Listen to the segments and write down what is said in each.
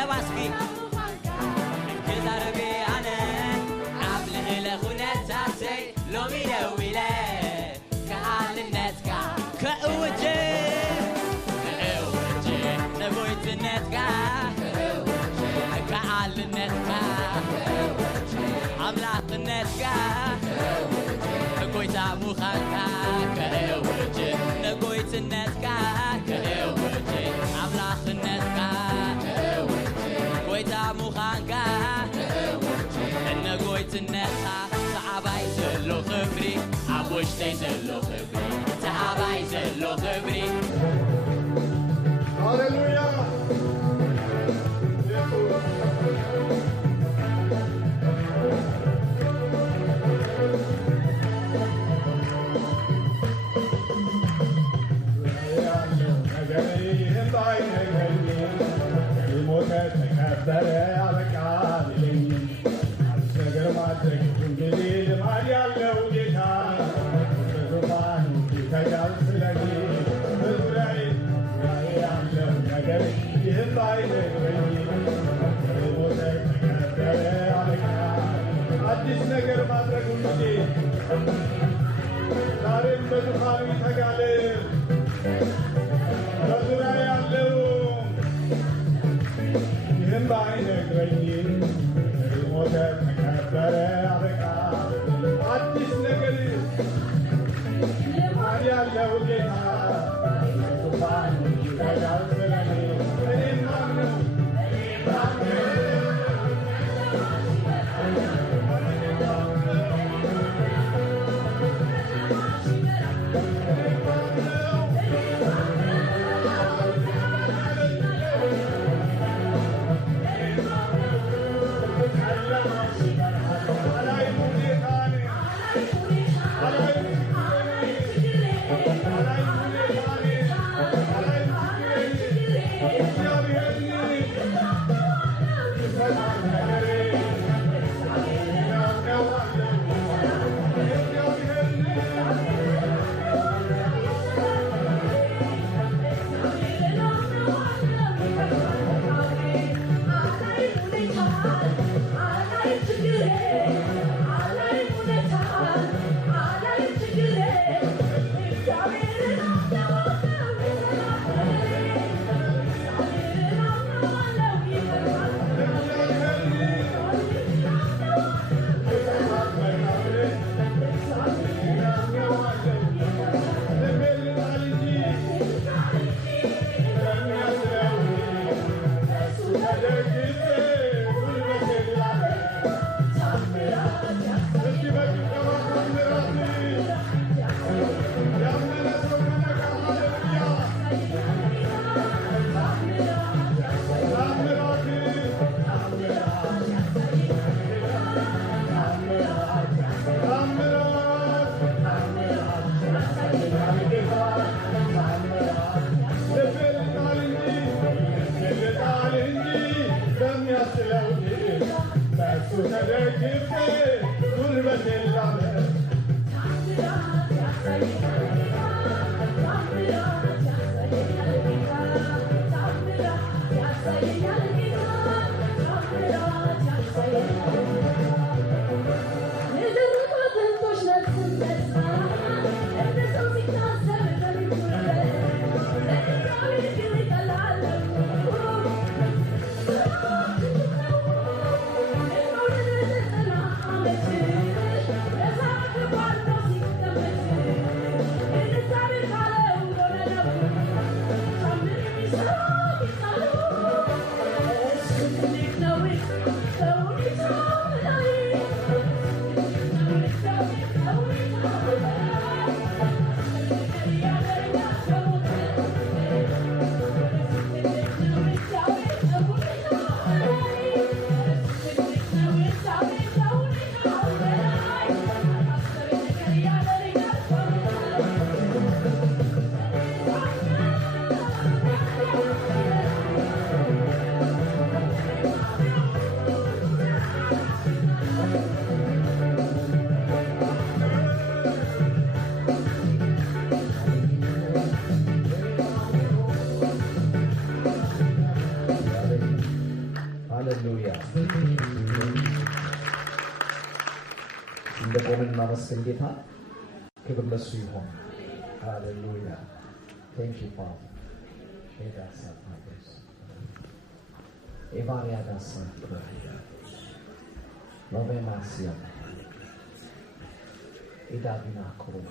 نباسكي كذا ربي أنا عبله لخونتاتي لو ميلويلة كعال النتكا كأوجي نبويت النتكا كعال النتكا عملاق النتكا نقويتا مخانكا كأوجي نقويت النتكا كأوجي عملاق النتكا قويتا مخانكا نقويت النتكا تعباي زلو خبري عبوشتي زلو خبري تعباي زلو خبري هاليلويا አዲስ ነገር ማድረግ እንጂ ዛሬም በዙፋኑ ይተጋል በዙሪያ ያለው ይህም ባይነግረኝም ሞተ ተከበረ አበቃ አዲስ ነገር ያለው ጌታ በዙፋኑ ይተጋል ስለኔ እኔም ማምነው የቆምን እናመስግን ጌታ። ክብር ለሱ ይሁን። ሃሌሉያ ቴንክ ዩ ፋዘር ኤቫሪያ ዳሳ ኖቬማሲያ ኢዳቢና ኮሮና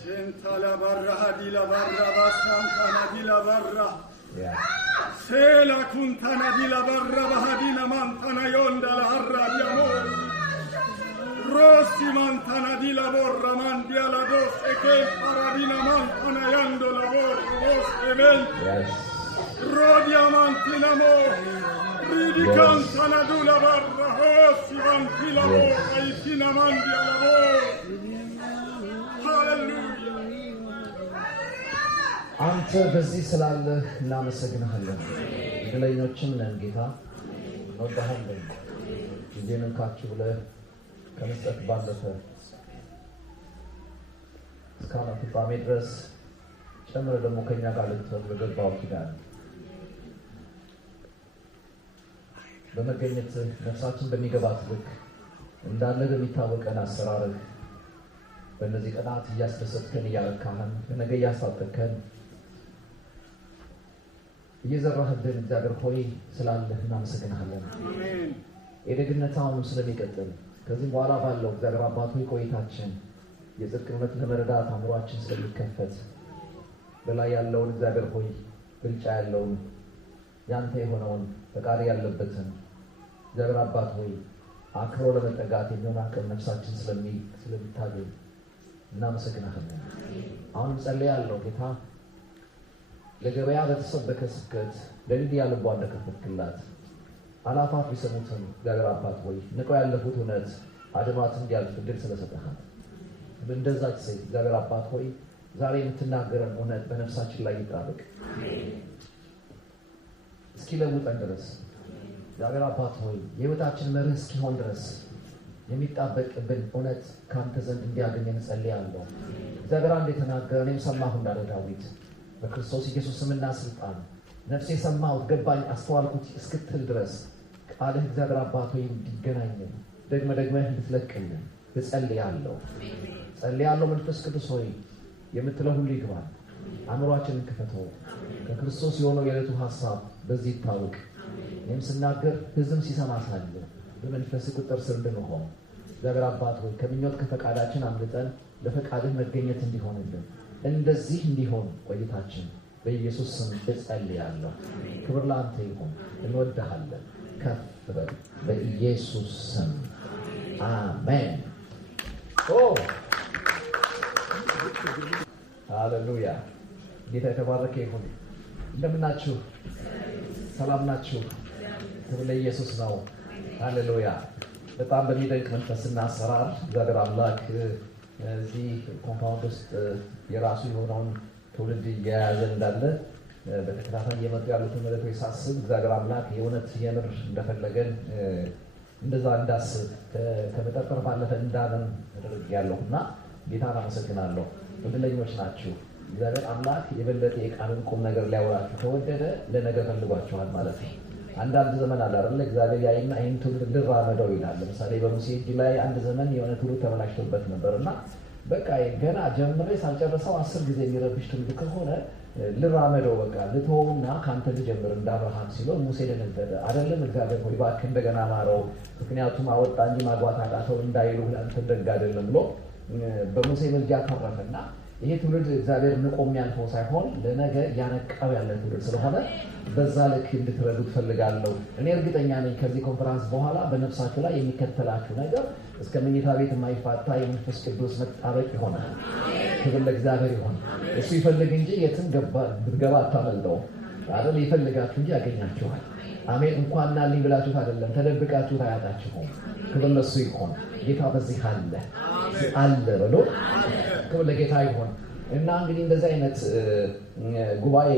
Senta la barra di la barra bastantana di la barra Se la cuntana di la barra bahadina mantana yonda la harra di amore Rossi mantana di la borra mandia la dos e che paradina mantana yando la borra vos e ven Rodia mantina mo Ridi cantana du la barra Rossi manti la borra e tina mandia la borra አንተ በዚህ ስላለህ እናመሰግንሃለን። እድለኞችም ነን ጌታ፣ እንወድሃለን። ጊዜን እንካችሁ ብለህ ከመስጠት ባለፈ እስካሁን ፍጻሜ ድረስ ጨምረህ ደግሞ ከእኛ ጋር ልትሆን በገባው ኪዳን በመገኘትህ ነፍሳችን በሚገባት ልክ እንዳለ በሚታወቀን አሰራርህ በእነዚህ ቀናት እያስደሰትከን እያረካህን በነገ እያስታጠቅከን እየዘራህብን እግዚአብሔር ሆይ ስላለህ እናመሰግንሃለን። የደግነታውንም ስለሚቀጥል ከዚህ በኋላ ባለው እግዚአብሔር አባት ሆይ ቆይታችን የጽድቅ እውነት ለመረዳት አእምሯችን ስለሚከፈት በላይ ያለውን እግዚአብሔር ሆይ ብልጫ ያለውን ያንተ የሆነውን ፈቃድ ያለበትን እግዚአብሔር አባት ሆይ አክብሮ ለመጠጋት የሚሆን አቅም ነፍሳችን ስለሚታገኝ እናመሰግናለን። አሁን ጸልያለሁ ጌታ ለገበያ በተሰበከ ስብከት ለሊዲያ ልቧ እንደከፈትክላት አላፋት ቢሰሙትም እግዚአብሔር አባት ሆይ ንቀው ያለፉት እውነት አድማት እንዲያልፍ እድል ስለሰጠሃት እንደዛች ሴት እግዚአብሔር አባት ሆይ ዛሬ የምትናገረን እውነት በነፍሳችን ላይ ይጣበቅ እስኪለውጠን ድረስ እግዚአብሔር አባት ሆይ የህይወታችን መርህ እስኪሆን ድረስ የሚጣበቅብን እውነት ካንተ ዘንድ እንዲያገኘን ጸልያለሁ። እግዚአብሔር አንድ የተናገረ እኔም ሰማሁ እንዳለ ዳዊት በክርስቶስ ኢየሱስ ስምና ስልጣን ነፍሴ ሰማሁት ገባኝ አስተዋልኩት እስክትል ድረስ ቃልህ እግዚአብሔር አባት ሆይ እንዲገናኘን ደግመህ እንድትለቅልን እጸልያለሁ። መንፈስ ቅዱስ ሆይ የምትለው ሁሉ ይግባል። አእምሯችንን ክፈተው። ከክርስቶስ የሆነው የዕለቱ ሐሳብ በዚህ ይታወቅ። እኔም ስናገር ህዝብም ሲሰማ ሳለ በመንፈስ ቁጥር ስር እንድንሆን እግዚአብሔር አባት ሆይ ከምኞት ከፈቃዳችን አምልጠን ለፈቃድህ መገኘት እንዲሆንልን እንደዚህ እንዲሆን ቆይታችን በኢየሱስ ስም እጸልያለሁ። ክብር ለአንተ ይሁን። እንወድሃለን። ከፍ በል በኢየሱስ ስም አሜን። ሃሌሉያ። ጌታ የተባረከ ይሁን። እንደምናችሁ? ሰላም ናችሁ? ክብር ለኢየሱስ ነው። ሃሌሉያ። በጣም በሚደንቅ መንፈስና አሰራር እግዚአብሔር አምላክ እዚህ ኮምፓውንድ ውስጥ የራሱ የሆነውን ትውልድ እየያዘ እንዳለ በተከታታይ እየመጡ ያሉትን መልእክቶች ሳስብ እግዚአብሔር አምላክ የእውነት የምር እንደፈለገን እንደዛ እንዳስብ ከመጠርጠር ባለፈ እንዳለን ያለው እና ጌታን አመሰግናለሁ። እድለኞች ናችሁ። እግዚአብሔር አምላክ የበለጠ የቃልን ቁም ነገር ሊያወራችሁ ከወደደ ለነገ ፈልጓችኋል ማለት ነው። አንዳንድ ዘመን አለ አይደል? እግዚአብሔር ያይና ይህን ትውልድ ልራመደው ይላል። ለምሳሌ በሙሴ እጅ ላይ አንድ ዘመን የሆነ ትውልድ ተበላሽቶበት ነበርና በቃ ገና ጀምሬ ሳልጨርሰው 10 ጊዜ የሚረብሽ ትውልድ ከሆነ ልራመደው በቃ ልተወውና ካንተ ልጀምር እንደ አብርሃም ሲለው ሙሴ ደነገጠ። አይደለም እግዚአብሔር ሆይ እባክህ እንደገና ማረው፣ ምክንያቱም አወጣ እንጂ ማግባት አቃተው እንዳይሉ አንተ ደግ አይደለም ብሎ በሙሴ መልጃ ተረፈና ይሄ ትውልድ እግዚአብሔር ንቆ የሚያልፈው ሳይሆን ለነገ ያነቃው ያለ ትውልድ ስለሆነ በዛ ልክ እንድትረዱት ፈልጋለሁ። እኔ እርግጠኛ ነኝ ከዚህ ኮንፈረንስ በኋላ በነፍሳችሁ ላይ የሚከተላችሁ ነገር እስከ መኝታ ቤት የማይፋታ የመንፈስ ቅዱስ መጣበቅ ይሆናል። ክብር ለእግዚአብሔር ይሁን። እሱ ይፈልግ እንጂ የትም ብትገባ አታመልጠው አይደል? ይፈልጋችሁ እንጂ ያገኛችኋል። አሜን። እንኳን ናልኝ ብላችሁት አይደለም፣ ተደብቃችሁት አያጣችሁም። ክብር ለእሱ ይሁን። ጌታ በዚህ አለ ብሎ ክብር ለጌታ ይሁን። እና እንግዲህ እንደዚህ አይነት ጉባኤ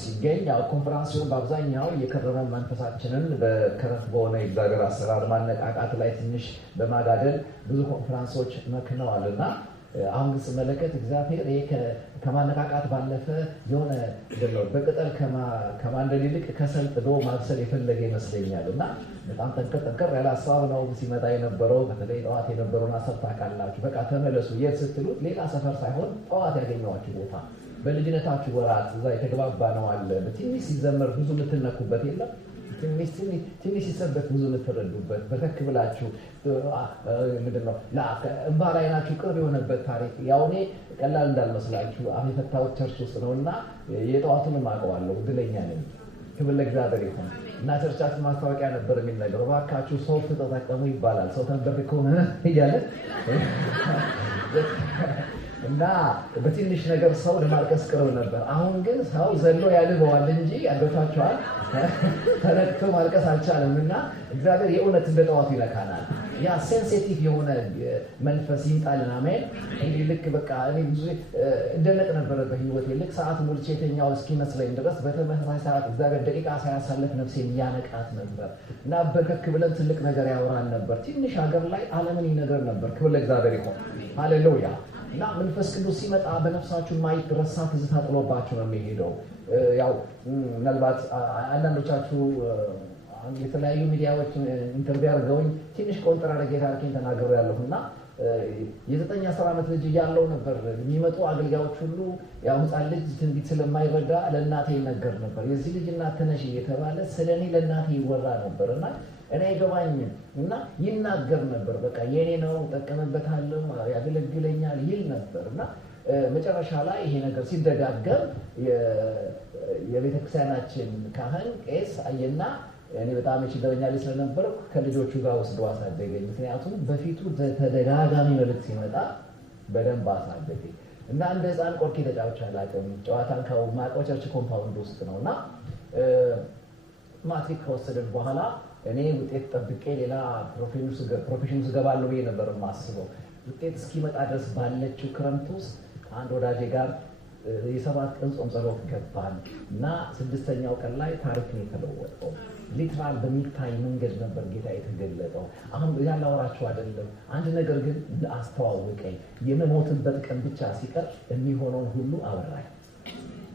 ሲገኝ ያው ኮንፈረንስ ሲሆን በአብዛኛው የከረመ መንፈሳችንን በከረፍ በሆነ የእግዚአብሔር አሰራር ማነቃቃት ላይ ትንሽ በማጋደል ብዙ ኮንፈረንሶች መክነዋል እና አሁን ግን ስመለከት እግዚአብሔር ይሄ ከማነቃቃት ባለፈ የሆነ በቅጠል ከማንደድ ይልቅ ከሰል ጥዶ ማብሰል የፈለገ ይመስለኛል። እና በጣም ጠንቀር ያለ ሀሳብ ነው ሲመጣ የነበረው። በተለይ ጠዋት የነበረውን ሀሳብ ታውቃላችሁ። በቃ ተመለሱ የት ስትሉት ሌላ ሰፈር ሳይሆን ጠዋት ያገኘዋችሁ ቦታ በልጅነታችሁ ወራት እዛ የተግባባ ነው አለ። ትንሽ ሲዘመር ብዙ የምትነኩበት የለም። ትንሽ ሲሰበት ብዙ የምትረዱበት በተክ ብላችሁ ምንድነው እንባ ላይናችሁ ቅርብ የሆነበት ታሪክ ያው እኔ ቀላል እንዳልመስላችሁ አሁን የፈታሁት ቸርች ውስጥ ነው እና የጠዋቱንም አውቀዋለሁ። እድለኛ ነኝ። ክብር ለእግዚአብሔር ይሁን። እና ቸርቻችን ማስታወቂያ ነበር የሚነገረው እባካችሁ ሶፍት ተጠቀሙ ይባላል። ሰው ተንበርክኮ እያለ እና በትንሽ ነገር ሰው ለማልቀስ ቅርብ ነበር። አሁን ግን ሰው ዘሎ ያልበዋል እንጂ ያገቷቸዋል ተነክቶ ማልቀስ አልቻለም። እና እግዚአብሔር የእውነት እንደ ጠዋቱ ይነካናል። ያ ሴንሲቲቭ የሆነ መንፈስ ይምጣልን። አሜን። እንግዲህ ልክ በቃ እኔ ብዙ እንደነቅ ነበረ በህይወቴ ልክ ሰዓት ሙልቼ የተኛው እስኪመስለኝ ድረስ በተመሳሳይ ሰዓት እግዚአብሔር ደቂቃ ሳያሳልፍ ነፍሴን ያነቃት ነበር እና በከክ ብለን ትልቅ ነገር ያወራን ነበር። ትንሽ ሀገር ላይ ዓለምን ይነገር ነበር። ክብር ለእግዚአብሔር ይሁን። ሃሌሉያ። እና መንፈስ ቅዱስ ሲመጣ በነፍሳችሁ ማይረሳ ትዝታ ጥሎባችሁ ነው የሚሄደው። ያው ምናልባት አንዳንዶቻችሁ የተለያዩ ሚዲያዎች ኢንተርቪው አድርገውኝ ትንሽ ቆንጠር አድርጌ ታሪኬን ተናግሬያለሁ እና የ9-10 ዓመት ልጅ እያለሁ ነበር የሚመጡ አገልጋዮች ሁሉ ያው ህፃን ልጅ ትንቢት ስለማይረዳ ለእናቴ ይነገር ነበር። የዚህ ልጅ እናት ተነሽ እየተባለ ስለኔ ለእናቴ ይወራ ነበር እና እኔ አይገባኝም እና ይናገር ነበር። በቃ የኔ ነው ጠቀመበታለሁ ያገለግለኛል ይል ነበር እና መጨረሻ ላይ ይሄ ነገር ሲደጋገም የቤተክርስቲያናችን ካህን ቄስ አየና እኔ በጣም ችግረኛ ልጅ ስለነበርኩ ከልጆቹ ጋር ወስዶ አሳደገኝ። ምክንያቱም በፊቱ ተደጋጋሚ መልእክት ሲመጣ በደንብ አሳደገኝ እና እንደ ህፃን ቆርኪ ተጫውቼ አላውቅም። ጨዋታን ከማውቀው ቸርች ኮምፓውንድ ውስጥ ነው እና ማትሪክ ከወሰድን በኋላ እኔ ውጤት ጠብቄ ሌላ ፕሮፌሽን ስገባለሁ ብዬ ነበር የማስበው። ውጤት እስኪመጣ ድረስ ባለችው ክረምት ውስጥ ከአንድ ወዳጄ ጋር የ7 ቀን ጾም ጸሎት ገባን እና 6ኛው ቀን ላይ ታሪክ ነው የተለወጠው። ሊትራል በሚታይ መንገድ ነበር ጌታ የተገለጠው። አሁን ያላወራችሁ አይደለም። አንድ ነገር ግን አስተዋወቀኝ። የመሞትበት ቀን ብቻ ሲቀር የሚሆነውን ሁሉ አወራኝ።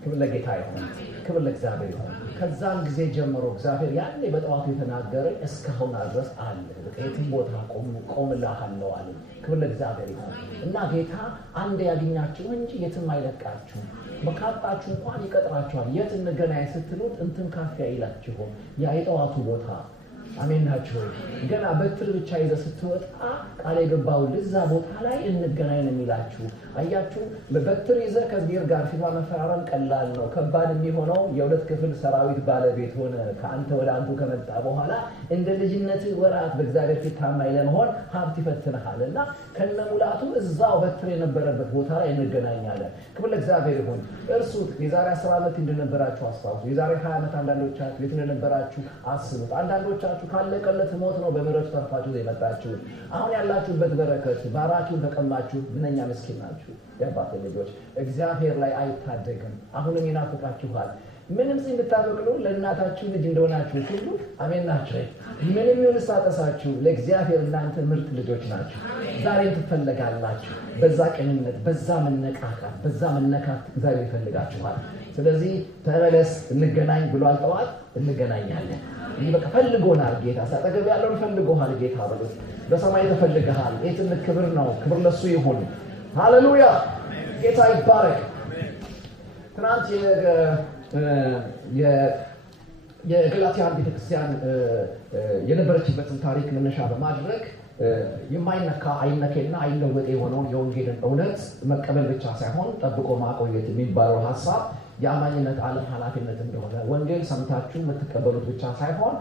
ክብር ለጌታ ይሁን። ክብር ለእግዚአብሔር ይሁን። ከዛን ጊዜ ጀምሮ እግዚአብሔር ያኔ በጠዋቱ የተናገረኝ እስካሁን ድረስ አለ። የትም ቦታ ቆምልሃለሁ አለ። ክብር ለእግዚአብሔር ይሁን። እና ጌታ አንድ ያገኛችሁ እንጂ የትም አይለቃችሁም። በካጣችሁ እንኳን ይቀጥራችኋል። የት እንገናኝ ስትሉት እንትን ካፌ አይላችሁም። ያ የጠዋቱ ቦታ አሜን ናችሁ። ገና በትር ብቻ ይዘህ ስትወጣ ቃል የገባው ለዛ ቦታ ላይ እንገናኝ ነው የሚላችሁ። አያችሁ በበትር ይዘህ ከእግዚአብሔር ጋር ፊት መፈራረም ቀላል ነው። ከባድ የሚሆነው የሁለት ክፍል ሰራዊት ባለቤት ሆነ ከአንተ ወደ አንተ ከመጣ በኋላ እንደ ልጅነት ወራት በእግዚአብሔር ፊት ታማኝ ለመሆን ሀብት ይፈትንሃልና ከነሙላቱ እዛው በትር የነበረበት ቦታ ላይ እንገናኛለን። ክብር ለእግዚአብሔር ይሁን። እርሱት የዛሬ 10 ዓመት እንደነበራችሁ አስታውሱ። የዛሬ 20 ዓመት አንዳንዶቻችሁ የት እንደነበራችሁ አስቡት። አንዳንዶቻችሁ ካለቀለት ሞት ነው በምህረቱ ተርፋችሁ የመጣችሁት። አሁን ያላችሁበት በረከት ባራኪውን ተቀማችሁ ምንኛ ምስኪን ናችሁ። የአባቴ ልጆች እግዚአብሔር ላይ አይታደግም። አሁንም ይናፍቃችኋል። ምንም እንድታበቅሉ ለእናታችሁ ልጅ እንደሆናችሁ ሁሉ አሜን ናችሁ። ምንም ይውልሳጠሳችሁ ለእግዚአብሔር እናንተ ምርጥ ልጆች ናችሁ። ዛሬም ትፈለጋላችሁ። በዛ ቅንነት፣ በዛ መነቃቃት፣ በዛ መነካት እግዚአብሔር ይፈልጋችኋል። ስለዚህ ተመለስ እንገናኝ ብሏል። ጠዋት እንገናኛለን። ይህ በቃ ፈልጎናል ጌታ። ሳጠገብ ያለውን ፈልጎሃል ጌታ ብሎ በሰማይ ተፈልገሃል። የትም ክብር ነው። ክብር ለሱ ይሁን። ሃሌሉያ። ጌታ ይባረክ። ትናንት የገላትያ ቤተክርስቲያን የነበረችበትን ታሪክ መነሻ በማድረግ የማይነካ አይነኬና አይለወጥ የሆነውን የወንጌልን እውነት መቀበል ብቻ ሳይሆን ጠብቆ ማቆየት የሚባለው ሀሳብ የአማኝነት ዓለም ኃላፊነት እንደሆነ ወንጌል ሰምታችሁ የምትቀበሉት ብቻ ሳይሆን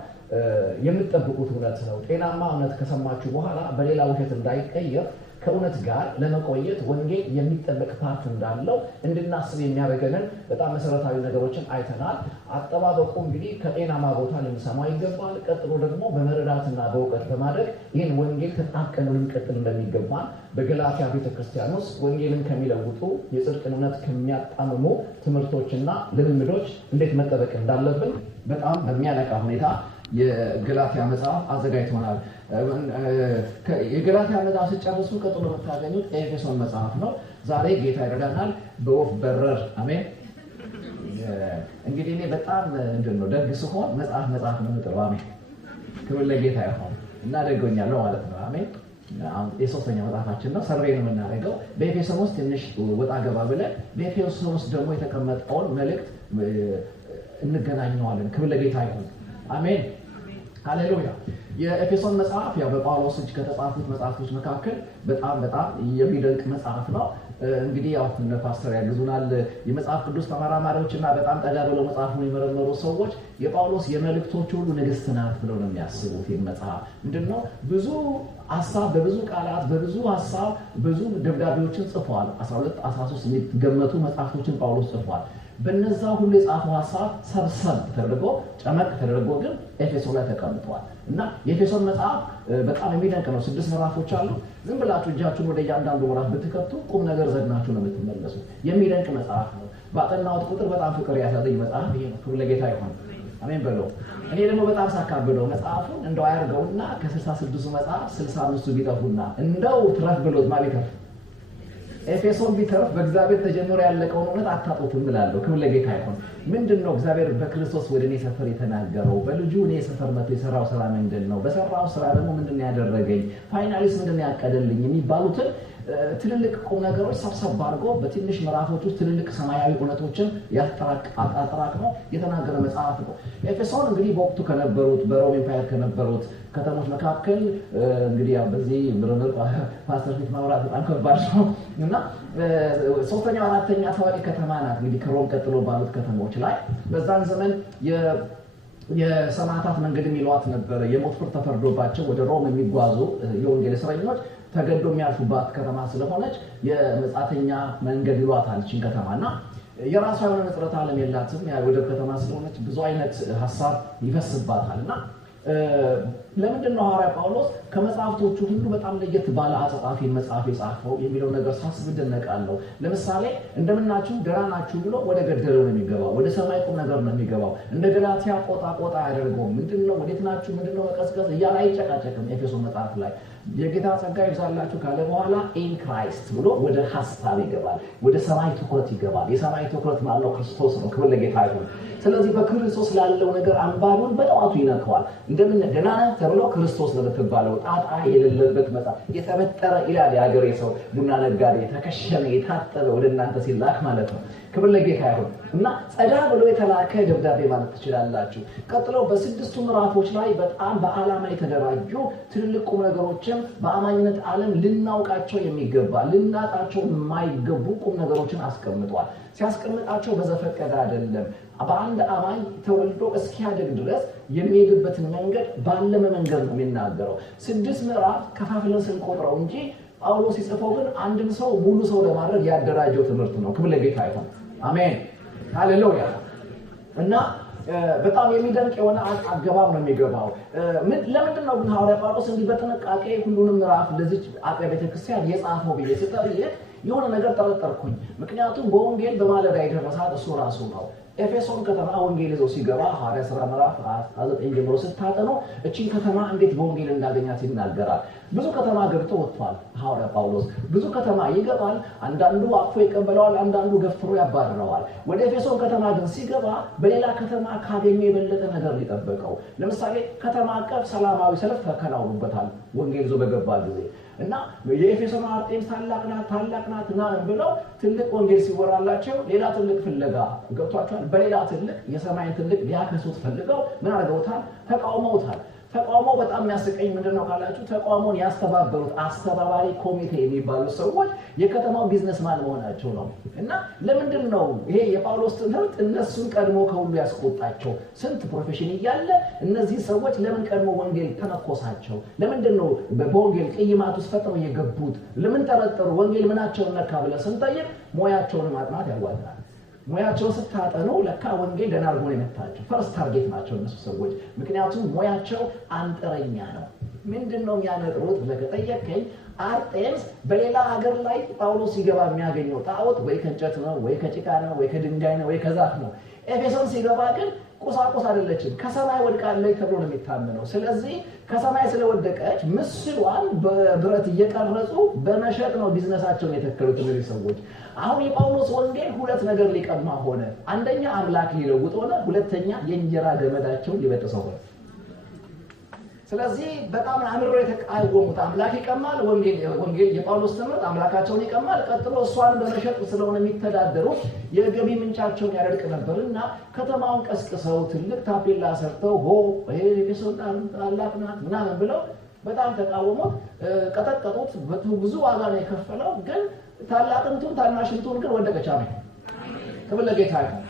የምትጠብቁት እውነት ነው። ጤናማ እውነት ከሰማችሁ በኋላ በሌላ ውሸት እንዳይቀየር ከእውነት ጋር ለመቆየት ወንጌል የሚጠበቅ ፓርት እንዳለው እንድናስብ የሚያደርገንን በጣም መሰረታዊ ነገሮችን አይተናል። አጠባበቁ እንግዲህ ከጤናማ ቦታ ልንሰማ ይገባል። ቀጥሎ ደግሞ በመረዳትና በእውቀት በማድረግ ይህን ወንጌል ተጣብቀን ልንቀጥል እንደሚገባን በገላትያ ቤተክርስቲያን ውስጥ ወንጌልን ከሚለውጡ የጽድቅን እውነት ከሚያጣምሙ ትምህርቶችና ልምምዶች እንዴት መጠበቅ እንዳለብን በጣም በሚያነቃ ሁኔታ የገላትያ መጽሐፍ አዘጋጅቶናል። የገላትያ መጽሐፍ ሲጨርሱ ቀጥሎ የምታገኙት ኤፌሶን መጽሐፍ ነው። ዛሬ ጌታ ይረዳናል በወፍ በረር አሜን። እንግዲህ እኔ በጣም እንደው ደግ ስሆን መጽሐፍ ነው የምጥረው አሜን። ክብር ለጌታ ይሁን እና ደጎኛለሁ ማለት ነው አሜን። የሶስተኛ መጽሐፋችን ነው ሰርቬይ ነው የምናደርገው። በኤፌሶን ውስጥ ትንሽ ወጣ ገባ ብለን በኤፌሶን ውስጥ ደግሞ የተቀመጠውን መልእክት እንገናኘዋለን። ክብር ለጌታ ይሁን አሜን ሃሌሉያ። የኤፌሶን መጽሐፍ ያው በጳውሎስ እጅ ከተጻፉት መጽሐፎች መካከል በጣም የሚደንቅ መጽሐፍ ነው። እንግዲህ ያው ፓስተር ያግዙናል የመጽሐፍ ቅዱስ ተመራማሪዎችና በጣም ጠጋ ብለው መጽሐፉን የመረመሩ ሰዎች የጳውሎስ የመልእክቶች ሁሉ ንግስት ናት ብለው ነው የሚያስቡት። ይህ መጽሐፍ ምንድነው ብዙ ሐሳብ በብዙ ቃላት በብዙ ሐሳብ ብዙ ደብዳቤዎችን ጽፏል። 12 13 የሚገመቱ መጽሐፎችን ጳውሎስ ጽፏል። በነዛ ሁሉ የጻፈው ሐሳብ ሰብሰብ ተደርጎ ጨመቅ ተደርጎ ግን ኤፌሶን ላይ ተቀምጧል እና የኤፌሶን መጽሐፍ በጣም የሚደንቅ ነው። 6 ምዕራፎች አሉ። ዝም ብላችሁ እጃችሁን ወደ እያንዳንዱ ምዕራፍ ብትከቱ ቁም ነገር ዘግናችሁ ነው የምትመለሱ። የሚደንቅ መጽሐፍ ነው። ባጠናሁት ቁጥር በጣም ፍቅር ያሳዘኝ መጽሐፍ ይሄ ነው። ክብር ለጌታ ይሁን አሜን በለው። እኔ ደግሞ በጣም ሳካብደው መጽሐፉን እንደው አያርገውና ከ66 መጽሐፍ 65ቱ ቢጠፉና እንደው ትረፍ ብሎት ማለት ነው ኤፌሶን ቢተርፍ በእግዚአብሔር ተጀምሮ ያለቀውን እውነት አታጡትም እላለሁ። ክብር ለጌታ ይሁን። ምንድነው እግዚአብሔር በክርስቶስ ወደ እኔ ሰፈር የተናገረው? በልጁ እኔ ሰፈር መጥቶ የሰራው ስራ ምንድነው? በሰራው ስራ ደግሞ ምንድነው ያደረገኝ? ፋይናሊስ ምንድነው ያቀደልኝ? የሚባሉትን ትልልቅ ቁም ነገሮች ሰብሰብ አድርጎ በትንሽ ምዕራፎች ውስጥ ትልልቅ ሰማያዊ እውነቶችን ያጠራቅሞ የተናገረ መጽሐፍ ነው። ኤፌሶን እንግዲህ በወቅቱ ከነበሩት በሮም ኤምፓየር ከነበሩት ከተሞች መካከል እንግዲህ በዚህ ምርምር ፓስተር ፊት ማውራት በጣም ከባድ ነው እና ሶስተኛው አራተኛ ታዋቂ ከተማ ናት እንግዲህ ከሮም ቀጥሎ ባሉት ከተሞች ላይ። በዛን ዘመን የሰማዕታት መንገድ የሚሏት ነበር። የሞት ፍርድ ተፈርዶባቸው ወደ ሮም የሚጓዙ የወንጌል እስረኞች ተገዶ የሚያልፉባት ከተማ ስለሆነች የመጻተኛ መንገድ ይሏታል እቺን ከተማና የራሷ የሆነ ንጥረት ዓለም የላትም። ወደብ ከተማ ስለሆነች ብዙ አይነት ሐሳብ ይፈስባታልና ለምንድነው ሐዋርያ ጳውሎስ ከመጽሐፍቶቹ ሁሉ በጣም ለየት ባለ አጻጻፊ መጽሐፍ የጻፈው የሚለው ነገር ሳስብ ደነቃለሁ። ለምሳሌ እንደምናችሁ ደህና ናችሁ ብሎ ወደ ገደለው ነው የሚገባው። ወደ ሰማይ ቁም ነገር ነው የሚገባው። እንደ ገላትያ ቆጣ ያደርገው ምንድነው ወዴት ናችሁ ምንድነው መቀስቀስ እያለ አይጨቃጨቅም። ኤፌሶን መጽሐፍ ላይ የጌታ ጸጋ ይብዛላችሁ ካለ በኋላ ኢን ክራይስት ብሎ ወደ ሐሳብ ይገባል። ወደ ሰማይ ትኩረት ይገባል። የሰማይ ትኩረት ማለት ክርስቶስ ነው። ክብር ለጌታ ይሁን። ስለዚህ በክርስቶስ ላለው ነገር አንባቢውን በጠዋቱ ይነካዋል። እንደምን ደህና ነህ ተብሎ ክርስቶስ ነው ተባለው ጣጣ የሌለበት መጽሐፍ የተበጠረ ይላል የሀገሬ ሰው ቡና ነጋዴ ተከሸነ የታጠበ ወደ እናንተ ሲላክ ማለት ነው። ክብር ለጌታ ይሁን እና ጸዳ ብሎ የተላከ ደብዳቤ ማለት ትችላላችሁ። ቀጥሎ በ6ቱ ምዕራፎች ላይ በጣም በዓላማ የተደራጁ ትልልቅ ቁም ነገሮችን በአማኝነት ዓለም ልናውቃቸው የሚገባ ልናጣቸው የማይገቡ ቁም ነገሮችን አስቀምጧል። ሲያስቀምጣቸው በዘፈቀደ አይደለም። በአንድ አማኝ ተወልዶ እስኪያድግ ድረስ የሚሄድበትን መንገድ ባለመ መንገድ ነው የሚናገረው። 6 ምዕራፍ ከፋፍለን ስንቆጥረው እንጂ ጳውሎስ ሲጽፈው ግን አንድን ሰው ሙሉ ሰው ለማድረግ ያደራጀው ትምህርት ነው። ክብር ለጌታ ይሁን አሜን ሃሌሉያ። እና በጣም የሚደንቅ የሆነ አገባብ ነው የሚገባው። ለምንድን ነው ግን ሐዋርያ ጳውሎስ እንዲህ በጥንቃቄ ሁሉንም ምዕራፍ ለዚህ አጥቢያ ቤተክርስቲያን የጻፈው ብዬ ስጠይቅ የሆነ ነገር ጠረጠርኩኝ። ምክንያቱም በወንጌል በማለዳ የደረሳት እሱ ራሱ ነው። ኤፌሶን ከተማ ወንጌል ይዞ ሲገባ ሐዋርያ ሥራ ምዕራፍ 19 ጀምሮ ስታጠኑ እቺን ከተማ እንዴት በወንጌል እንዳገኛት ይናገራል። ብዙ ከተማ ገብቶ ወጥቷል ሐዋርያ ጳውሎስ። ብዙ ከተማ ይገባል። አንዳንዱ አቅፎ ይቀበለዋል፣ አንዳንዱ ገፍትሮ ያባርረዋል። ወደ ኤፌሶን ከተማ ግን ሲገባ በሌላ ከተማ ካገኘው የበለጠ ነገር ሊጠበቀው። ለምሳሌ ከተማ አቀፍ ሰላማዊ ሰልፍ ተከናውኖበታል ወንጌል ይዞ በገባ ጊዜ እና የኤፌሶን አርጤምስ ታላቅ ናት ብለው ትልቅ ወንጌል ሲወራላቸው ሌላ ትልቅ ፍለጋ ገብቷቸዋል። በሌላ ትልቅ የሰማይን ትልቅ ሊያከሱት ፈልገው ምን አድርገውታል? ተቃውመውታል። ተቃውሞው በጣም የሚያስቀኝ ምንድነው ካላችሁ ተቃውሞውን ያስተባበሩት አስተባባሪ ኮሚቴ የሚባሉ ሰዎች የከተማው ቢዝነስማን መሆናቸው ነው። እና ለምንድን ነው ይሄ የጳውሎስ ትምህርት እነሱን ቀድሞ ከሁሉ ያስቆጣቸው? ስንት ፕሮፌሽን እያለ እነዚህ ሰዎች ለምን ቀድሞ ወንጌል ተነኮሳቸው? ለምንድን ነው በወንጌል ቅይማት ውስጥ ፈጥነው የገቡት? ለምን ጠረጠሩ? ወንጌል ምናቸውን ነካ ብለን ስንጠይቅ ሙያቸውን ማጥናት ያዋጣል። ሙያቸውን ስታጠኑ ለካ ወንጌል ደህና አድርጎ ነው የመታቸው። ፈርስት ታርጌት ናቸው እነሱ ሰዎች። ምክንያቱም ሙያቸው አንጥረኛ ነው። ምንድነው የሚያነጥሩት ብለህ ከጠየቀኝ አርጤምስ በሌላ ሀገር ላይ ጳውሎስ ሲገባ የሚያገኘው ጣዖት ወይ ከእንጨት ነው ወይ ከጭቃ ነው ወይ ከድንጋይ ነው ወይ ከዛፍ ነው። ኤፌሶን ሲገባ ግን ቁሳቁስ አይደለችም፣ ከሰማይ ወድቃለች ተብሎ ነው የሚታመነው። ስለዚህ ከሰማይ ስለወደቀች ምስሏን በብረት እየቀረጹ በመሸጥ ነው ቢዝነሳቸውን የተከሉት እነዚህ ሰዎች። አሁን የጳውሎስ ወንጌል ሁለት ነገር ሊቀማ ሆነ። አንደኛ አምላክ ሊለውጥ ሆነ፣ ሁለተኛ የእንጀራ ገመዳቸውን ሊበጥሰው ሆነ። ስለዚህ በጣም አምሮ የተቃወሙት አምላክ ይቀማል፣ ወንጌል የጳውሎስ ትምህርት አምላካቸውን ይቀማል። ቀጥሎ እሷን በመሸጥ ስለሆነ የሚተዳደሩት የገቢ ምንጫቸውን ያደርቅ ነበርና ከተማውን ቀስቅሰው ትልቅ ታፔላ ሰርተው ኤፌሶን ታላቅ ናት ምናምን ብለው በጣም ተቃወሙት፣ ቀጠቀጡት። ብዙ ዋጋ ነው የከፈለው። ግን ታላቅንቱን ታናሽንቱን ግን ወደቀች። አሜን ክብር ለጌታ ይሁን።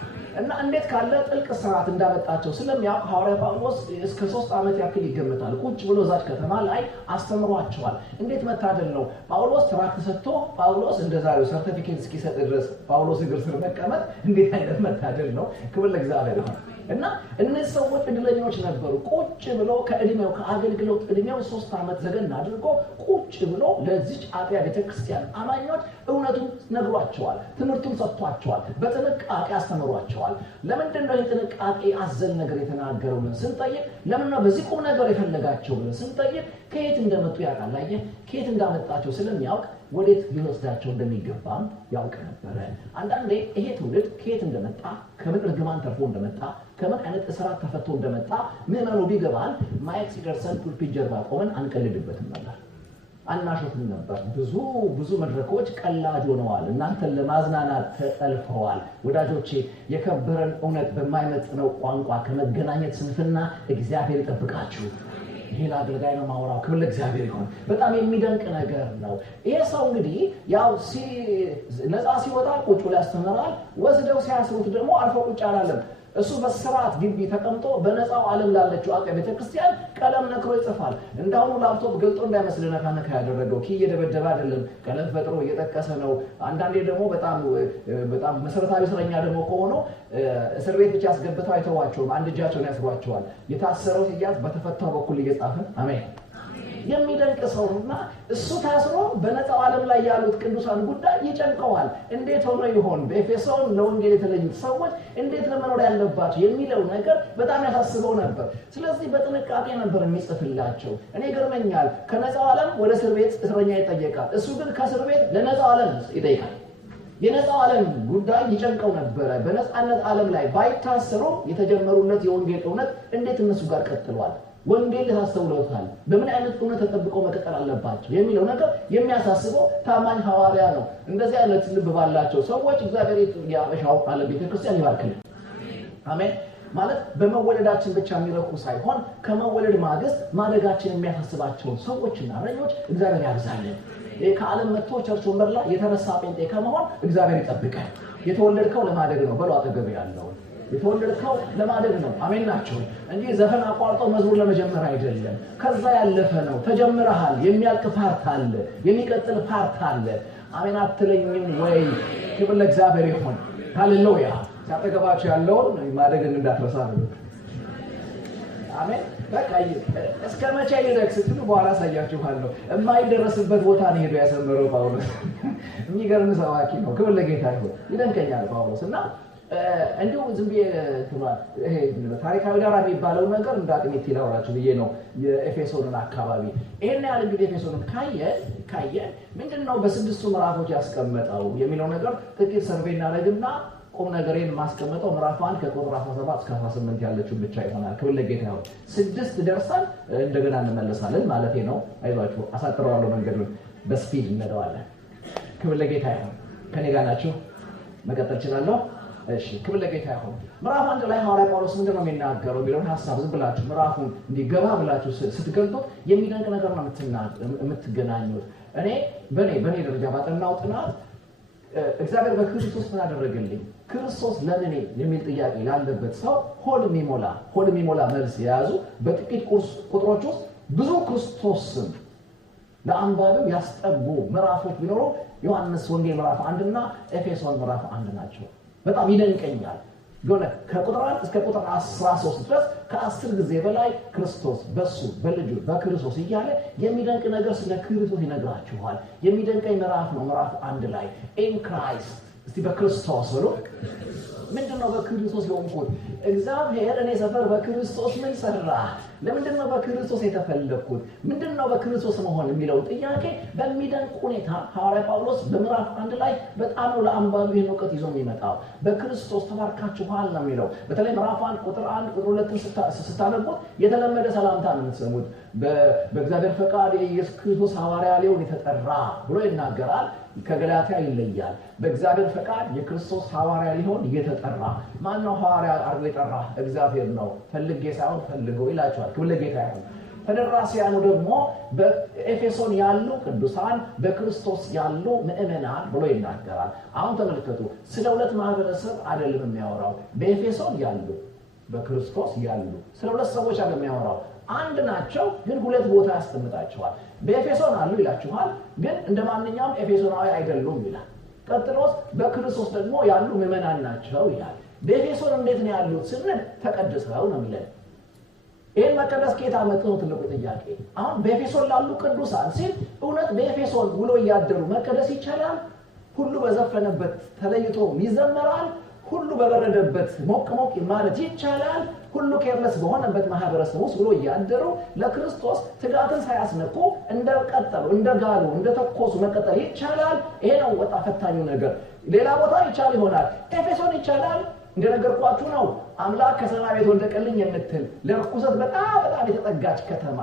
እና እንዴት ካለ ጥልቅ ስርዓት እንዳመጣቸው ስለሚያውቅ ሐዋርያ ጳውሎስ እስከ 3 ዓመት ያክል ይገመታል ቁጭ ብሎ ዛች ከተማ ላይ አስተምሯቸዋል። እንዴት መታደል ነው! ጳውሎስ ትራክት ሰጥቶ ጳውሎስ እንደዛሬው ሰርቲፊኬት እስኪሰጥ ድረስ ጳውሎስ እግር ስር መቀመጥ እንዴት አይነት መታደል ነው! ክብር ለእግዚአብሔር ይሁን። እና እነዚህ ሰዎች እድለኞች ነበሩ። ቁጭ ብሎ ከእድሜው ከአገልግሎት እድሜው 3 ዓመት ዘገን አድርጎ ቁጭ ብሎ ለዚች አጥቢያ ቤተክርስቲያን አማኞች እውነቱን ነግሯቸዋል፣ ትምህርቱን ሰጥቷቸዋል፣ በጥንቃቄ አስተምሯቸዋል። ለምንድን ነው የጥንቃቄ አዘል ነገር የተናገረው ብለን ስንጠይቅ፣ ለምን ነው በዚህ ቁም ነገር የፈለጋቸው ብለን ስንጠይቅ፣ ከየት እንደመጡ ያውቃል። አየህ፣ ከየት እንዳመጣቸው ስለሚያውቅ ወዴት ሊወስዳቸው እንደሚገባም ያውቅ ነበረ። አንዳንዴ ይሄ ትውልድ ከየት እንደመጣ፣ ከምን እርግማን ተርፎ እንደመጣ፣ ከምን አይነት እስራት ተፈቶ እንደመጣ ምዕመኑ ቢገባን ማየት ሲደርሰን ፑልፒት ጀርባ ቆመን አንቀልድበትም ነበር፣ አናሾትም ነበር። ብዙ መድረኮች ቀላጅ ሆነዋል፣ እናንተን ለማዝናናት ተጠልፈዋል። ወዳጆቼ የከበረን እውነት በማይመጥነው ቋንቋ ከመገናኘት ስንፍና እግዚአብሔር ይጠብቃችሁ። ይሄ ለአገልጋይ ነው ማውራው። ክብር ለእግዚአብሔር ይሁን። በጣም የሚደንቅ ነገር ነው። ይሄ ሰው እንግዲህ ያው ነፃ ሲወጣ ቁጭ ብሎ ያስተምራል። ወስደው ሲያስሩት ደግሞ አልፎ ቁጭ አላለም። እሱ በስርዓት ግቢ ተቀምጦ በነፃው ዓለም ላለችው አጥቢያ ቤተክርስቲያን ቀለም ነክሮ ይጽፋል። እንዳሁኑ ላፕቶፕ ገልጦ እንዳይመስል ነካ ያደረገው ኪ እየደበደበ አይደለም፣ ቀለም ፈጥሮ እየጠቀሰ ነው። አንዳንዴ ደግሞ በጣም መሰረታዊ እስረኛ ደግሞ ከሆኑ እስር ቤት ብቻ ያስገብተው አይተዋቸውም፣ አንድ እጃቸውን ያስሯቸዋል። የታሰረው ሲያዝ በተፈታው በኩል እየጻፈ አሜን። የሚደንቅ ሰው ነውና እሱ ታስሮ በነፃው ዓለም ላይ ያሉት ቅዱሳን ጉዳይ ይጨንቀዋል። እንዴት ሆኖ ይሆን በኤፌሶን ለወንጌል የተለዩት ሰዎች እንዴት ለመኖር ያለባቸው የሚለው ነገር በጣም ያሳስበው ነበር። ስለዚህ በጥንቃቄ ነበር የሚጽፍላቸው። እኔ ገርመኛል፣ ከነፃው ዓለም ወደ እስር ቤት እስረኛ ይጠየቃል፣ እሱ ግን ከእስር ቤት ለነፃው ዓለም ይጠይቃል። የነፃው ዓለም ጉዳይ ይጨንቀው ነበረ። በነፃነት ዓለም ላይ ባይታሰሩ የተጀመሩለት የወንጌል እውነት እንዴት እነሱ ጋር ቀጥሏል? ወንጌል ታስተውለውታል። በምን አይነት እውነት ተጠብቀው መቀጠል አለባቸው የሚለው ነገር የሚያሳስበው ታማኝ ሐዋርያ ነው። እንደዚህ አይነት ልብ ባላቸው ሰዎች እግዚአብሔር ያበሻው ዓለም ቤተክርስቲያን ይባርክልን። አሜን። ማለት በመወለዳችን ብቻ የሚረኩ ሳይሆን ከመወለድ ማግስት ማደጋችን የሚያሳስባቸው ሰዎችና እረኞች እግዚአብሔር ያብዛልን። ከዓለም መጥቶ ቸርች ወንበር ላይ የተረሳ ጴንጤ ከመሆን እግዚአብሔር ይጠብቀን። የተወለድከው ለማደግ ነው። በለው አጠገብ ያለው የተወለድከው ለማደግ ነው። አሜን ናቸው እንጂ ዘፈን አቋርጦ መዝሙር ለመጀመር አይደለም። ከዛ ያለፈ ነው። ተጀምረሃል። የሚያልቅ ፓርት አለ፣ የሚቀጥል ፓርት አለ። አሜን አትለኝም ወይ? ክብር ለእግዚአብሔር ይሁን። ሃሌሉያ። ሲያጠገባችሁ ያለውን ማደግን እንዳትረሳ ነው። አሜን። በቃ እስከ መቼ ይደርስ ስትሉ በኋላ ሳያችኋለሁ። የማይደረስበት ቦታ ነው ሄዶ ያሰመረው ጳውሎስ። የሚገርም ሰባኪ ነው። ክብር ለጌታ ይሁን። ይደንቀኛል ጳውሎስ እና እንዲሁ ዝም ብዬ ይሄ ታሪካዊ ዳራ የሚባለው ነገር እንዳጥሚት ይላውራችሁ ብዬ ነው የኤፌሶንን አካባቢ። ይሄን ያህል እንግዲህ ኤፌሶንን ካየ ምንድነው በስድስቱ ምዕራፎች ያስቀመጠው የሚለው ነገር ጥቂት ሰርቬይ እናደርግና ቁም ነገሬን ማስቀመጠው ምዕራፍ 1 ከቁጥር 17 እስከ 18 ያለችው ብቻ ይሆናል። ክብር ለጌታ ይሁን። 6 ደርሰን እንደገና እንመለሳለን ማለት ነው። አይዟችሁ፣ አሳጥረዋለሁ መንገዱን፣ በስፒድ እንሄዳለን። ክብር ለጌታ ይሁን። ከኔ ጋር ናችሁ? መቀጠል እችላለሁ? እሺ፣ ክብር ለጌታ ይሁን። ምዕራፍ 1 ላይ ሐዋርያ ጳውሎስ ምንድነው የሚናገረው የሚለውን ሐሳብ ዝም ብላችሁ ምዕራፉን እንዲገባ ብላችሁ ስትገልጡት የሚደንቅ ነገር ነው የምትገናኙት። እኔ በኔ ደረጃ ባጠናው ጥናት እግዚአብሔር በክርስቶስ ምን አደረገልኝ፣ ክርስቶስ ለምን የሚል ጥያቄ ላለበት ሰው ሆድ የሚሞላ መልስ የያዙ በጥቂት ቁጥሮች ውስጥ ብዙ ክርስቶስን ለአንባቢው ያስጠጉ ምዕራፎች ቢኖሩ ዮሐንስ ወንጌል ምዕራፍ 1 እና ኤፌሶን ምዕራፍ 1 ናቸው። በጣም ይደንቀኛል። ግን ከቁጥር 1 እስከ ቁጥር 13 ድረስ ከ10 ጊዜ በላይ ክርስቶስ በሱ በልጁ በክርስቶስ እያለ የሚደንቅ ነገር ስለ ክርስቶስ ይነግራችኋል። የሚደንቀኝ ምዕራፍ ነው። ምዕራፍ 1 ላይ ኢን ክራይስት እስቲ በክርስቶስ ብሎ ምንድነው በክርስቶስ የሆንኩት? እግዚአብሔር እኔ ሰፈር በክርስቶስ ምን ሰራ? ለምንድነው በክርስቶስ የተፈለኩት? ምንድነው በክርስቶስ መሆን የሚለው ጥያቄ በሚደንቅ ሁኔታ ሐዋርያ ጳውሎስ በምዕራፍ 1 ላይ በጣም ነው ለአንባቢ ይህን ዕውቀት ይዞ የሚመጣው። በክርስቶስ ተባርካችኋል ነው የሚለው። በተለይ ምዕራፍ 1 ቁጥር 1 ቁጥር 2 ስታነቡት የተለመደ ሰላምታ ነው የምትሰሙት። በእግዚአብሔር ፈቃድ የኢየሱስ ክርስቶስ ሐዋርያ ሊሆን የተጠራ ብሎ ይናገራል። ከገላትያ ይለያል። በእግዚአብሔር ፈቃድ የክርስቶስ ሐዋርያ ሊሆን የተጠራ ማን ነው? ሐዋርያ አርጎ የጠራ እግዚአብሔር ነው። ፈልጌ ሳይሆን ፈልገው ይላቸዋል። ክብር ለጌታ ይሁን። ተደራሲያኑ ደግሞ በኤፌሶን ያሉ ቅዱሳን በክርስቶስ ያሉ ምእመናን ብሎ ይናገራል። አሁን ተመልከቱ፣ ስለ ሁለት ማህበረሰብ አይደለም የሚያወራው። በኤፌሶን ያሉ በክርስቶስ ያሉ ስለ ሁለት ሰዎች አይደለም የሚያወራው። አንድ ናቸው ግን ሁለት ቦታ ያስቀምጣቸዋል። በኤፌሶን አሉ ይላችኋል፣ ግን እንደማንኛውም ኤፌሶናዊ አይደሉም ይላል። ቀጥሎስ በክርስቶስ ደግሞ ያሉ ምእመናን ናቸው ይላል። በኤፌሶን እንዴት ነው ያሉት ስንል ተቀድሰው ነው የሚለው። ይሄን መቀደስ ከየት አመጣው ትልቁ ጥያቄ። አሁን በኤፌሶን ላሉ ቅዱሳን ሲል እውነት በኤፌሶን ውሎ ያደሩ መቀደስ ይቻላል? ሁሉ በዘፈነበት ተለይቶ ይዘመራል? ሁሉ በበረደበት ሞቅ ሞቅ ማለት ይቻላል? ሁሉ ከርለስ በሆነበት ማህበረሰብ ውስጥ ውሎ ያደሩ ለክርስቶስ ትጋትን ሳያስነኩ እንደቀጠሉ እንደጋሉ እንደተኮሱ መቀጠል ይቻላል? ይሄ ነው ወጣ ፈታኙ ነገር። ሌላ ቦታ ይቻል ይሆናል፣ ኤፌሶን ይቻላል? እንደነገርኳችሁ ነው። አምላክ ከሰማይ ቤት ወደቀልኝ የምትል ለርኩሰት በጣም የተጠጋች ከተማ፣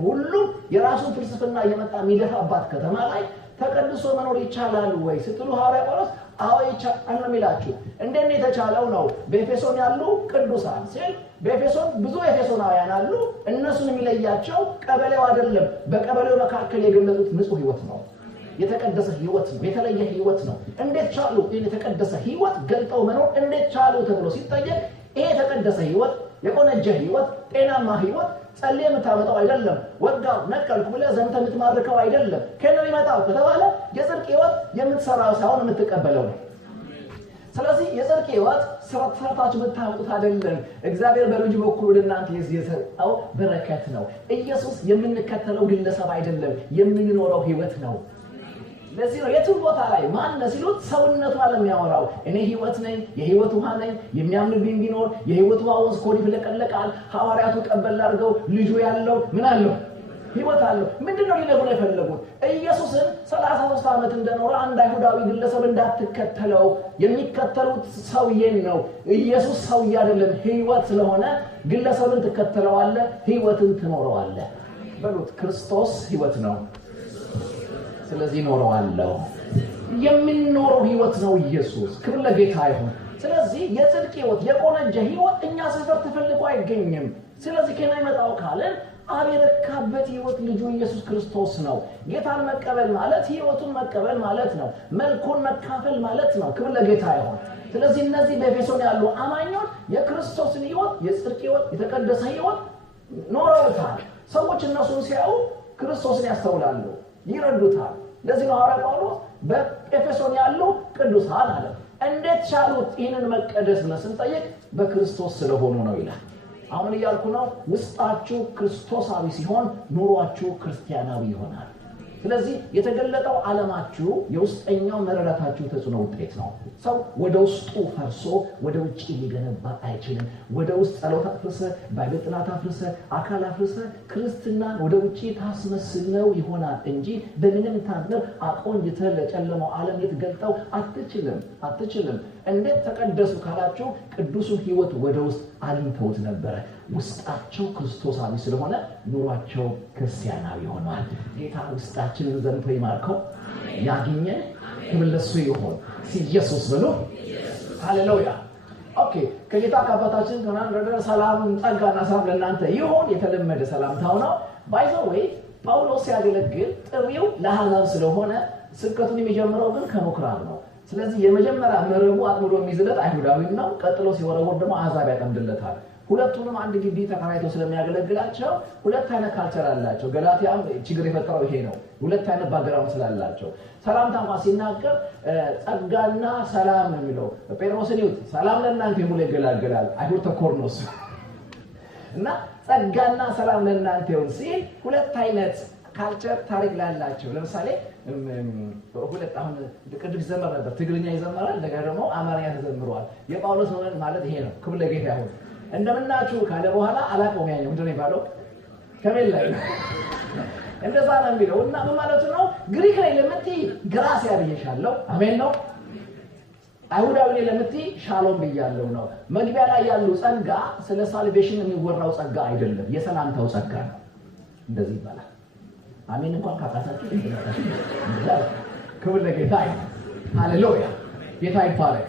ሁሉ የራሱን ፍልስፍና እየመጣ የሚደፋባት ከተማ ላይ ተቀድሶ መኖር ይቻላል ወይ ስትሉ ሐዋርያ ጳውሎስ አዎ ይቻላል ነው የሚላችሁ። እንዴት ነው የተቻለው ነው? በኤፌሶን ያሉ ቅዱሳን ሲል በኤፌሶን ብዙ ኤፌሶናውያን አሉ። እነሱን የሚለያቸው ቀበሌው አይደለም። በቀበሌው መካከል የገለጹት ንጹህ ህይወት ነው፣ የተቀደሰ ህይወት ነው፣ የተለየ ህይወት ነው። እንዴት ቻሉ ይሄን የተቀደሰ ህይወት ገልጠው መኖር እንዴት ቻሉ ተብሎ ሲጠየቅ ይሄ የተቀደሰ ህይወት፣ የቆነጀ ህይወት፣ ጤናማ ህይወት ጸልየ የምታመጣው አይደለም። ወጋው ነቀልኩ ብለህ ዘምተህ የምትማርከው አይደለም። ከነው ይመጣው ከተባለ የጽድቅ ህይወት የምትሰራው ሳይሆን የምትቀበለው ነው። ስለዚህ የጽድቅ ህይወት ሰርታችሁ የምታመጡት አይደለም። እግዚአብሔር በልጁ በኩል ወደ እናንተ የሰጠው በረከት ነው። ኢየሱስ የምንከተለው ግለሰብ አይደለም፣ የምንኖረው ህይወት ነው። ለዚህ ነው የትም ቦታ ላይ ማን ነው ሲሉት ሰውነቱ ዓለም ያወራው። እኔ ህይወት ነኝ፣ የህይወት ውሃ ነኝ፣ የሚያምንብኝ ቢኖር የህይወት ውሃ ወንዝ ከሆድ ይፍለቀለቃል። ሐዋርያቱ ቀበል አድርገው ልጁ ያለው ምን አለው? ህይወት አለው። ምንድነው ሊነግሩ የፈለጉት? ኢየሱስን 33 ዓመት እንደኖረ አንድ አይሁዳዊ ግለሰብ እንዳትከተለው፣ የሚከተሉት ሰውዬን ነው። ኢየሱስ ሰውዬ አይደለም፣ ህይወት ስለሆነ ግለሰብን ትከተለዋለህ፣ ህይወትን ትኖረዋለህ። በሉት ክርስቶስ ህይወት ነው። ስለዚህ ኖረዋለሁ። የምንኖረው ህይወት ነው ኢየሱስ። ክብር ለጌታ ይሁን። ስለዚህ የጽድቅ ህይወት የቆነጀ ህይወት እኛ ሰፈር ተፈልጎ አይገኝም። ስለዚህ ከና ይመጣው ካለን አቤረካበት ህይወት ልጁ ኢየሱስ ክርስቶስ ነው። ጌታን መቀበል ማለት ህይወቱን መቀበል ማለት ነው። መልኩን መካፈል ማለት ነው። ክብር ለጌታ ይሁን። ስለዚህ እነዚህ በኤፌሶን ያሉ አማኞች የክርስቶስን ህይወት፣ የጽድቅ ህይወት፣ የተቀደሰ ህይወት ኖረውታል። ሰዎች እነሱን ሲያዩ ክርስቶስን ያስተውላሉ፣ ይረዱታል። ለዚህ ነው ሐዋርያ ጳውሎስ በኤፌሶን ያሉ ቅዱሳን አለ እንዴት ቻሉት ይህንን መቀደስ ነው ስንጠይቅ በክርስቶስ ስለሆኑ ነው ይላል። አሁን እያልኩ ነው ውስጣችሁ ክርስቶሳዊ ሲሆን ኑሯችሁ ክርስቲያናዊ ይሆናል። ስለዚህ የተገለጠው ዓለማችሁ የውስጠኛው መረዳታችሁ ተጽዕኖ ውጤት ነው። ሰው ወደ ውስጡ ፈርሶ ወደ ውጪ ሊገነባ አይችልም። ወደ ውስጥ ጸሎት አፍርሰ፣ ባይብል ጥናት አፍርሰ፣ አካል አፍርሰ ክርስትናን ወደ ውጪ ታስመስለው ይሆናል እንጂ በምንም ታምር አቆንጅተህ ለጨለማው ዓለም ልትገልጠው አትችልም። እንዴት ተቀደሱ ካላችሁ ቅዱሱን ህይወት ወደ ውስጥ አልንተውት ነበረ። ውስጣቸው ክርስቶሳዊ ስለሆነ ኑሯቸው ክርስቲያናዊ ሆኗል። ጌታ ውስጣችንን ዘንቶ ይማርከው ያግኘን። ክብር ለሱ ይሁን። ኢየሱስ ብሎ ሃሌሉያ። ኦኬ ከጌታ ከአባታችን ከናንደረ ሰላም ጸጋና ሰላም ለእናንተ ይሁን። የተለመደ ሰላምታው ነው። ባይ ዘ ዌይ ጳውሎስ ያገለግል ጥሪው ለአሕዛብ ስለሆነ ስብከቱን የሚጀምረው ግን ከምኩራብ ነው። ስለዚህ የመጀመሪያ መረቡ አጥምዶ የሚዝለት አይሁዳዊ ነው። ቀጥሎ ሲወረወር ደግሞ አሕዛብ ያጠምድለታል። ሁለቱንም አንድ ግቢ ተከራይተው ስለሚያገለግላቸው ሁለት አይነት ካልቸር አላቸው። ገላትያም ችግር የፈጠረው ይሄ ነው። ሁለት አይነት ባግራውንድ ስላላቸው ሰላምታ እንኳን ሲናገር ጸጋና ሰላም ነው የሚለው። ጴጥሮስን ይሁት ሰላም ለእናንተ ይሁን ይገላገላል። አይሁድ ተኮር ነው እሱ እና ጸጋና ሰላም ለእናንተ ይሁን ሲል ሁለት አይነት ካልቸር ታሪክ ላላቸው ለምሳሌ ሁለት አሁን ቅድም ይዘመር ነበር ትግርኛ ይዘመራል እንደገና ደግሞ አማርኛ ተዘምሯል የጳውሎስ ማለት ይሄ ነው ክብር ለጌታ ይሁን እንደምናችሁ ካለ በኋላ አላቀውም ያኛው ምንድን ነው የሚባለው ከመል ላይ እንደዛ ነው የሚለው እና ምን ማለት ነው ግሪክ ላይ ለምትይ ግራሲያ ብዬሻለሁ አሜን ነው አይሁዳዊ ላይ ለምትይ ሻሎም ብያለሁ ነው መግቢያ ላይ ያለው ጸጋ ስለ ሳልቬሽን የሚወራው ጸጋ አይደለም የሰላምታው ጸጋ ነው እንደዚህ ይባላል አሜን እንኳን ካፋሳችሁ እንደዛ ክብር ለጌታ ይሁን ሃሌሉያ ጌታ ይባረክ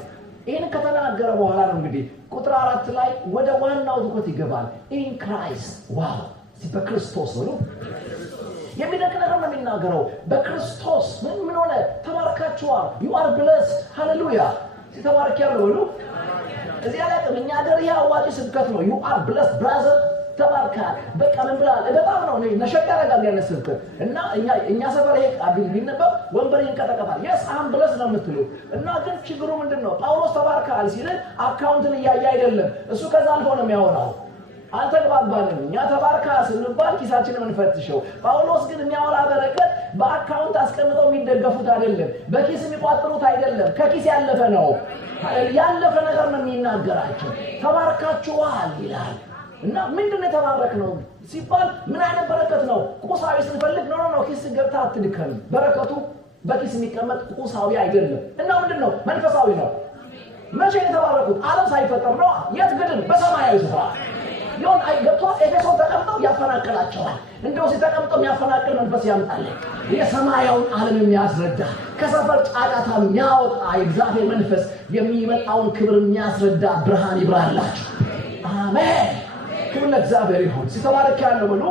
ይሄን ከተናገረ በኋላ ነው እንግዲህ ቁጥር 4 ላይ ወደ ዋናው ትኩረት ይገባል ኢን ክራይስት ዋው በክርስቶስ ነው የሚደንቅ ነገር ነው የሚናገረው በክርስቶስ ምን ሆነ ተባርካችኋል you are blessed hallelujah ተባርካለሁ ነው እዚህ ላይ እኛ ሀገር ያዋጭ ስብከት ነው you are blessed brother ተባርካል በቃ ምን ብላል በጣም ነው ነሸቅ ያደርጋል ያነስልክ እና እኛ ሰፈር ይሄ አብይ ቢነበብ ወንበር ይንቀጠቀጣል yes I'm blessed ነው የምትሉ እና ግን ችግሩ ምንድነው ጳውሎስ ተባርካል ሲል አካውንትን ያያይ አይደለም እሱ ከዛ አልሆነም ያወራው አልተግባባንም እኛ ተባርካ ስንባል ኪሳችንን እንፈትሽው ጳውሎስ ግን የሚያወራ በረከት በአካውንት አስቀምጠው የሚደገፉት አይደለም በኪስ የሚቋጥሩት አይደለም ከኪስ ያለፈ ነው ያለፈ ነገር ነው የሚናገራቸው ተባርካችኋል ይላል እና ምንድነው ተባረክነው ሲባል ምን አይነት በረከት ነው ቁሳዊ ስንፈልግ ነው ኪስ ገብታ አትድከም በረከቱ በኪስ የሚቀመጥ ቁሳዊ አይደለም እና ምንድነው መንፈሳዊ ነው መቼ የተባረኩት ዓለም ሳይፈጠር ነው የት ግድን በሰማያዊ ስፍራ ይሁን አይገጥቶ ኤፌሶን ተቀምጠው ያፈናቀላቸዋል እንደው ሲተቀምጠው የሚያፈናቅል መንፈስ ያምጣል የሰማያውን ዓለም የሚያስረዳ ከሰፈር ጫጫታ የሚያወጣ የእግዚአብሔር መንፈስ የሚመጣውን ክብር የሚያስረዳ ብርሃን ይብራላችሁ አሜን ክብር ለእግዚአብሔር ይሁን ሲተባረክ ያለው ብሎ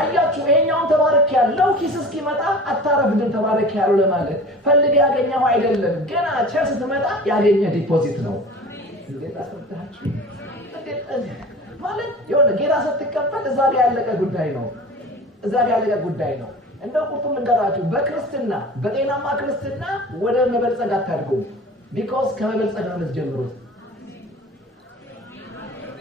አያችሁ ይሄኛውን ተባረክ ያለው ኪስ እስኪመጣ አታረፍድን ተባረክ ያለው ለማለት ፈልግ ያገኘው አይደለም ገና ቸርስ ትመጣ ያገኘ ዲፖዚት ነው እንዴት አሰብታችሁ ማለት የሆነ ጌታ ስትቀበል እዛ ጋር ያለቀ ጉዳይ ነው እንደው ቁርጡን ልንገራችሁ በክርስትና በጤናማ ክርስትና ወደ መበልጸግ አታድጉም because ከመበልጸግ ነው የምትጀምሩት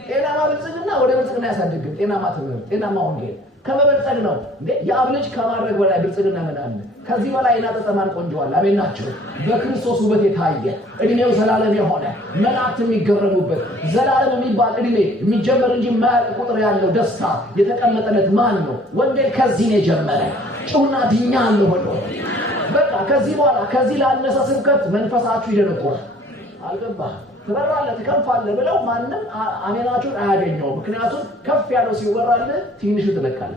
ጤናማ ብልጽግና ወደ ብልጽግና ያሳድግም ጤናማ ትምህርት ጤናማ ወንጌል ከመበልጸግ ነው እንዴ ያብልጅ ከማድረግ በላይ ብልጽግና ምን አለ ከዚህ በላይ እናጠጠማን ቆንጆዋል አሜን ናቸው በክርስቶስ ውበት የታየ እድሜው ዘላለም የሆነ መላእክት የሚገረሙበት ዘላለም የሚባል እድሜ የሚጀመር እንጂ ማያልቅ ቁጥር ያለው ደስታ የተቀመጠለት ማን ነው ወንጌል ከዚህ ነው የጀመረ ጩና ድኛለሁ ብሎ በቃ ከዚህ በኋላ ከዚህ ላነሰ ስብከት መንፈሳችሁ ይደነቆራል አልገባ ተበራለ ተከፋለ ብለው ማንንም አሜናችሁን አያገኘው ምክንያቱም ከፍ ያለው ሲወራል ትንሽ ተለካለ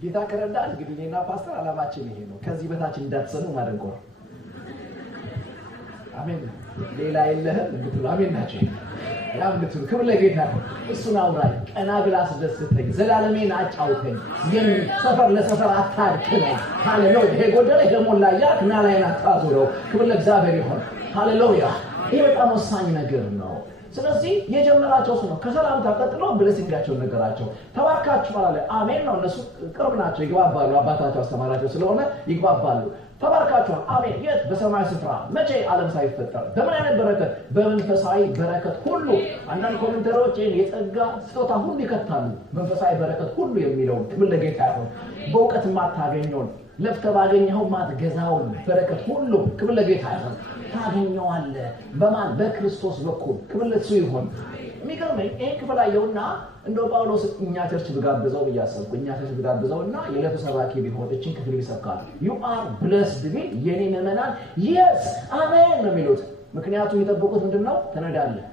ጌታ ከረዳ እንግዲህ እኔና ፓስተር አላማችን ይሄ ነው ከዚህ በታች እንዳትሰኑ ማደንቆር አሜን ሌላ የለህም እንድትሉ አሜን ናቸው ያም እንድትሉ ክብር ለጌታ እሱን አውራኝ ቀና ብላ አስደስተኝ ዘላለሜን አጫውተኝ ግን ሰፈር ለሰፈር አታድክመኝ ሃሌሉያ ይሄ ጎደለ ገሞላ ያክና ላይ ናጣዙረው ክብር ለእግዚአብሔር ይሁን ሃሌሉያ ይሄ በጣም ወሳኝ ነገር ነው ስለዚህ የጀመራቸው ነው ከሰላምታ ቀጥሎ ብለሲንጋቸው ነገራቸው ተባርካችሁ አለ አሜን ነው እነሱ ቅርብ ናቸው ይግባባሉ አባታቸው አስተማራቸው ስለሆነ ይግባባሉ ተባርካችሁ አሜን የት በሰማይ ስፍራ መቼ ዓለም ሳይፈጠር በምን አይነት በረከት በመንፈሳዊ በረከት ሁሉ አንዳንድ ኮሜንተሮች የጸጋ ስጦታ ሁሉ ይከታሉ መንፈሳዊ በረከት ሁሉ የሚለው ክብር ለጌታ ይሁን በእውቀት ማታገኘውን ለፍተህ ባገኘው ማትገዛውን በረከት ሁሉ ክብር ለጌታ ይሁን ታገኘዋለህ በማን በክርስቶስ በኩል ክብር ለሱ ይሁን የሚገርመኝ ይሄ ክፍል አየውና እንደው ጳውሎስ እኛ ቸርች ብጋብዘው በያሰብኩ እኛ ቸርች ብጋብዘውና የለቱ ሰባኪ ቢሆን እቺን ክፍል ይሰብካል you are blessed ቢል የኔ መመናን yes አሜን ነው የሚሉት ምክንያቱም የሚጠብቁት ምንድነው ተነዳለህ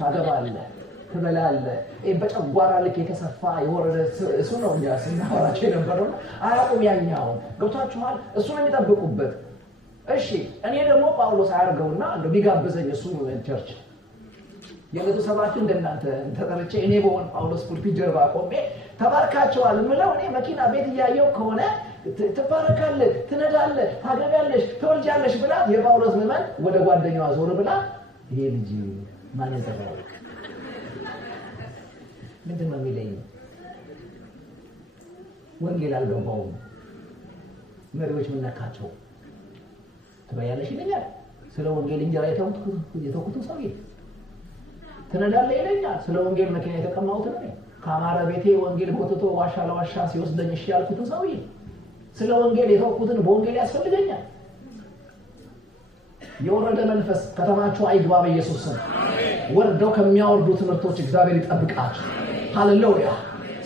ታገባለህ ትበላለህ በጨጓራ ልክ የተሰፋ የወረደ እሱ ነው ያስናወራቸው የነበረው አያውቁም ያኛው ገብታችኋል እሱ ነው የሚጠብቁበት እሺ እኔ ደግሞ ጳውሎስ አያርገውና እንደው ቢጋብዘኝ እሱ ቸርች የለቱ ሰባኪ እንደናንተ ተጠርቼ እኔ በሆን ጳውሎስ ፑልፒት ጀርባ ቆሜ ተባርካቸዋል ምለው እኔ መኪና ቤት ያያየው ከሆነ ትባረካለህ ትነዳለህ ታገቢያለሽ ትወልጃለሽ ብላ የጳውሎስ መመን ወደ ጓደኛዋ ዞር ብላ ይሄ ልጅ ማን ያዘራው ምንድነው የሚለኝ ወንጌል አልገባውም መሪዎች ምን ነካቸው ትበያለሽ ይለኛል ስለ ወንጌል እንጀራ የተውኩት ሰው ትነዳለህ ይለኛል። ስለ ወንጌል መኪና የተቀማሁት ነው። ከአማራ ቤቴ ወንጌል ቦትቶ ዋሻ ለዋሻ ሲወስደኝ እሺ ያልኩትን ሰውዬ ስለ ወንጌል የተወኩትን በወንጌል ያስፈልገኛል። የወረደ መንፈስ ከተማችሁ አይግባ በኢየሱስ ስም። ወርደው ከሚያወርዱ ትምህርቶች እግዚአብሔር ይጠብቃችሁ። ሃሌሉያ።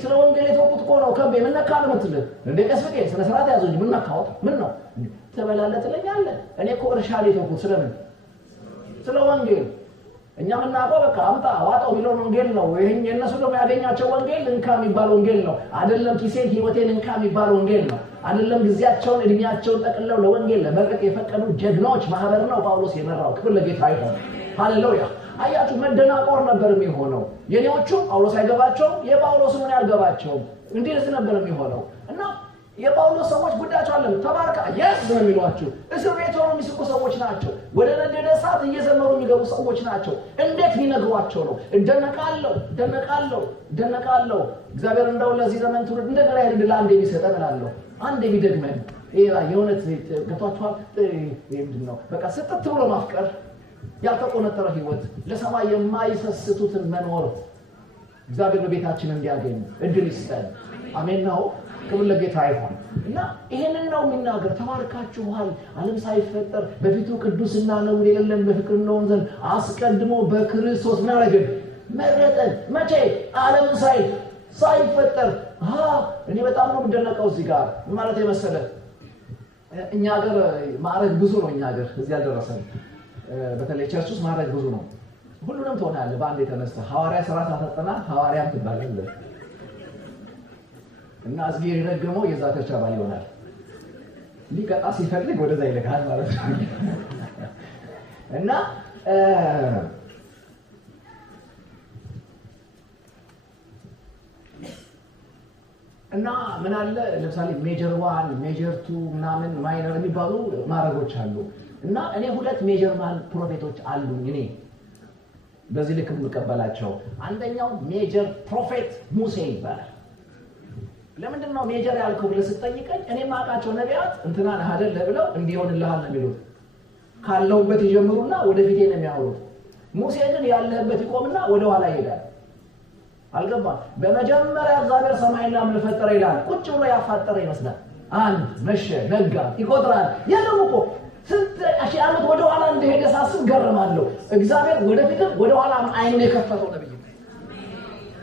ስለ ወንጌል የተወኩት እኮ ነው። ከቤ ምን ነካ ነው የምትልህ እንደ ቀስፍቄ ስለ ስርዓት ያዙኝ ምን ነካው ምን ነው ተበላለ ትለኛለህ። እኔ እኮ እርሻ ላይ የተወኩት ስለምን ስለ ወንጌል እኛ ምናውቀው በቃ አምጣ ዋጣው ቢለው ወንጌል ነው። ይሄን የነሱ ደግሞ ያገኛቸው ወንጌል እንካ የሚባል ወንጌል ነው። አይደለም ኪሴን ህይወቴን እንካ የሚባል ወንጌል ነው። አይደለም ጊዜያቸውን እድሜያቸውን ጠቅልለው ለወንጌል ለመርቀቅ የፈቀዱ ጀግኖች ማህበር ነው ጳውሎስ የመራው። ክብር ለጌታ ይሁን። ሃሌሉያ። አያችሁ መደናቆር ነበር የሚሆነው። የኔዎቹ ጳውሎስ አይገባቸው የጳውሎስ ምን ያልገባቸው እንዴት ነበር የሚሆነው? እና የጳውሎስ ሰዎች ጉዳያቸው አለ ተባረካ ያስ ነው የሚሏቸው። እስር ቤት ሆነው የሚስቁ ሰዎች ናቸው። ወደ ነደደ ሰዓት እየዘመሩ የሚገቡ ሰዎች ናቸው። እንዴት ሊነግሯቸው ነው? ደነቃለው እግዚአብሔር እንደው ለዚህ ዘመን ትውልድ እንደገና ይድል አንዴ ቢሰጠን እላለሁ። አንዴ ቢደግመን የእውነት ገብቷችኋል? ምንድነው በቃ ስጥት ብሎ ማፍቀር ያልተቆነጠረ ህይወት ለሰማይ የማይሰስቱትን መኖር እግዚአብሔር በቤታችን እንዲያገኝ እድል ይስጠን። አሜን ነው። ክብር ለጌታ ይሁን። እና ይሄንን ነው የሚናገር። ተባርካችኋል ዓለም ሳይፈጠር በፊቱ ቅዱስና ነውር የሌለን በፍቅር እንሆን ዘንድ አስቀድሞ በክርስቶስ ማረገን መረጠን። መቼ? ዓለም ሳይፈጠር። እኔ በጣም ነው የምደነቀው እዚህ ጋር ማለት የመሰለ እኛ ሀገር ማረግ ብዙ ነው። እኛ ሀገር እዚህ ያልደረሰን በተለይ ቸርች ውስጥ ማረግ ብዙ ነው። ሁሉንም ትሆናለህ በአንድ የተነሳ ሐዋርያ ሥራ ታጠና ሐዋርያም ትባላለህ እና አዝጌር ይረገመው የዛ ቸርች አባል ይሆናል። ሊቀጣ ሲፈልግ ወደዛ ይልካል ማለት ነው። እና ምን አለ ለምሳሌ ሜጀር 1 ሜጀር 2 ምናምን ማይነር የሚባሉ ማረጎች አሉ። እና እኔ ሁለት ሜጀር ማን ፕሮፌቶች አሉኝ እኔ በዚህ ልክ የምቀበላቸው። አንደኛው ሜጀር ፕሮፌት ሙሴ ይባላል። ለምንድን ነው ሜጀር ያልከው ብለህ ስትጠይቀኝ እኔ ማቃቸው ነቢያት እንትና ነህ አይደል ብለው እንዲሆንልሃል ነው የሚሉት። ካለውበት ይጀምሩና ወደ ፊቴ ነው የሚያወሩት። ሙሴ ግን ያለበት ይቆምና ወደ ኋላ ይሄዳል። አልገባም። በመጀመሪያ እግዚአብሔር ሰማይና ምድር ፈጠረ ይላል። ቁጭ ብሎ ያፋጠረ ይመስላል። አንድ መሸ ነጋ ይቆጥራል። የለም እኮ ስንት ሺህ ዓመት ወደ ኋላ እንደሄደ ሳስብ ገረማለሁ። እግዚአብሔር ወደፊትም ወደ ኋላ አይኑን የከፈተው ነብይ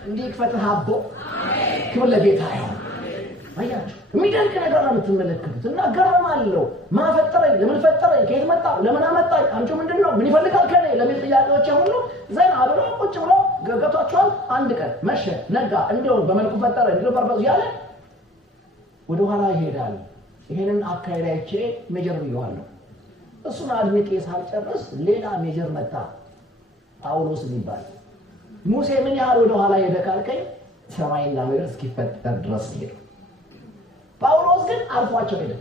እንዲህ ይፈትህ አቦ ክብር ለጌታ ይሁን። አያችሁ የሚደንቅ ነገር ነው የምትመለከቱት። እና ገረማለሁ። ማፈጠረኝ ለምን ፈጠረኝ? ከየት መጣ? ለምን አመጣኝ? አንቺ ምንድነው? ምን ይፈልጋል ከኔ? ለምን ጥያቄዎች ሁሉ ዘና አብሮ ቁጭ ብሎ ገገቷቸዋል። አንድ ቀን መሸ ነጋ እንደው በመልኩ ፈጠረ እንደው ፐርፐዝ ያለ ወደ ኋላ ይሄዳል። ይሄንን አካይዳይቼ ሜጀር ብየዋለሁ። እሱን አድምቄ ሳልጨርስ ሌላ ሜጀር መጣ ጳውሎስ የሚባል። ሙሴ ምን ያህል ወደ ኋላ ሄደ ካልከኝ ሰማይና ምድር እስኪፈጠር ድረስ ሄደ። ጳውሎስ ግን አልፏቸው ሄደ።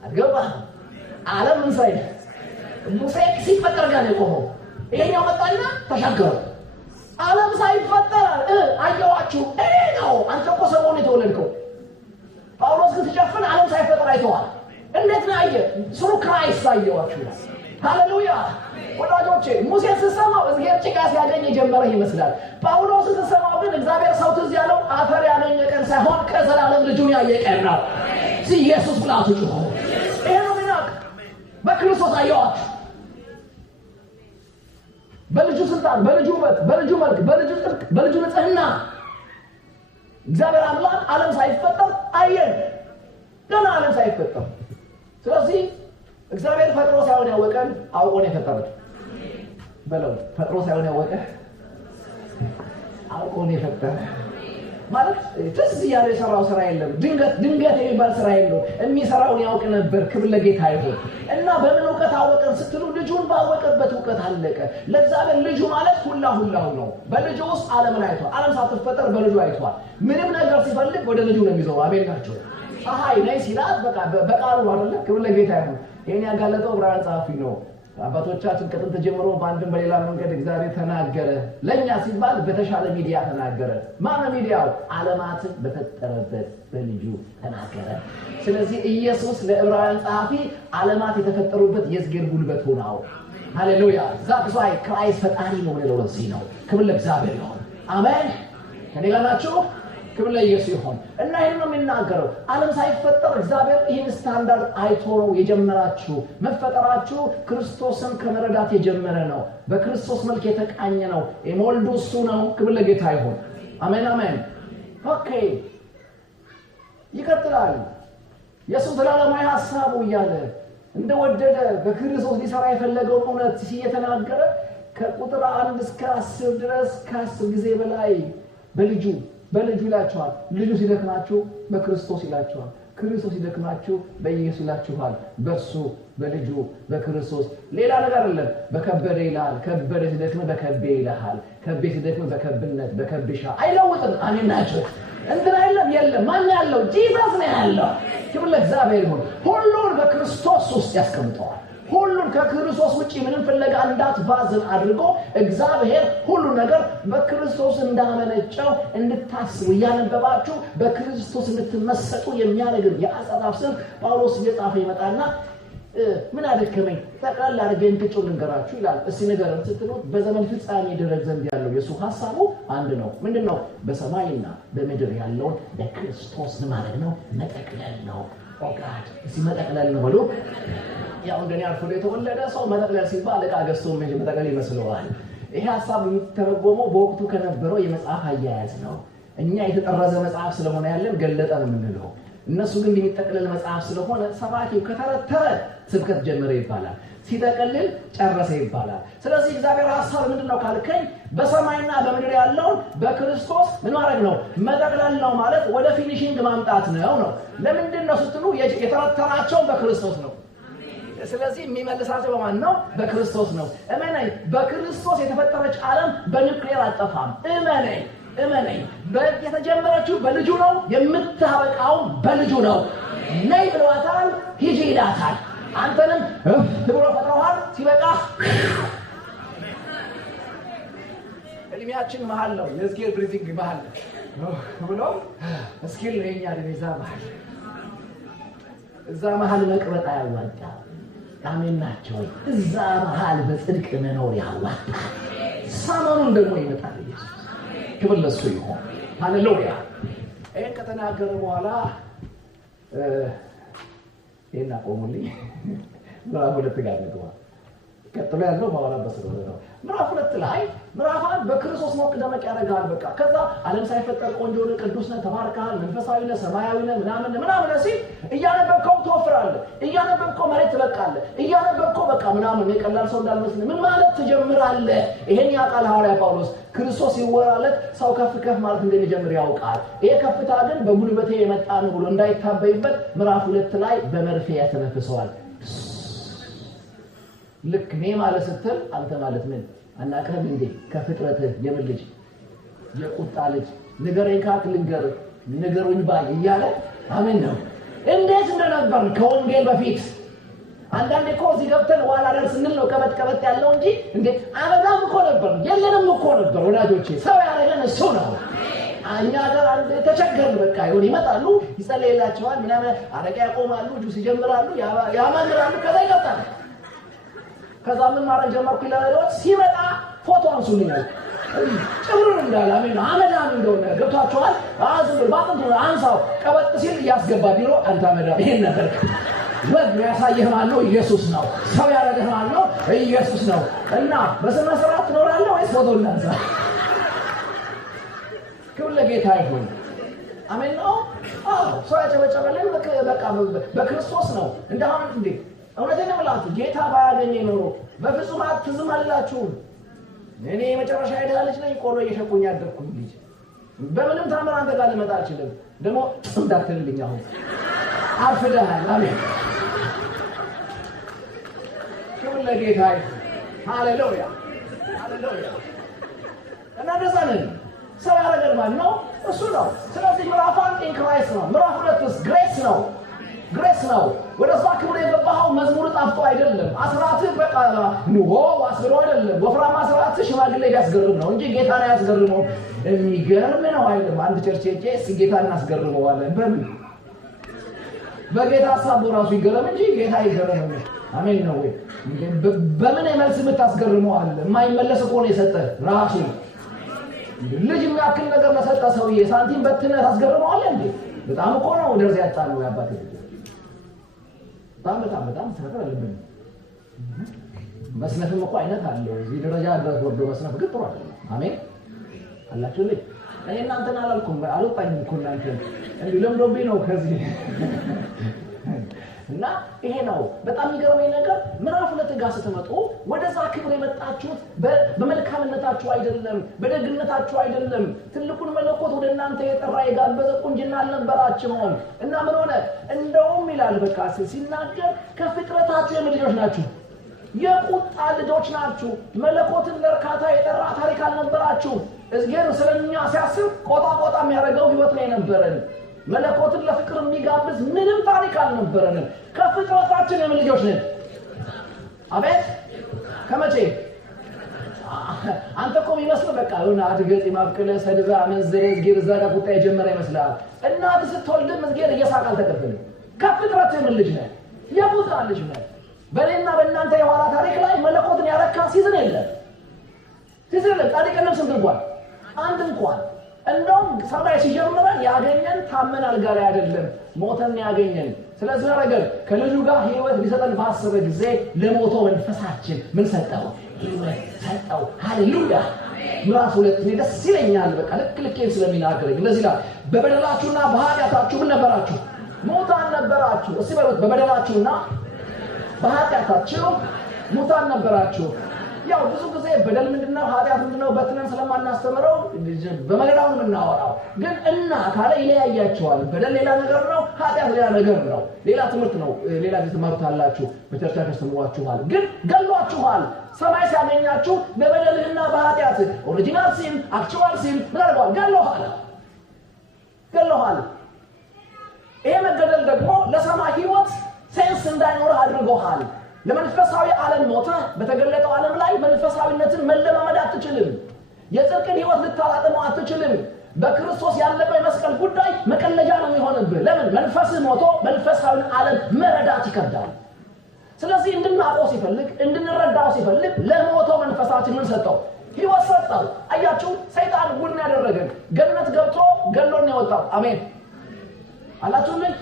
አትገባህም? ዓለም ምን ሳይደ ሙሴ ሲፈጠር ጋር ነው ቆመው። ይሄኛው መጣና ተሻገረ። ዓለም ሳይፈጠር አየዋችሁ እኔ ነው አንተ እኮ ሰሞኑን የተወለድከው። ጳውሎስ ግን ሲጨፍን ዓለም ሳይፈጠር አይተዋል። እንዴት ነው አየ? ስሩ ክራይስት አየዋችሁ። ሃሌሉያ ወዳጆቼ። ሙሴ ሲሰማው እግዚአብሔር ጭቃ ሲያገኝ የጀመረ ይመስላል። ጳውሎስ ሲሰማው ግን እግዚአብሔር ሰው ትዝ ያለው አፈር ያገኘ ቀን ሳይሆን ከዘላለም ልጁን ያየ ቀን ነው። ኢየሱስ ብላችሁ ጮኹ። ይሄ ነው ምናቅ በክርስቶስ አየዋችሁ። በልጁ ስልጣን፣ በልጁ ውበት፣ በልጁ መልክ፣ በልጁ ጽድቅ፣ በልጁ ንጽሕና እግዚአብሔር አምላክ ዓለም ሳይፈጠር አየን። ገና ዓለም ሳይፈጠር። ስለዚህ እግዚአብሔር ፈጥሮ ሳይሆን ያወቀን አውቆ ነው የፈጠረው። በለው ፈጥሮ ሳይሆን ያወቀ አውቆ ነው የፈጠረ ማለት ትዝ ያለ የሰራው ስራ የለም። ድንገት የሚባል ስራ የለም። የሚሰራውን ያውቅ ነበር። ክብር ለጌታ ይሁን። እና በምን ዕውቀት አወቀን ስትሉ ልጁን ባወቀበት ዕውቀት አለቀ። ለእግዚአብሔር ልጁ ማለት ሁላሁ ነው። በልጁ ውስጥ ዓለምን አይቷል። ዓለም ሳትፈጠር በልጁ አይቷል። ምንም ነገር ሲፈልግ ወደ ልጁ ነው የሚዞረው። አሜን ናቸው። ፀሐይ ላይ ሲላት በቃሉ አይደለ? ክብር ለጌታ ይሁን። ይሄን ያጋለጠው ዕብራውያን ጸሐፊ ነው። አባቶቻችን ከጥንት ጀምሮ በአንድም በሌላ መንገድ እግዚአብሔር ተናገረ። ለኛ ሲባል በተሻለ ሚዲያ ተናገረ። ማን ሚዲያው? ዓለማትን በፈጠረበት በልጁ ተናገረ። ስለዚህ ኢየሱስ ለዕብራውያን ጸሐፊ ዓለማት የተፈጠሩበት የእግዚአብሔር ጉልበት ሆነው ሃሌሉያ that's why Christ ፈጣሪ ነው ብለው ለዚህ ነው ክብር ለእግዚአብሔር ይሁን አሜን ከኔጋ ናችሁ ክብር ለኢየሱስ ይሁን እና ይሄን ነው የሚናገረው ዓለም ሳይፈጠር እግዚአብሔር ይሄን ስታንዳርድ አይቶ ነው የጀመራችሁ መፈጠራችሁ ክርስቶስን ከመረዳት የጀመረ ነው በክርስቶስ መልክ የተቃኘ ነው የሞልዱ እሱ ነው ክብር ለጌታ ይሁን አሜን አሜን ኦኬ ይቀጥላል ኢየሱስ ዘላለማዊ ሐሳቡ እያለ እንደወደደ በክርስቶስ ሊሰራ የፈለገው እውነት ሲየተናገረ ከቁጥር 1 እስከ 10 ድረስ ከ10 ጊዜ በላይ በልጁ ይላችኋል ልጁ ሲደክማችሁ በክርስቶስ ይላችኋል ክርስቶስ ሲደክማችሁ በኢየሱስ ይላችኋል በሱ በልጁ በክርስቶስ ሌላ ነገር አይደለም በከበደ ይላል ከበደ ሲደክም በከበደ ይላል ከበደ ሲደክም በከብነት በከብሻ አይለውጥም አሜን ናችሁ እንትን የለም ማን ያለው ጂሰስ ነው ያለው ክብር ለእግዚአብሔር ይሁን ሁሉን በክርስቶስ ውስጥ ያስቀምጠዋል ሁሉን ከክርስቶስ ውጪ ምንም ፍለጋ እንዳትባዝን አድርጎ እግዚአብሔር ሁሉ ነገር በክርስቶስ እንዳመነጨው እንድታስቡ ያነበባችሁ በክርስቶስ እንድትመሰጡ የሚያደርግ የአጻጻፍ ስም ጳውሎስ እየጻፈ ይመጣና ምን አደከመኝ ተቃል አድርገን ትጮህ ልንገራችሁ ይላል እስቲ ነገርን ስትሉት በዘመን ፍጻሜ ድረስ ዘንድ ያለው የሱ ሐሳቡ አንድ ነው ምንድነው በሰማይና በምድር ያለውን በክርስቶስ ማለት ነው መጠቅለል ነው ኦጋድ እስቲ መጠቅለል ነው ብሎ ያው እንደኔ አርፎ የተወለደ ሰው መጠቅለል ሲባል ዕቃ ገዝቶ መጠቅለል ይመስለዋል ይሄ ሐሳብ የሚተረጎመው በወቅቱ ከነበረው የመጽሐፍ አያያዝ ነው እኛ የተጠረዘ መጽሐፍ ስለሆነ ያለን ገለጠ ነው የምንለው እነሱ ግን የሚጠቅለል መጽሐፍ ስለሆነ ሰባኪው ከተረተረ ስብከት ጀመረ ይባላል ሲጠቅልል ጨረሰ ይባላል ስለዚህ እግዚአብሔር ሐሳብ ምንድነው ካልከኝ በሰማይና በምድር ያለውን በክርስቶስ ምን ማድረግ ነው መጠቅለል ነው ማለት ወደ ፊኒሺንግ ማምጣት ነው ለምንድነው ስትሉ የተረተራቸው በክርስቶስ ነው ስለዚህ የሚመልሳቸው በማን ነው በክርስቶስ ነው እመነኝ በክርስቶስ የተፈጠረች ዓለም በኒውክሌር አጠፋም እመነኝ የተጀመረችው በልጁ ነው የምታበቃው በልጁ ነው ነይ ብለዋታል ሂጂ ይላታል አንተንም ብሎ ፈጥረዋል ሲበቃ እድሜያችን መሃል ነው የስኬል ብሪዚንግ መሃል ብሎ ስኬል ለኛ ለዛ መሃል እዛ መሃል መቅበጣ ያዋጣ አሜን ናቸው እዛ መሃል በጽድቅ መኖር ያዋጣ ሰማኑን ደግሞ ይመጣል ኢየሱስ ክብር ለሱ ይሁን ሃሌሉያ ይሄን ከተናገረ በኋላ ይሄን አቆሙልኝ ምዕራፍ 2 ጋር ነው ቀጥሎ ያለው ማወራበት ነው ምዕራፍ 2 ላይ ምዕራፋን በክርስቶስ ሞቅ ደመቅ ያደርጋል በቃ ከዛ ዓለም ሳይፈጠር ቆንጆ ነው ቅዱስ ነው ተባርካል መንፈሳዊ ነው ሰማያዊ ነው ምናምን ሲል እያነበብከው ትወፍራለህ እያነበብከው መሬት ትለቃለህ እያነበብከው በቃ ምናምን የቀላል ሰው እንዳልመስል ምን ማለት ትጀምራለህ ይሄን ያቃል ሐዋርያ ጳውሎስ ክርስቶስ ይወራለት ሰው ከፍ ማለት እንደሚጀምር ያውቃል ይሄ ከፍታ ግን በጉልበቴ የመጣ ነው ብሎ እንዳይታበይበት ምዕራፍ 2 ላይ በመርፌ ያተነፍሰዋል ልክ ነው ማለት ስትል አንተ ማለት ምን አናቀም እንዴ ከፍጥረት የምልጅ የቁጣ ልጅ ንገረኝ ካክ ልንገር ንገሩኝ ባይ ይያለ አሜን ነው እንዴት እንደነበር ከወንጌል በፊት አንዳንዴ እኮ እዚህ ገብተን ዋላ ደርስ እንል ነው ከበትከበት ያለው እንጂ እንዴ አበዳም እኮ ነበር የለንም እኮ ነበር ወዳጆቼ ሰው ያረገን እሱ ነው እኛ ጋር አንድ ተቸገርን በቃ ይሁን ይመጣሉ ይጸልይላቸዋል ምናምን አረጋ ያቆማሉ ጁስ ይጀምራሉ ያማንራሉ ከዛ ይቀጣሉ ከዛ ምን ማድረግ ጀመርኩ ይላልዎች ሲመጣ ፎቶ አንሱልኛል ጭምሩን እንዳለ አሜን አመዳም እንደሆነ ገብቷቸዋል አዝም ባጥንቱ አንሳው ቀበጥ ሲል ያስገባ ቢሮ አንተ አመዳም ይሄን ነገር ወድ ያሳየህ ማነው ኢየሱስ ነው ሰው ያረገህ ማነው ኢየሱስ ነው እና በስነ ስርዓት ትኖራለህ ወይስ ፎቶ እናንሳ ክብር ለጌታ ይሁን አሜን ነው ሰው ያጨበጨበልን በቃ በክርስቶስ ነው እንደሆነ እንዴ እውነቴን ነው ማለት ጌታ ባያገኘ ኖሮ በፍጹም አትዝም አላችሁ እኔ መጨረሻ አይደላለች ነኝ ቆሎ እየሸኩኝ ያደርኩኝ ልጅ በምንም ታምር አንተ ጋር ልመጣ አልችልም ደግሞ እንዳትልልኝ አሁን አፍደሃል አሜን ክብር ለጌታ ሃሌሉያ እና ደሳለን ሰው ያረጋል ማለት ነው እሱ ነው ስለዚህ ምዕራፍ 1 ኢን ክራይስት ነው ምዕራፍ 2 ግሬስ ነው ወደዛ ክብር የገባው መዝሙር ጣፍጦ አይደለም አስራት በቃ ነው አስሮ አይደለም ወፍራም አስራት ሽማግሌ ያስገርም ነው እንጂ ጌታን ያስገርመው የሚገርም ነው አይደለም አንድ ቸርች ጌታን ያስገርመዋል በምን በጌታ ሐሳቡ ራሱ ይገረም እንጂ ጌታ ይገረም። አሜን ነው ወይ? በምን መልስ የምታስገርመው አለ? የማይመለስ እኮ ነው የሰጠ ራሱ። ልጅ የሚያክል ነገር ለሰጠ ሰውዬ ሳንቲም በትነ ታስገርመዋለህ እንዴ? በጣም እኮ ነው ደርዝ ያጣለው ያባቴ። በጣም ተፈረደልኝ። መስነፍም እኮ አይነት አለው። እዚህ ደረጃ ድረስ ወርዶ መስነፍ ግን ጥሩ አይደለም። አሜን አላችሁ ልጅ እኔ እናንተን አላልኩም አልወጣኝም እኮ እናንተ እንዴ ለምዶብኝ ነው ከዚህ እና ይሄ ነው በጣም የሚገርመኝ ነገር። ምዕራፍ 2 ጋር ስትመጡ ወደዛ ክብር የመጣችሁት በመልካምነታችሁ አይደለም፣ በደግነታችሁ አይደለም። ትልቁን መለኮት ወደ እናንተ የጠራ የጋበዘ ቁንጅና አልነበራችሁም። እና ምን ሆነ? እንደውም ይላል በቃ ሲናገር ከፍጥረታችሁ የልጆች ናችሁ፣ የቁጣ ልጆች ናችሁ። መለኮትን ለርካታ የጠራ ታሪክ አልነበራችሁ። እግዚአብሔር ስለኛ ሲያስብ ቆጣ የሚያደርገው ህይወት ላይ ነበረን። መለኮትን ለፍቅር የሚጋብዝ ምንም ታሪክ አልነበረንም። ከፍጥረታችን የልጆች ነን። አቤት ከመቼ አንተ እኮ የሚመስለው በቃ የሆነ አድገት ማብቀለ ሰድባ መንዘረ እግዚአብሔር ዘጋ ቁጣ የጀመረ ይመስላል። እናት ስትወልድም እግዚአብሔር እየሳቀ አልተቀበለም። ከፍጥረታችን ልጅ ነን፣ የቁጣ ልጅ ነን። በእኔና በእናንተ የኋላ ታሪክ ላይ መለኮትን ያረካ ሲዝን የለም። ታሪክንም ስንትጓል አንድ እንኳን እንደውም ሰማይ ሲጀምረን ያገኘን ታመን አልጋ ላይ አይደለም፣ ሞተን ያገኘን። ስለዚህ ነገር ከልጁ ጋር ህይወት ሊሰጠን ባሰበ ጊዜ ለሞተው መንፈሳችን ምን ሰጠው? ህይወት ሰጠው። ሃሌሉያ። ምዕራፍ 2 ደስ ይለኛል። በቃ ልክ ስለሚናገረኝ እንደዚህ ላይ በበደላችሁና በኃጢአታችሁ ምን ነበራችሁ? ሙታን ነበራችሁ። እስቲ በሉት በበደላችሁና በኃጢአታችሁ ሙታን ነበራችሁ። ያው ብዙ ጊዜ በደል ምንድነው ኃጢአት ምንድነው በትነን ስለማናስተምረው በመለዳው የምናወራው ግን እና ካለ ይለያያቸዋል። በደል ሌላ ነገር ነው፣ ኃጢአት ሌላ ነገር ነው። ሌላ ትምህርት ነው። ሌላ ትማሩታላችሁ፣ በቸርቻ ተስተምሯችኋል። ግን ገሏችኋል። ሰማይ ሲያገኛችሁ በበደልና በኃጢአት ኦሪጂናል ሲን አክቹዋል ሲን ምን አድርጓል? ገሎሃል። ይሄ መገደል ደግሞ ለሰማይ ህይወት ሴንስ እንዳይኖር አድርጎሃል። ለመንፈሳዊ ዓለም ሞተ በተገለጠው ዓለም ላይ መንፈሳዊነትን መለማመድ አትችልም። የጽድቅን ህይወት ልታላጥመው አትችልም። በክርስቶስ ያለቀው የመስቀል ጉዳይ መቀለጃ ነው የሚሆንብህ። ለምን? መንፈስህ ሞቶ መንፈሳዊ ዓለም መረዳት ይከብዳል። ስለዚህ እንድናውቀው ሲፈልግ እንድንረዳው ሲፈልግ ለሞተው መንፈሳችን ምን ሰጠው? ህይወት ሰጠው። አያችሁ ሰይጣን ጉድ ያደረገን ገነት ገብቶ ገሎን ያወጣው። አሜን አላችሁልኝ?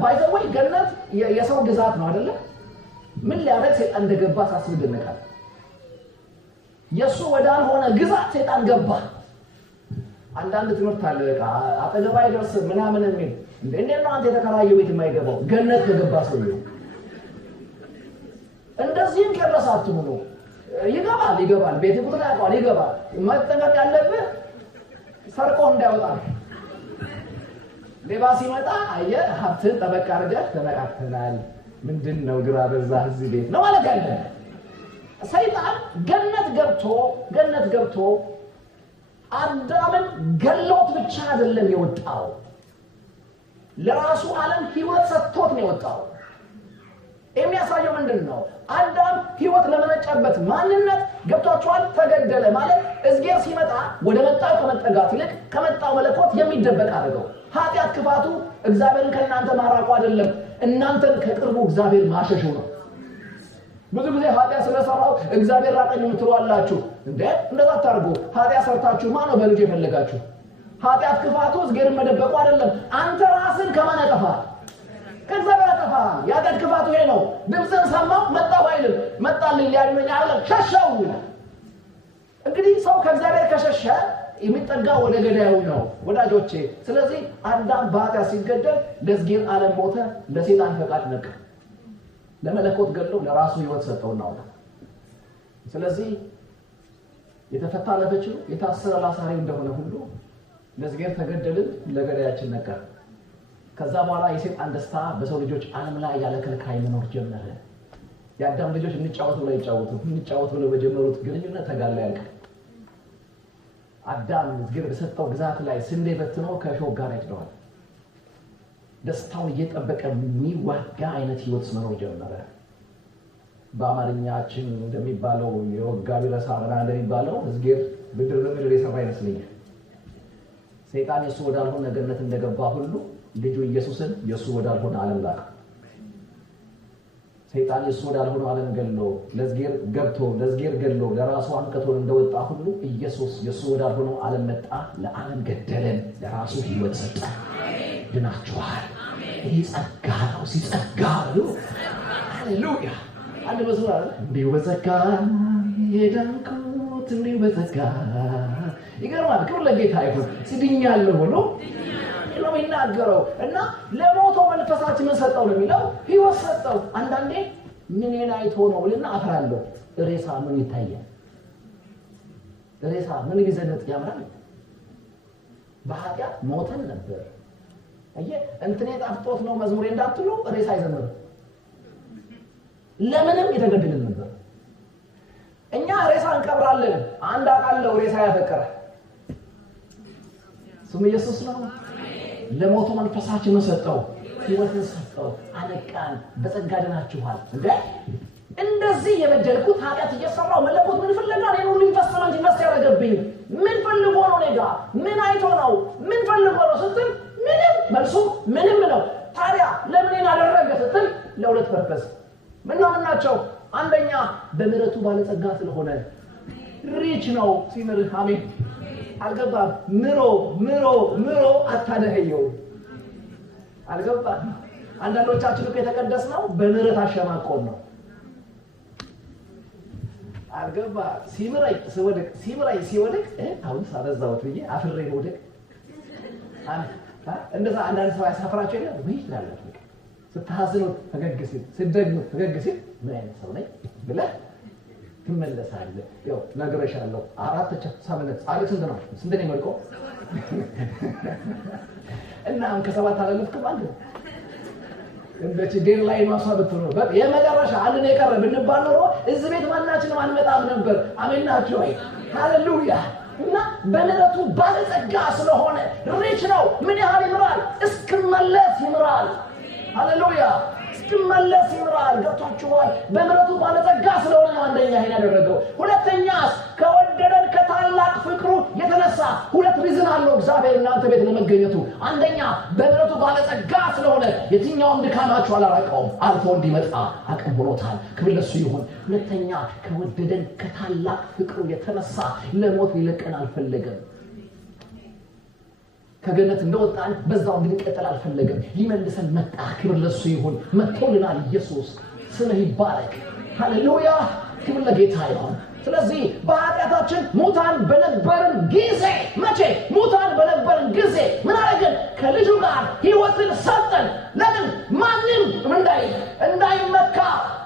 ባይዘወይ ገነት የሰው ግዛት ነው አይደለ? ምን ሊያደርግ ሰይጣን እንደገባ ሳስብ ደነቃል። የሱ ወዳልሆነ ግዛት ሰይጣን ገባ። አንዳንድ ትምህርት አለ በቃ አጠገባ ይደርስ ምናምን የሚል እንዴት ነው አንተ የተከራየው ቤት የማይገባው? ገነት ከገባ ሰው ነው። እንደዚህም ከረሳቱ ነው ይገባል። ቤት ቁጥር ያውቃል፣ ይገባል። መጠንቀቅ ያለብህ ሰርቆ እንዳይወጣ። ሌባ ሲመጣ አየህ ሀብትን ጠበቅ አድርገህ ተነቃቅተናል። ምንድነው ግራ በዛ እዚህ ቤት ነው ማለት ያለ። ሰይጣን ገነት ገብቶ አዳምን ገሎት ብቻ አይደለም የወጣው፣ ለራሱ ዓለም ህይወት ሰጥቶት ነው የወጣው። የሚያሳየው ምንድነው? አዳም ህይወት ለመነጨበት ማንነት ገብቷቸዋል። ተገደለ ማለት እግዚአብሔር ሲመጣ ወደ መጣው ከመጠጋት ይልቅ ከመጣው መለኮት የሚደበቅ አድርገው። ኃጢአት ክፋቱ እግዚአብሔርን ከእናንተ ማራቁ አይደለም፣ እናንተን ከቅርቡ እግዚአብሔር ማሸሹ ነው። ብዙ ጊዜ ኃጢአት ስለሰራው እግዚአብሔር ራቀኝ የምትሏላችሁ እንዴ? እንደዛ ታርጉ። ኃጢአት ሰርታችሁ ማን ነው በልጅ የፈለጋችሁ? ኃጢአት ክፋቱ እግዚአብሔርን መደበቁ አይደለም። አንተ ራስን ከማን ያጠፋል? ከእግዚአብሔር ያጠፋል። የኃጢአት ክፋቱ ይሄ ነው። ድምፅን ሰማው መጣው አይልም፣ መጣልኝ ሊያድነኝ አይደለም፣ ሸሻው ይላል። እንግዲህ ሰው ከእግዚአብሔር ከሸሸ የሚጠጋ ወደ ገዳዩ ነው ወዳጆቼ። ስለዚህ አዳም በኃጢአት ሲገደል ለእግዚአብሔር ዓለም ሞተ፣ ለሰይጣን ፈቃድ ነቀ። ለመለኮት ገድሎ ለራሱ ህይወት ሰጠውና ወጣ። ስለዚህ የተፈታ ለፈችው የታሰረ ላሳሪው እንደሆነ ሁሉ ለእግዚአብሔር ተገደልን፣ ለገዳያችን ነቀ። ከዛ በኋላ የሰይጣን ደስታ በሰው ልጆች ዓለም ላይ ያለ ከልካይ መኖር ጀመረ። የአዳም ልጆች እንጫወት ብለው በጀመሩት ግንኙነት ተጋላ ያልቃል። አዳም እግዚአብሔር በሰጠው ግዛት ላይ ስንዴ በትኖ ከሾህ ጋር ያጭደዋል። ደስታውን እየጠበቀ የሚዋጋ አይነት ህይወት መኖር ጀመረ። በአማርኛችን እንደሚባለው የወጋ ቢረሳ ምናምን እንደሚባለው እግዚአብሔር ብድር በምድር የሰራ ይመስለኛል። ሰይጣን የሱ ወዳልሆነ ገነት እንደገባ ሁሉ ልጁ ኢየሱስን የሱ ወዳልሆነ ዓለም ላከ። ሰይጣን የሱ ወዳልሆነ ዓለም ገሎ ለዝጌር ገሎ ለራሱ አንቀቶን እንደወጣ ሁሉ ኢየሱስ የሱ ወዳልሆነ ዓለም መጣ፣ ለዓለም ገደለን፣ ለራሱ ሕይወት ሰጠ። ድናችኋል። ይህ ጸጋ ነው። ሲጸጋ ነው። ሃሌሉያ። አንድ መዝሙር አለ፣ እንዲሁ በጸጋ የዳንኩት እንዲሁ በጸጋ። ይገርማል። ክብር ለጌታ ይሁን። ሲድኛለሁ ብሎ ነው የሚናገረው እና ለሞተው መንፈሳችን ምን ሰጠው ነው የሚለው? ሕይወት ሰጠው። አንዳንዴ ምንን አይቶ ነው ብልና አፍራለሁ። ሬሳ ምን ይታያል? ሬሳ ምን ቢዘነጥ ያምራል? በኃጢአት ሞተን ነበር። እንትኔ ጣፍጦት ነው መዝሙሬ እንዳትሉ ሬሳ አይዘምርም። ለምንም የተገደልን ነበር። እኛ ሬሳ እንቀብራለን። አንድ አቃለው ሬሳ ያፈቀረ ስሙ ኢየሱስ ነው። ለሞቱ መንፈሳችን ሰጠው፣ ሕይወትን ሰጠው፣ አነቃን። በጸጋ ድናችኋል። እንደዚህ የበደልኩት ኃጢአት እየሰራው መለኮት ምን ፈልጋ ነው? ሁሉ ኢንቨስትመንት ኢንቨስት ያደረገብኝ ምን ፈልጎ ነው? ኔጋ ምን አይቶ ነው? ምን ፈልጎ ነው ስትል ምንም፣ መልሱ ምንም ነው። ታዲያ ለምን አደረገ ስትል ለሁለት ፐርፐስ ምናቸው? አንደኛ በምህረቱ ባለጸጋ ስለሆነ ሪች ነው ሲምርህ። አሜን። አልገባም? ምሮ አታደህየው። አልገባም? አንዳንዶቻችን እኮ የተቀደስነው በምህረት አሸማቆን ነው። አልገባም? ሲምረኝ ሲወድቅ አሁን ሳበዛውት ብዬ አፍሬ ወድቅ እንደዛ አንዳንድ ሰው ያሳፍራቸው ይላል ወይ ይላል። ስትሐዝኑ ፈገግ ሲል ስትደግሙ ፈገግ ሲል ምን አይነት ሰው ነኝ ብለህ ትመለሳለህ። ያው ነገርሻለሁ። 4 ሳምንት አሪፍ ስንት ነው መልቆ እና ከሰባት አላለፍኩም አንተ እንደዚህ ዴል ላይ ማሳበቱ ነው። የመጨረሻ አንድ ነው የቀረ ብንባል ኖሮ እዚህ ቤት ማናችንም አንመጣም ነበር። አሜን ናችሁ ወይ? ሃሌሉያ። እና በምህረቱ ባለጸጋ ስለሆነ ሪች ነው። ምን ያህል ይምራል? እስክመለስ ይምራል። ሃሌሉያ። እስክመለስ ይምራል። ገብቷችኋል? በምህረቱ ባለጸጋ ስለሆነ ነው አንደኛ ይሄን ያደረገው። ሁለተኛስ ከወደደን ከታላቅ ፍቅሩ የተነሳ ሁለት ሪዝን አለው እግዚአብሔር እናንተ ቤት ለመገኘቱ። አንደኛ በምህረቱ ባለጸጋ ስለሆነ የትኛውም ድካማችሁ አላራቀውም፣ አልፎ እንዲመጣ አቅም ሆኖታል። ክብር ለእሱ ይሁን። ሁለተኛ ከወደደን ከታላቅ ፍቅሩ የተነሳ ለሞት ሊለቀን አልፈለገም። ከገነት እንደወጣን በዛው እንድንቀጥል አልፈለገም። ሊመልሰን መጣ። ክብር ለእሱ ይሁን። መጥቶልናል። ኢየሱስ ስምህ ይባረክ። ሃሌሉያ። ክብር ለጌታ ይሁን። ስለዚህ በኃጢአታችን ሙታን በነበርን ጊዜ መቼ? ሙታን በነበርን ጊዜ ምን አደረገን? ከልጁ ጋር ሕይወትን ሰጠን። ለምን? ማንም እንዳይመካ።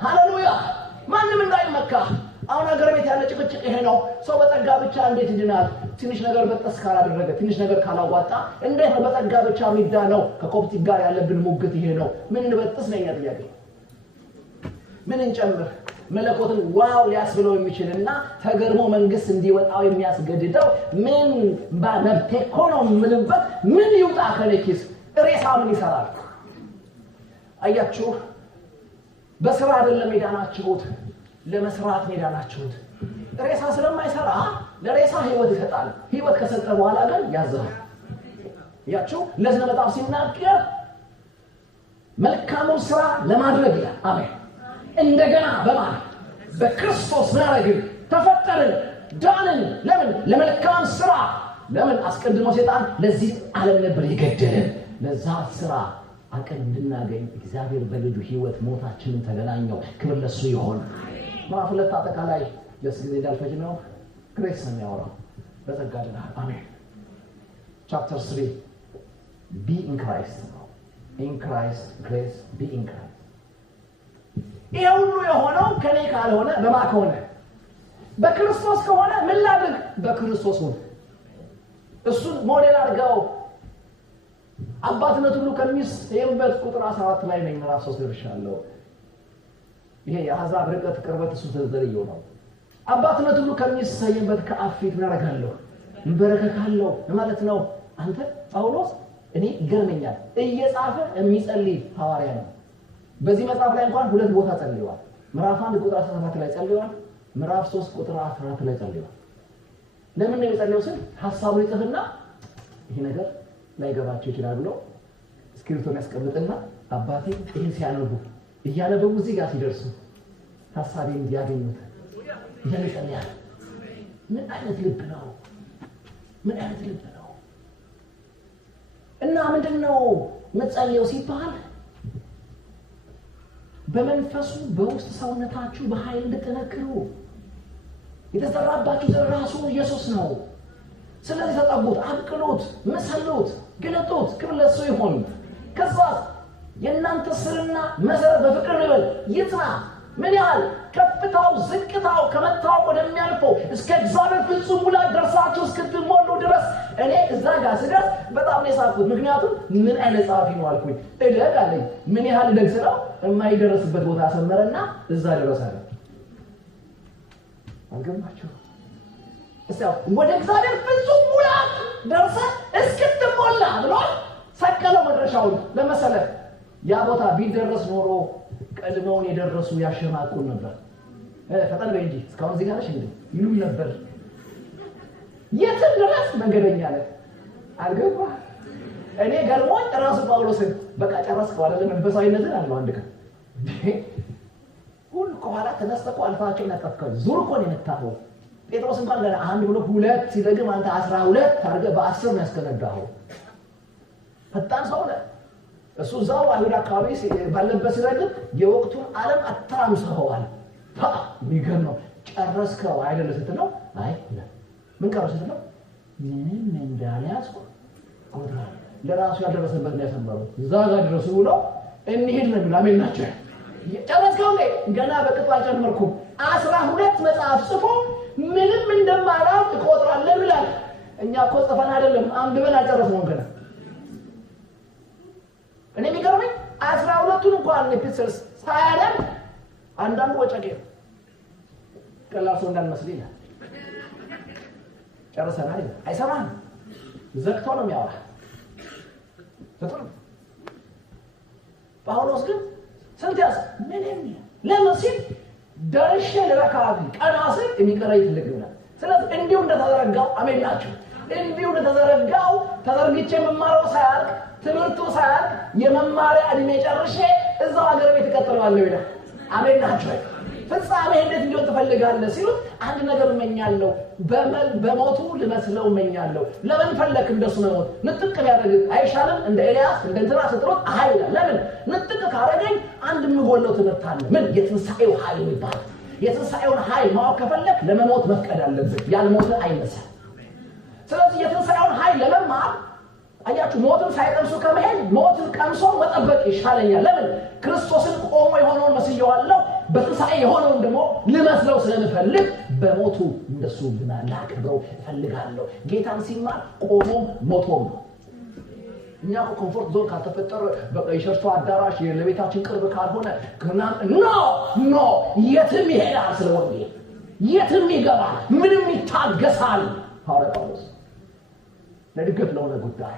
ሃሌሉያ። ማንም እንዳይመካ። አሁን ሀገር ቤት ያለ ጭቅጭቅ ይሄ ነው። ሰው በጸጋ ብቻ እንዴት ይድናል? ትንሽ ነገር በጠስ ካላደረገ፣ ትንሽ ነገር ካላዋጣ እንዴት ነው በጸጋ ብቻ የሚዳነው? ከኮፕቲክ ጋር ያለብን ሙግት ይሄ ነው። ምን እንበጥስ ነው የኛ ጥያቄ? ምን እንጨምር? መለኮትን ዋው ሊያስብለው የሚችልና ተገርሞ መንግስት እንዲወጣው የሚያስገድደው ምን ባነብቴ ኮኖ ምንበት ምን ይውጣ ከለኪስ? ሬሳ ምን ይሰራል? አያችሁ፣ በስራ አይደለም የዳናችሁት፣ ለመስራት የዳናችሁት። ሬሳ ስለማይሰራ ለሬሳ ህይወት ይሰጣል። ህይወት ከሰጠ በኋላ ግን ያዘው። ያችሁ ለዚህ መጣፍ ሲናገር መልካሙን ስራ ለማድረግ ይላል። አሜን። እንደገና በማለት በክርስቶስ ማረግን ተፈጠርን፣ ዳንን። ለምን? ለመልካም ስራ። ለምን? አስቀድሞ ሰይጣን ለዚህ ዓለም ነበር የገደለን። ለዛ ስራ አቅም እንድናገኝ እግዚአብሔር በልጁ ህይወት ሞታችንን ተገናኘው። ክብር ለሱ ይሁን። ምዕራፍ 2 አጠቃላይ ለስጊዜ እንዳልፈጅ ነው። ግሬስ ነው የሚያወራው። በጸጋ ድነሃል። አሜን። ቻፕተር 3 be in Christ ነው። in Christ grace be in Christ። ይሄ ሁሉ የሆነው ከኔ ካልሆነ በማን ከሆነ? በክርስቶስ ከሆነ ምን ላድርግ? በክርስቶስ ሁን። እሱን ሞዴል አድርገው። አባትነት ሁሉ ከሚሰየምበት ቁጥር 17 ላይ ነኝ። ምዕራፍ 3 ደርሻለሁ። ይሄ የአሕዛብ ርቀት ቅርበት እሱ ተዘልየው ነው። አባትነት ሁሉ ከሚሰየምበት ከአብ ፊት ምን አደርጋለሁ? እንበረከካለሁ ማለት ነው። አንተ ጳውሎስ እኔ ይገርመኛል፣ እየጻፈ የሚጸልይ ሐዋርያ ነው። በዚህ መጽሐፍ ላይ እንኳን 2 ቦታ ጸልየዋል። ምዕራፍ 1 ቁጥር 17 ላይ ጸልየዋል። ምዕራፍ 3 ቁጥር 14 ላይ ጸልየዋል። ለምን ነው የጸለየው? ሐሳቡን ይጽፍና ይሄ ነገር ላይገባችሁ ይችላል ብሎ እስከ እስክሪብቶን ያስቀምጥና አባቴ ይህን ሲያነቡ እያነበቡ እዚህ ጋር ሲደርሱ ሐሳቤን እንዲያገኙት ይጸልያል። ምን አይነት ልብ ነው! ምን አይነት ልብ ነው! እና ምንድነው መጸለዩ ሲባል በመንፈሱ በውስጥ ሰውነታችሁ በኃይል እንድትነክሩ የተዘራባችሁ ዘር ራሱ ኢየሱስ ነው። ስለዚህ ተጠጉት፣ አብቅሉት፣ መሰሉት፣ ግለጡት። ክብር ለእሱ ይሁን። ከዛ የእናንተ ስርና መሰረት በፍቅር ይበል ይጽና። ምን ያህል ከፍታው ዝቅታው ከመታወቅ ወደሚያልፈው እስከ እግዚአብሔር ፍጹም ሙላት ደርሳችሁ እስክትሞሉ ድረስ እኔ እዛ ጋር ስደርስ በጣም ነው የሳቅሁት። ምክንያቱም ምን አይነት ጸሐፊ ነው አልኩኝ። እደግ አለኝ። ምን ያህል እደግ ስለው የማይደረስበት ቦታ ሰመረና እዛ ደረሳለ። አልገባችሁ? እስኪ ወደ እግዚአብሔር ፍጹም ሙላት ደርሰህ እስክትሞላ ብሎ ሰቀለው መድረሻውን ለመሰለህ። ያ ቦታ ቢደረስ ኖሮ ቀድመውን የደረሱ ያሸማቁን ነበር። ፈጠን በይ እንጂ እስካሁን እዚህ ጋር ነሽ እንዴ ይሉ ነበር። የትም ድረስ መንገደኛ ነህ። አልገባ? እኔ ገርሞኝ ራሱ ጳውሎስን በቃ ጨረስከው አይደል? መንፈሳዊነትን አለው አንድ ቀን ሁሉ ከኋላ ተነስተው አልፋቸው ነጠፍከው ዙር እኮ ነው የመታኸው። ጴጥሮስ እንኳን ገና 1 ብሎ 2 ሲደግም አንተ 12 አድርገህ በ10 ነው ያስከነዳኸው። ፈጣን ሰው ነህ። እሱ ዛው አይሁድ አካባቢ ባለበት ሲረግጥ የወቅቱን ዓለም አታምሰዋል። የሚገርም ነው። ጨረስከው አይደል ስትለው አይ ምን ቀረው ስትለው ምን እንዳልያዝኩ ቆጥራ ለራሱ ያልደረሰበት ነው ያሰመረው። እዛ ጋር ድረሱ ብሎ እንሂድ ነው ብላሜ ናቸው። ጨረስከው እንዴ? ገና በቅጡ አልጨመርኩም። 12 መጽሐፍ ጽፎ ምንም እንደማላውቅ ቆጥራለሁ ብላል። እኛ እኮ ጽፈን አይደለም አንብበን አልጨረስነውም ገና። እኔ የሚገርመኝ 12ቱን እንኳን ኤፒሶድስ ሳያነብ አንዳንዱ ወጨቄ ቀላል ሰው እንዳልመስል ይላል። ጨርሰናል ይላል። አይሰማም። ዘግቶ ነው የሚያወራ። ጳውሎስ ግን ስንት ያስ ምንም ለምን ሲል ደርሼ ለረካቢ ቀናስን የሚቀረይ ትልቅ ይሆናል። ስለዚህ እንዲሁ እንደተዘረጋው አሜን ናችሁ። እንዲሁ እንደተዘረጋው ተዘርግቼ መማረው ሳያልቅ ትምህርቱ ሳያልቅ የመማሪያ እድሜ ጨርሼ እዛው ሀገር ቤት እቀጥላለሁ ይላል። አሜን ናችሁ። ፍጻሜ እንዴት እንዲሆን ትፈልጋለህ ሲሉ አንድ ነገር እመኛለሁ፣ በሞቱ ልመስለው እመኛለሁ። ለምን ፈለክ እንደሱ መሞት? ንጥቅ ቢያደርግ አይሻልም? እንደ ኤልያስ እንደ እንትና ስትሮጥ አይላል። ለምን ንጥቅ ካረገኝ አንድ የምጎለው ትምህርት አለ። ምን? የትንሳኤው ኃይል ይባላል። የትንሳኤውን ኃይል ማወቅ ከፈለክ ለመሞት መፍቀድ አለብህ። ያልሞተ አይነሳም። ስለዚህ የትንሳኤውን ኃይል ለመማር አያችሁ ሞትን ሳይቀምሱ ከመሄድ ሞትን ቀምሶ መጠበቅ ይሻለኛል። ለምን? ክርስቶስን ቆሞ የሆነውን መስየዋለሁ፣ በትንሳኤ የሆነውን ደግሞ ልመስለው ስለምፈልግ በሞቱ እንደሱ ላከብረው እፈልጋለሁ። ጌታን ሲማር ቆሞም ሞቶም ነው። እኛ ኮምፎርት ዞን ካልተፈጠረ በየሸርቱ አዳራሽ ለቤታችን ቅርብ ካልሆነ ኖ የትም ይሄዳል። ስለ ወንጌል የትም ይገባል፣ ምንም ይታገሳል። ሐዋርያ ጳውሎስ ለድገት ለሆነ ጉዳይ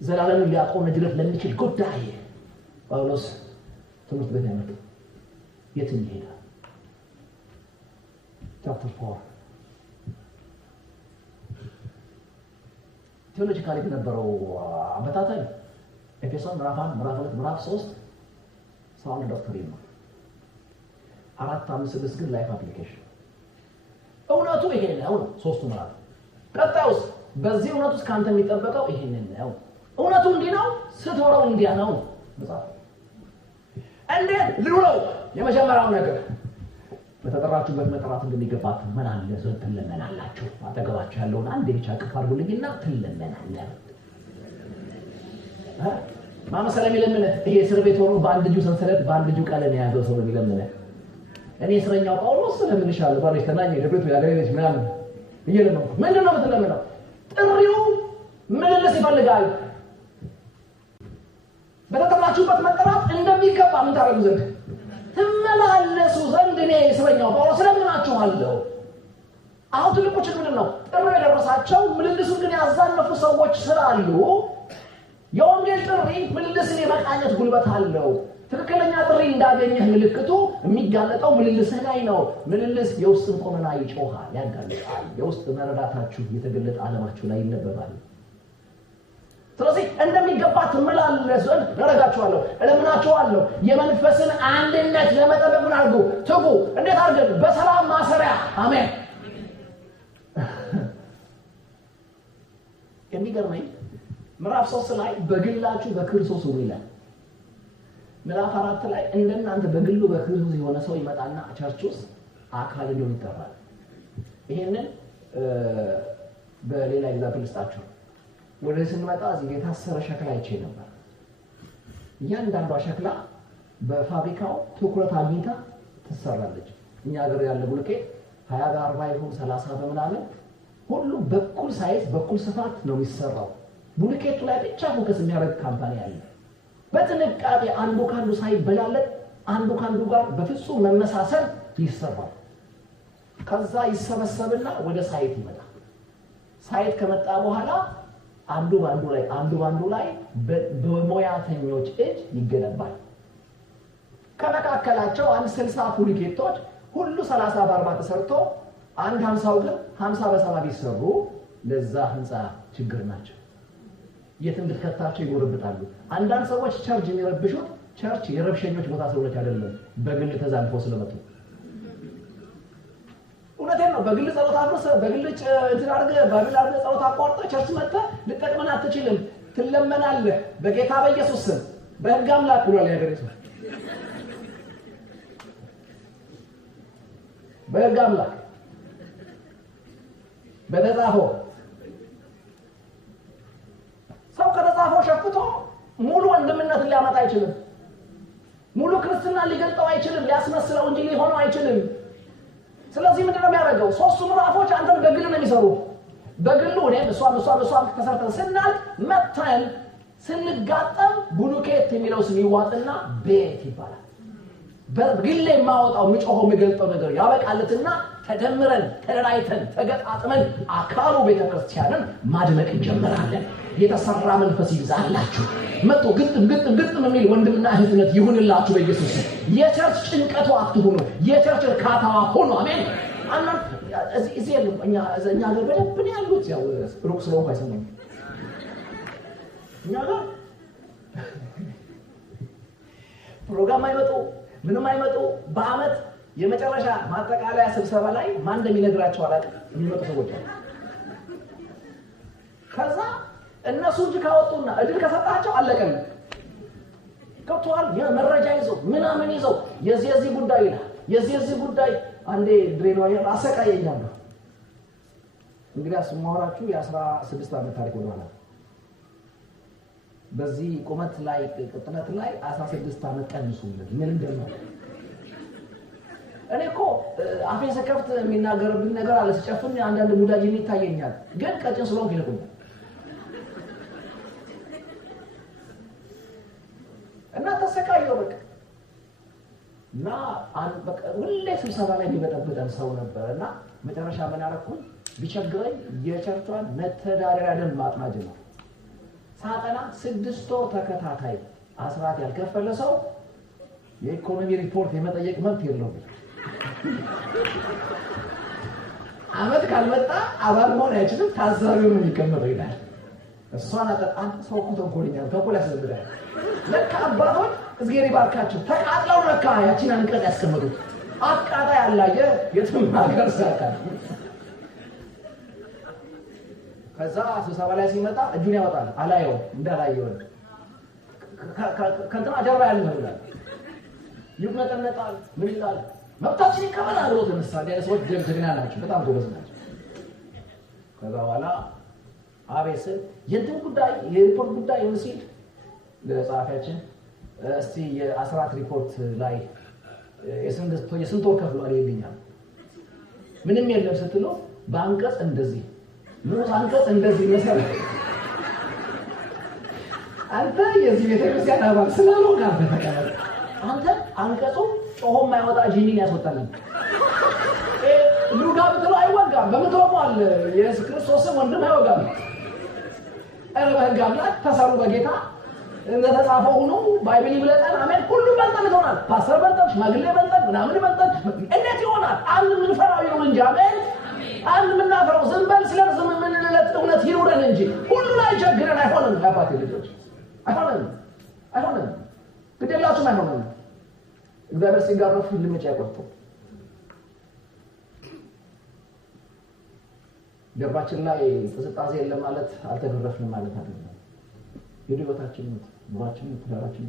ዘላለምን ሊያቆም ድረስ ለሚችል ጉዳይ ጳውሎስ ትምህርት ቤት ያመጣ የትም ይሄዳል። ቻፕተር 4 ቴዎሎጂካሊ በነበረው አመታታይ ኤፌሶን ምዕራፍ 1 ምዕራፍ 2 ምዕራፍ 3 ሳውንድ ዶክትሪን ነው። 4 5 6 ግን ላይፍ አፕሊኬሽን እውነቱ ይሄ ነው። 3 ምዕራፍ ቀጣዩስ በዚህ እውነቱ ውስጥ ካንተ የሚጠበቀው ይሄንን ነው። እውነቱ እንዲህ ነው፣ ስትወረው እንዲያ ነው። መጽሐፍ እንዴት ልውለው? የመጀመሪያው ነገር በተጠራችሁበት መጠራት እንደሚገባ ትመናለህ። ዘንድ ትለመናላችሁ። አጠገባችሁ ያለውን አንድ ብቻ ቅፍ አድርጉልኝና ትለመናለህ። ማመሰለም ይለምነ ይሄ እስር ቤት ሆኖ በአንድ እጁ ሰንሰለት በአንድ እጁ ቀለም የያዘው ሰው ይለምነ። እኔ እስረኛው ጳውሎስ ስለምንሻለሁ ባለሽ ተናኘ ለቤቱ ያገኘች ምናምን እየለመንኩ ምንድን ነው የምትለምነው? ጥሪው ምልልስ ይፈልጋል። በተጠራችሁበት መጠራት እንደሚገባ ምን ታደርጉ ዘንድ ትመላለሱ ዘንድ እኔ እስረኛው ጳውሎስ ስለምናችኋለሁ። አሁን ትልቁ ችግር ምንድን ነው? ጥሪው የደረሳቸው ምልልሱን ግን ያዛነፉ ሰዎች ስላሉ የወንጌል ጥሪ ምልልስን የመቃኘት ጉልበት አለው። ትክክለኛ ጥሪ እንዳገኘህ ምልክቱ የሚጋለጠው ምልልስህ ላይ ነው። ምልልስ የውስጥን ቆመና ይጮሃል፣ ያጋልጣል። የውስጥ መረዳታችሁ የተገለጠ ዓለማችሁ ላይ ይነበባል። ስለዚህ እንደሚገባ ትመላለሱ ደረጋችኋለሁ እለምናችኋለሁ የመንፈስን አንድነት ለመጠበቅ ምን አድርጉ ትጉ እንዴት አድርገን በሰላም ማሰሪያ አሜን የሚገርመኝ ምዕራፍ 3 ላይ በግላችሁ በክርስቶስ ሁኑ ይላል ምዕራፍ 4 ላይ እንደናንተ በግሉ በክርስቶስ የሆነ ሰው ይመጣና ቸርች ውስጥ አካል ሊሆን ይጠራል ይሄንን በሌላ ኤግዛምፕል ልስጣችሁ ወደ ስንመጣ እዚህ የታሰረ ሸክላ አይቼ ነበር እያንዳንዷ ሸክላ በፋብሪካው ትኩረት አግኝታ ትሰራለች እኛ ሀገር ያለ ብሎኬት 20 በ40 ይሁን 30 በምናምን ሁሉ በኩል ሳይዝ በኩል ስፋት ነው የሚሰራው ብሎኬቱ ላይ ብቻ ፎከስ የሚያደርግ ካምፓኒ አለ በጥንቃቄ አንዱ ካንዱ ሳይበላለጥ አንዱ ካንዱ ጋር በፍጹም መመሳሰል ይሰራል ከዛ ይሰበሰብና ወደ ሳይት ይመጣል ሳይት ከመጣ በኋላ አንዱ ባንዱ ላይ በሞያተኞች እጅ ይገነባል ከመካከላቸው 60 ብሎኬቶች ሁሉ 30 በ40 ተሰርቶ አንድ 50 ግን 50 በ70 ቢሰሩ ለዛ ህንጻ ችግር ናቸው የትም ብትከታቸው ይጎርብጣሉ አንዳንድ ሰዎች ቸርች የሚረብሹት ቸርች የረብሸኞች ቦታ ስለሆነች አይደለም በግል ተዛንፎ ስለመጡ እውነቴን ነው በግል ጸሎት አፍርሰ በግል እንትን አድርገህ በግል አድርገህ ጸሎት አቋርጠህ ቸርች መጥተህ ልትጠቅመን አትችልም ትለመናለህ በጌታ በኢየሱስ ስም በሕግ አምላክ ብሏል ያገሬ ሰው በሕግ አምላክ በተጻፈው ሰው ከተጻፈው ሸፍቶ ሙሉ ወንድምነትን ሊያመጣ አይችልም ሙሉ ክርስትና ሊገልጠው አይችልም ሊያስመስለው እንጂ ሊሆነው አይችልም ስለዚህ ምንድነው የሚያደርገው ሶስቱ ምዕራፎች አንተን በግል ነው የሚሰሩ በግሉ እኔም እሷም ተሰርተን ስናል መተን ስንጋጠም ብሎኬት የሚለው ስም ይዋጥና ቤት ይባላል በግል የማወጣው ምጮሆ የሚገልጠው ነገር ያበቃለትና ተደምረን ተደራይተን ተገጣጥመን አካሉ ቤተክርስቲያንን ማድመቅ እንጀምራለን የተሰራ መንፈስ ይዛላችሁ መጥቶ ግጥም የሚል ወንድምና እህትነት ይሁንላችሁ በኢየሱስ የቸርች ጭንቀቱ አትሁኑ የቸርች እርካታዋ ሆኖ አሜን አናን እዚህ እኛ ጋር በደንብ ነው ያሉት ያው ሩቅ ስለሆንኩ አይሰማኝም እኛ ጋር ፕሮግራም አይመጡ ምንም አይመጡ በአመት የመጨረሻ ማጠቃለያ ስብሰባ ላይ ማን እንደሚነግራቸው አላውቅም የሚመጡ ሰዎች አሉ ከዛ እነሱ እንጂ ካወጡና እድል ከሰጣቸው አለቀን ከቷል የመረጃ ይዘው ምናምን ይዘው የዚህ ጉዳይ ይላል የዚህ ጉዳይ አንዴ ድሬዳዋ አሰቃየኛል እንግዲህ አስማውራችሁ የ16 አመት ታሪክ ሆኗል በዚህ ቁመት ላይ ቅጥነት ላይ 16 አመት ቀንሱልኝ ምን እንደሆነ እኔ እኮ አፌን ሰከፍት የሚናገርብኝ ነገር አለ ሲጨፍን አንዳንድ ሙዳጅ ይታየኛል ግን ቀጭን ስለሆንኩ ይልቁኛል እና ተሰቃየው በቃ እና በቃ ሁሌ ስብሰባ ላይ የሚበጠበጠን ሰው ነበርና መጨረሻ ምን አደረኩኝ ቢቸግረኝ የቸርቿን መተዳደሪያ ደንብ ማጥናት ነው ሳጠና 6 ወር ተከታታይ አስራት ያልከፈለ ሰው የኢኮኖሚ ሪፖርት የመጠየቅ መብት የለውም አመት ካልመጣ አባል መሆን አይችልም ታዛቢው ነው የሚቀመጠው ይላል እሷን አጠጣን ሰው ተንኮለኛል ተንኮል ያስለምዳል ለካ አባቶች እግዚአብሔር ይባርካቸው ተቃጥለው ለካ ያቺን አንቀጽ ያስቀምጡት አቃጣ ያላየ የትም ሀገር ሳይቀር ከዛ ስብሰባ ላይ ሲመጣ እጁን ያወጣል አላየው እንዳላየው ከንተማ ጀርባ ያለው ይላል ይመጠነጣል ምን ይላል መብታችን ይከበራል ብሎ ተነሳ ሰዎች ጀግና ናቸው በጣም ጎበዝ ናቸው ከዛ በኋላ አቤስን የእንትን ጉዳይ የሪፖርት ጉዳይ ወንሲል ለጻፊያችን እስቲ የአስራት ሪፖርት ላይ የስንት ወር ከፍሏል ይልኛል ምንም የለም ስትለው በአንቀጽ እንደዚህ ነው አንቀጽ እንደዚህ መሰረት አንተ የዚህ ቤተክርስቲያን አባል ስለሆንክ አንተ ተቀበል አንተ አንቀጹ ጮሆ የማይወጣ ጂኒን ያስወጣልን ሉጋ ብትለው አይወጋም በመተውሟል የኢየሱስ ክርስቶስን ወንድም አይወጋም በሕግ አምላክ ተሰሩ በጌታ እንደተጻፈው ሆኖ ባይብል ይብለጣል አሜን ሁሉም በልጠን ይሆናል ፓስተር በልጠን ሽማግሌ በልጠን ምናምን በልጠን እንዴት ይሆናል አንድ ምን ፈራው ነው እንጂ አሜን አንድ ምን ናፈረው ዝም በል ስለዝም ምን ልለት የሚሰጥ እውነት ይኑረን እንጂ ሁሉ ላይ ቸግረን አይሆንም። አባቴ ልጆች አይሆንም ግዴላችሁም አይሆንም። እግዚአብሔር ሲጋረፍ ልምጭ ያቆርጡ ጀርባችን ላይ ፍስጣሴ የለም ማለት አልተገረፍንም ማለት አይደለም። የህይወታችን ኑሯችን ትዳራችን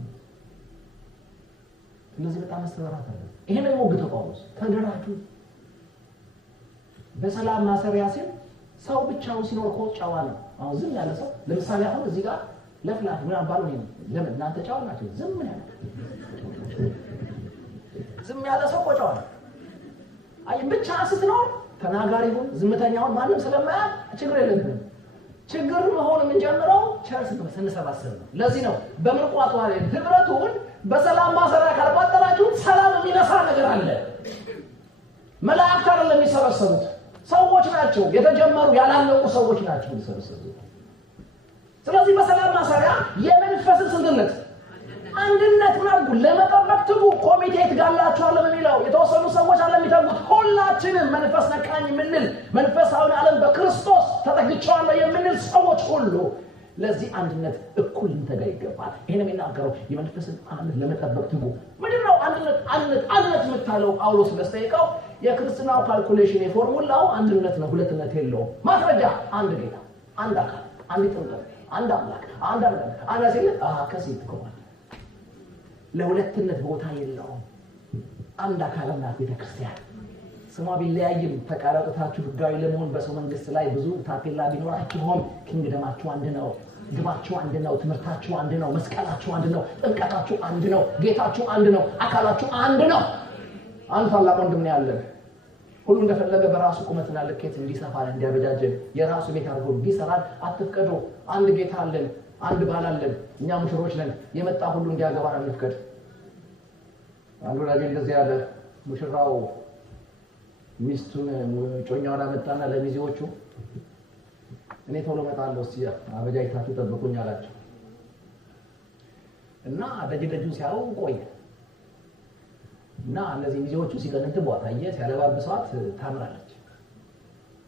እነዚህ በጣም መስተዋራት አለ። ይሄንን ሞግተው ጳውሎስ ተደራጁ በሰላም ማሰሪያ ሲል ሰው ብቻውን ሲኖር እኮ ጫዋ ነው። አሁን ዝም ያለ ሰው ለምሳሌ አሁን እዚህ ጋር ለፍላት ምን አባሉ ነው ለምን እናንተ ጫዋ ናችሁ? ዝም ያለ ሰው እኮ ጫዋ ነው። አይ ብቻ ስትኖር ተናጋሪውን ዝምተኛውን ማንም ስለማያውቅ ችግር የለብንም። ችግር መሆን የምንጀምረው ቸርስ ስንሰባሰብ ነው። ለዚህ ነው በምርቋቱ ላይ ህብረቱን በሰላም ማሰሪያ ካልቋጠራችሁ ሰላም የሚነሳ ነገር አለ። መላእክት አይደለም የሚሰበሰቡት ሰዎች ናቸው። የተጀመሩ ያላለቁ ሰዎች ናቸው የሚሰበሰቡት። ስለዚህ በሰላም ማሰሪያ የመንፈስ ስንድነት አንድነት ነው ለመጠበቅ ትጉ። ኮሚቴ ትጋላችኋል የሚለው የተወሰኑ ሰዎች አለ የሚተጉት። ሁላችንም መንፈስ ነካኝ የምንል መንፈሳዊ ዓለም በክርስቶስ ተጠግቻለሁ የምንል ሰዎች ሁሉ ለዚህ አንድነት እኩል እንተጋ ይገባል። ይሄንን የሚናገረው የመንፈስን አንድነት ለመጠበቅ ትጉ። ምንድነው አንድነት የምታለው? ጳውሎስ ለስተይቀው የክርስትናው ካልኩሌሽን የፎርሙላው አንድነት ነው፣ ሁለትነት የለውም። ማስረጃ አንድ ጌታ፣ አንድ አካል፣ አንድ ጥምቀት፣ አንድ አምላክ፣ አንድ አምላክ አናሲል ከሲት ቆማል። ለሁለትነት ቦታ የለውም። አንድ አካል ናት ቤተክርስቲያን። ስሟ ቢለያይም ተቃራጥታችሁ ህጋዊ ለመሆን በሰው መንግስት ላይ ብዙ ታፔላ ቢኖራችሁም ኪንግደማችሁ አንድ ነው፣ ግባችሁ አንድ ነው፣ ትምህርታችሁ አንድ ነው፣ መስቀላችሁ አንድ ነው፣ ጥምቀታችሁ አንድ ነው፣ ጌታችሁ አንድ ነው፣ አካላችሁ አንድ ነው። አንድ ታላቅ ወንድም ነው ያለን። ሁሉ እንደፈለገ በራሱ ቁመትና ልኬት እንዲሰፋን እንዲያበጃጀን የራሱ ቤት አድርጎ ቢሰራን አትፍቀዱ። አንድ ጌታ አለን፣ አንድ ባል አለን። እኛ ሙሽሮች ነን። የመጣ ሁሉ እንዲያገባን አንፍቀድ። አንዱ ላይ እንደዚህ ያለ ሙሽራው ሚስቱን ጮኛውን አመጣና ለሚዜዎቹ እኔ ቶሎ መጣለሁ እስቲ አበጃጅታችሁ ጠብቁኝ አላቸው። እና ደጅደጁን ሲያው ቆየ እና እነዚህ ሚዜዎቹ ሲቀንት ቦታየ ሲያለባብሷት ታምራለች።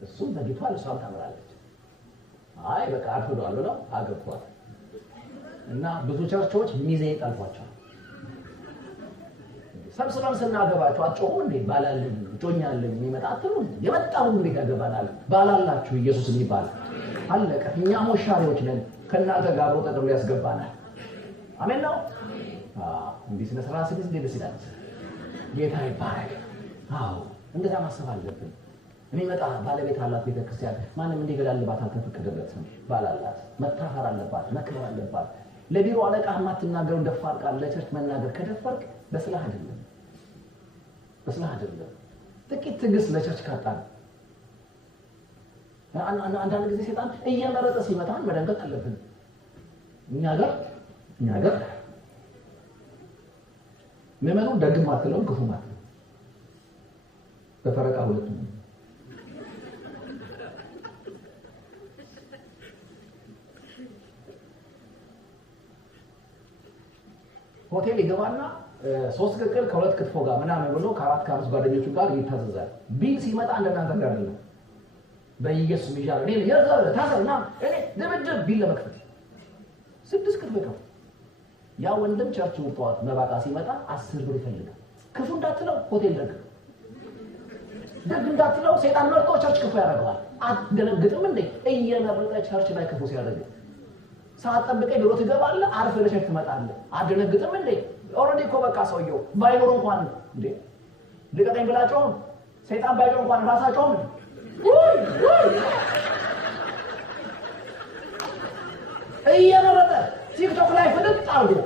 እሱም በጌቷል እሷም ታምራለች። አይ በቃ አርፍዷል ብለው አገቧት። እና ብዙ ቸርቾች ሚዜ ይጣልፏቸዋል። ሰብስበን ስናገባቸው አጮሁ እንዴ ባላልን ጮኛልን የሚመጣጥሩ የመጣው እንዴ ያገባናል ባላላችሁ ኢየሱስ የሚባል አለቀ። እኛ ሞሻሪዎች ነን። ከናንተ ጋር አብሮ ተጠቅሎ ያስገባናል። አሜን ነው። እንዲህ ስለ ስራ ሲል እንዴ ደስ ይላል። ጌታ ይባረክ። እንደዛ ማሰብ አለብን። የሚመጣ ባለቤት አላት ቤተክርስቲያን። ማንም እንዲገላልባት አልተፈቀደለትም። ባላላት መታፈር አለባት፣ መክበር አለባት። ለቢሮ አለቃ ማትናገሩ ደፋር ቃል ለቸርች መናገር ከደፈርክ በስላህ አይደለም። ጥቂት ትግስት ለቸርች ካጣን አንዳንድ ጊዜ ሰይጣን እየመረጠ ሲመታን መደንገጥ አለብን። እኛ ጋር ምዕመኑ ደግም አትለውም ክፉም አትለውም። በፈረቃ ሁለቱም ሆቴል ይገባና 3 ቅቅል ከ2 ክትፎ ጋር ምናምን ብሎ ከ4 ጓደኞቹ ጋር ይታዘዛል። ቢል ሲመጣ እንደናንተ ጋር አይደለም። በኢየሱስ ሚሻል እኔ የዘር ታሰና እኔ ድብድብ ቢል ለመክፈት 6 ክትፎ ይከፍ። ያ ወንድም ቸርች ወጣት መባቃ ሲመጣ 10 ብር ይፈልጋል። ክፉ እንዳትለው ሆቴል ደግ እንዳትለው ሰይጣን መርጦ ቸርች ክፉ ያደርጋል። አትደነግጥም እንዴ? እየመረጠ ቸርች ላይ ክፉ ሲያደርግ ሰዓት ጠብቀህ ቢሮ ትገባለህ፣ አርፈህ ለሸክ ትመጣለህ። አትደነግጥም እንዴ? ኦሬዲ እኮ በቃ ሰውየው ባይኖር እንኳን እንዴ ልቀቀኝ ብላችሁ ሰይጣን ባይኖር እንኳን ራሳቸው እየመረጠ ቲክቶክ ላይ ፍጥጥ አድርጎ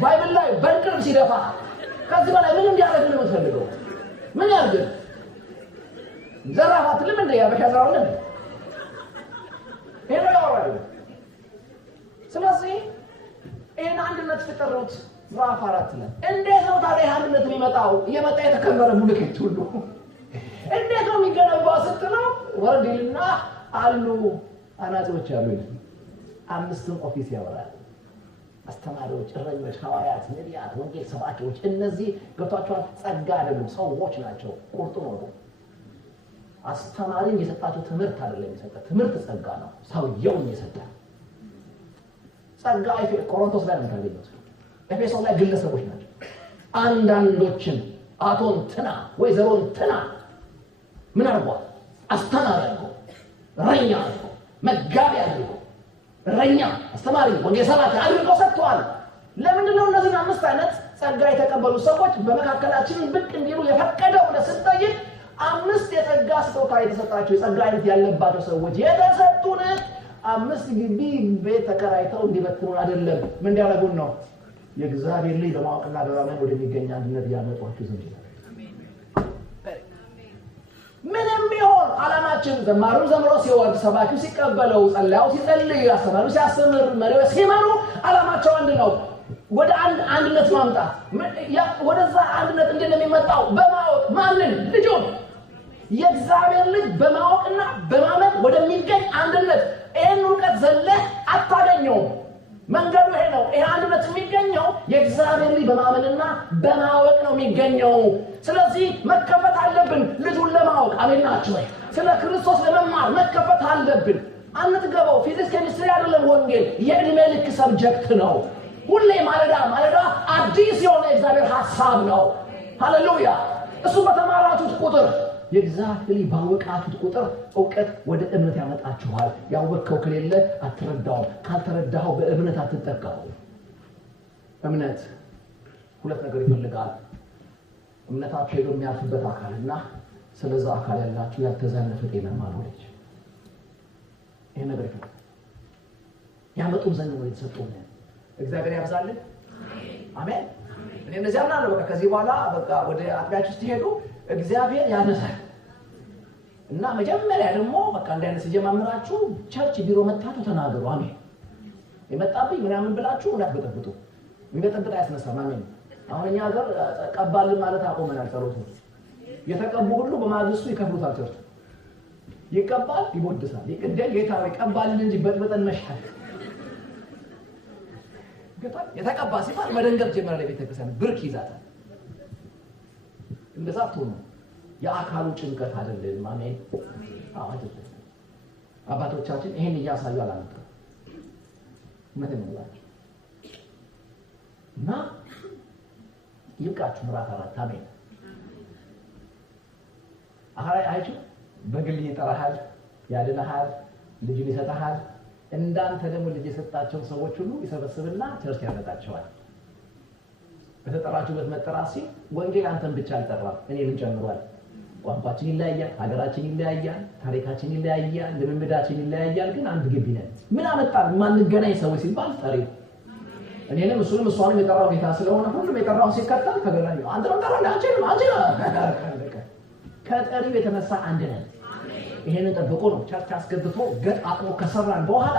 ባይብል ላይ በንቅር ሲደፋ ከዚህ በላይ ምን እንዲያደርግ ነው የምትፈልገው? ምን ያድርግ? ዘራፋት ለምን እንደ ያበሻ ዘራው ነው ይሄ ነው ያወራው። ስለዚህ ይሄን አንድነት ፍጠሩት ምዕራፍ 4 ላይ እንዴት ነው ታዲያ አንድነት የሚመጣው? እየመጣ የተከበረ ሙልክት ሁሉ እንዴት ነው የሚገነባው ስትለው ወርድልና አሉ አናጺዎች አሉ። 5 ኦፊስ ያወራል። አስተማሪዎች፣ እረኞች፣ ሐዋርያት፣ ነቢያት፣ ወንጌል ሰባኪዎች። እነዚህ ገብቷቸዋል። ጸጋ አይደሉም፣ ሰዎች ናቸው። ቁርጡ ነው። አስተማሪን የሰጣቸው ትምህርት አይደለም የሰጣቸው ትምህርት ጸጋ ነው ሰውየውን የሰጣቸው ጸጋ ቆሮንቶስ ላይ ነው ያለው ኤፌሶን ላይ ግለሰቦች ናቸው አንዳንዶችን አቶን ትና ወይ ዘሮን ትና ምን አርጓል አስተማሪ አርጎ ረኛ አርጎ መጋቢ አርጎ ረኛ አስተማሪ ወንጌል ሰባኪ አርጎ ሰጥቷል ለምንድን ነው እነዚህ አምስት አይነት ጸጋ የተቀበሉ ሰዎች በመካከላችን ብቅ እንዲሉ የፈቀደው ለስንጠይቅ አምስት የጸጋ ስጦታ የተሰጣቸው የጸጋ አይነት ያለባቸው ሰዎች የተሰጡን አምስት ግቢ ቤት ተከራይተው እንዲበትኑ አይደለም ምን ያደርጉን ነው የእግዚአብሔር ልጅ በማወቅና በማመን ወደሚገኝ አንድነት ያመጣቸው ዘንድ ምንም ቢሆን ዓላማችን ዘማሩ ዘምሮ ሲወርድ ሰባኪው ሲቀበለው ጸላዩ ሲጸልይ አስተማሪው ሲያስተምር መሪው ሲመሩ ዓላማቸው አንድ ነው ወደ አንድነት ማምጣት ወደዛ አንድነት እንደሚመጣው በማወቅ ማንን ልጁን የእግዚአብሔር ልጅ በማወቅና በማመን ወደሚገኝ አንድነት ይሄን ዕውቀት ዘለህ አታገኘው መንገዱ ይሄ ነው ይሄ አንድነት የሚገኘው የእግዚአብሔር ልጅ በማመንና በማወቅ ነው የሚገኘው ስለዚህ መከፈት አለብን ልጁን ለማወቅ አሜን ናችሁ ስለ ክርስቶስ ለመማር መከፈት አለብን አንተገባው ፊዚክስ ኬሚስትሪ አይደለም ወንጌል የዕድሜ ልክ ሰብጀክት ነው ሁሌ ማለዳ አዲስ የሆነ እግዚአብሔር ሐሳብ ነው ሃሌሉያ እሱ በተማራችሁት ቁጥር የእግዚአብሔር ልጅ ባወቃችሁት ቁጥር ዕውቀት ወደ እምነት ያመጣችኋል ያወቅከው ከሌለ አትረዳው ካልተረዳው በእምነት አትጠቀሙ እምነት ሁለት ነገር ይፈልጋል እምነታችሁ የሚያልፍበት አካልና ስለዛ አካል ያላችሁ ያልተዛነፈ ጤናማ ልጅ ይሄ ነገር ይፈልጋል ያመጡ ዘንድ ነው የተሰጠው እግዚአብሔር ያብዛልን አሜን እኔ እንደዚህ አምናለሁ በቃ ከዚህ በኋላ በቃ ወደ አጥቢያችሁ ስትሄዱ እግዚአብሔር ያነሳል እና መጀመሪያ ደግሞ በቃ እንዳይነስ ጀማምራችሁ ቸርች ቢሮ መጣችሁ ተናገሩ አሜን የመጣብኝ ምናምን ብላችሁ እንዳትበጠብጡ የሚበጠብጥ ያስነሳም አሜን አሁን እኛ ሀገር ቀባልን ማለት አቆመናል ጸሎቱ የተቀቡ ሁሉ በማግስቱ ይከፍሉታል ቸርች ይቀባል ይቦድሳል ይቀደል ጌታው ይቀባልን እንጂ በጥበጠን መሻል ገጣ የተቀባ ሲባል መደንገጥ ጀመረ ለቤተክርስቲያን ብርክ ይዛታል እንደዛ ነው የአካሉ ጭንቀት አይደለም አሜን አዋጅ አባቶቻችን ይሄን ያሳዩ አላመጡ ምንድነው እና ይብቃችሁ ምዕራፍ 4 አሜን አይቹ በግል ይጠራሃል ያድነሃል ልጅ ይሰጣሃል እንዳንተ ደግሞ ልጅ የሰጣቸው ሰዎች ሁሉ ይሰበስብና ቸርች ያመጣቸዋል በተጠራችሁበት መጠራሲ ወንጌል አንተን ብቻ አልጠራም እኔንም ጨምሯል ቋንቋችን ይለያያል ሀገራችን ይለያያል ታሪካችን ይለያያል ልምምዳችን ይለያያል ግን አንድ ግቢ ነን ምን አመጣን ማንገናኝ ሰዎች ሲባል ጠሪው እኔንም እሷንም የጠራው ጌታ ስለሆነ ሁሉም የጠራው ሲከተል ተገናኙ አንተ ነው ጠራው አንቺ ከጠሪው የተነሳ አንድ ነን ይሄንን ጠብቆ ነው ቸርች አስገብቶ ገጣጥሞ ከሰራን በኋላ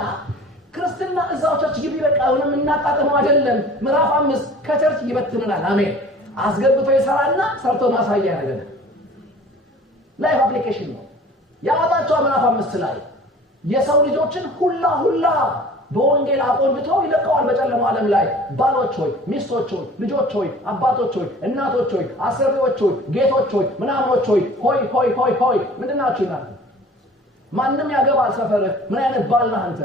ክርስትና እዛው ቸርች ግቢ በቃውንም እናጣጣመው አይደለም ምዕራፍ 5 ከቸርች ይበትነናል አሜን አስገብቶ ይሰራልና ሰርቶ ማሳያ ያደርጋል ላይፍ አፕሊኬሽን ነው ያወጣቸው ምዕራፍ 5 ላይ የሰው ልጆችን ሁላ በወንጌል አቆንብቶ ይለቀዋል በጨለማው ዓለም ላይ ባሎች ሆይ ሚስቶች ሆይ ልጆች ሆይ አባቶች ሆይ እናቶች ሆይ አሰሪዎች ሆይ ጌቶች ሆይ ምናምኖች ሆይ ምንድናችሁ እናንተ ማንንም ያገባል ሰፈር ምን አይነት ባል ነህ አንተ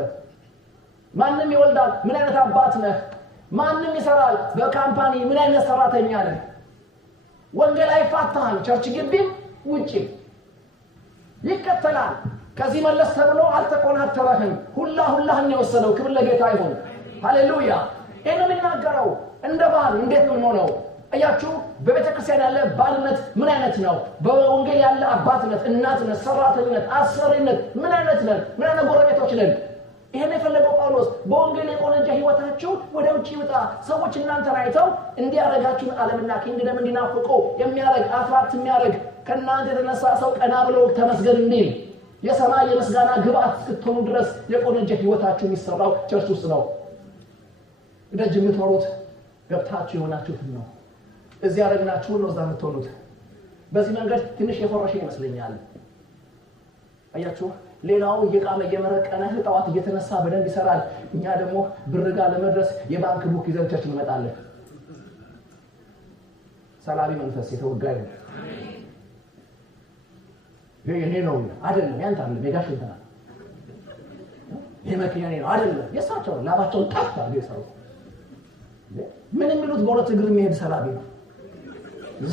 ማንንም ይወልዳል ምን አይነት አባት ነህ ማንንም ይሰራል በካምፓኒ ምን አይነት ሰራተኛ ነህ ወንጌል አይፋታህም ቸርች ግቢም ውጪ ይከተላል ከዚህ መለስ ተብሎ አልተቆናተረህም ሁላህን የወሰደው ክብር ለጌታ ይሁን ሃሌሉያ እኔም እናገረው እንደ ባል እንዴት ነው አያችሁ በቤተክርስቲያን ያለ ባልነት ምን አይነት ነው በወንጌል ያለ አባትነት እናትነት ሰራተኝነት አሰሪነት ምን አይነት ነው ምን አይነት ጎረቤቶች ነን ይሄን የፈለገው ጳውሎስ በወንጌል የቆነጀ ህይወታችሁ ወደ ውጪ ይወጣ ሰዎች እናንተን አይተው እንዲያረጋችሁ ዓለምና ኪንግደም እንዲናፍቁ የሚያረግ አፍራት የሚያረግ ከናንተ የተነሳ ሰው ቀና ብሎ ተመስገን እንዲል የሰማይ የምስጋና ግብአት እስክትሆኑ ድረስ የቆነጀ ህይወታችሁ የሚሰራው ቸርች ውስጥ ነው ደጅ የምትኖሩት ገብታችሁ የሆናችሁት ነው እዚህ ያረግናችሁ ነው እዛ የምትሆኑት በዚህ መንገድ ትንሽ የፈረሽ ይመስለኛል አያችሁ ሌላው የቃመ የመረቀነ ህጣዋት እየተነሳ በደንብ ይሰራል እኛ ደግሞ ብርጋ ለመድረስ የባንክ ቡክ ይዘን ቸርች እንመጣለን ሰላቢ መንፈስ የተወጋዩ የኔ ነው አይደለም ያንተ አይደለም የጋሽ እንትና የመኪና ነው አይደለም የሳቸው ላባቸው ጠፋ ነው ምን የሚሉት በሁለት እግር የሚሄድ ሰላቢ ነው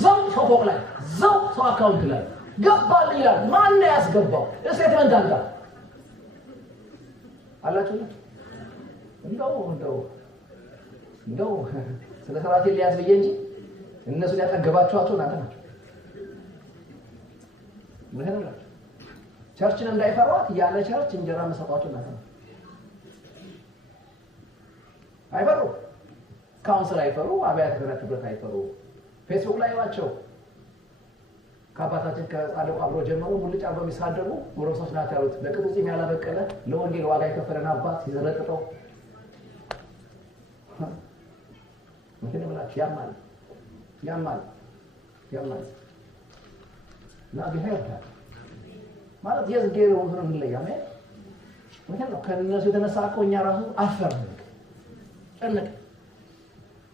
ዘው ፎቅ ላይ ዘው ሰው አካውንት ላይ ገባል ይላል ማን ያስገባው ስቴትመንት አለ አላችሁ እንደው ስለ ሰራቴ ሊያዝ በየ እንጂ እነሱ ያጠገባቸዋቸው ናቸው ምን ነው ቸርችን እንዳይፈሯት ያለ ቸርች እንጀራ መሰጣቸው ናቸው አይፈሩ ካውንስል አይፈሩ አብያተ ክርስቲያናት አይፈሩ ፌስቡክ ላይ ዋቸው ከአባታችን ከጻድቁ አብሮ ጀምሮ ሙልጭ አርባ የሚሳደቡ ጎረምሶች ናቸው ያሉት ለቅጡ ጺም ያላበቀለ ለወንጌል ዋጋ የከፈለን አባት ይዘረጥጠው ምክንያቱም ብላችሁ ያማል لا بهذا ማለት የዝጌሩ ወንድም ለያመ ምክንያቱም ከነሱ የተነሳቀው እኛ ራሱ አፈርን ጨነቀ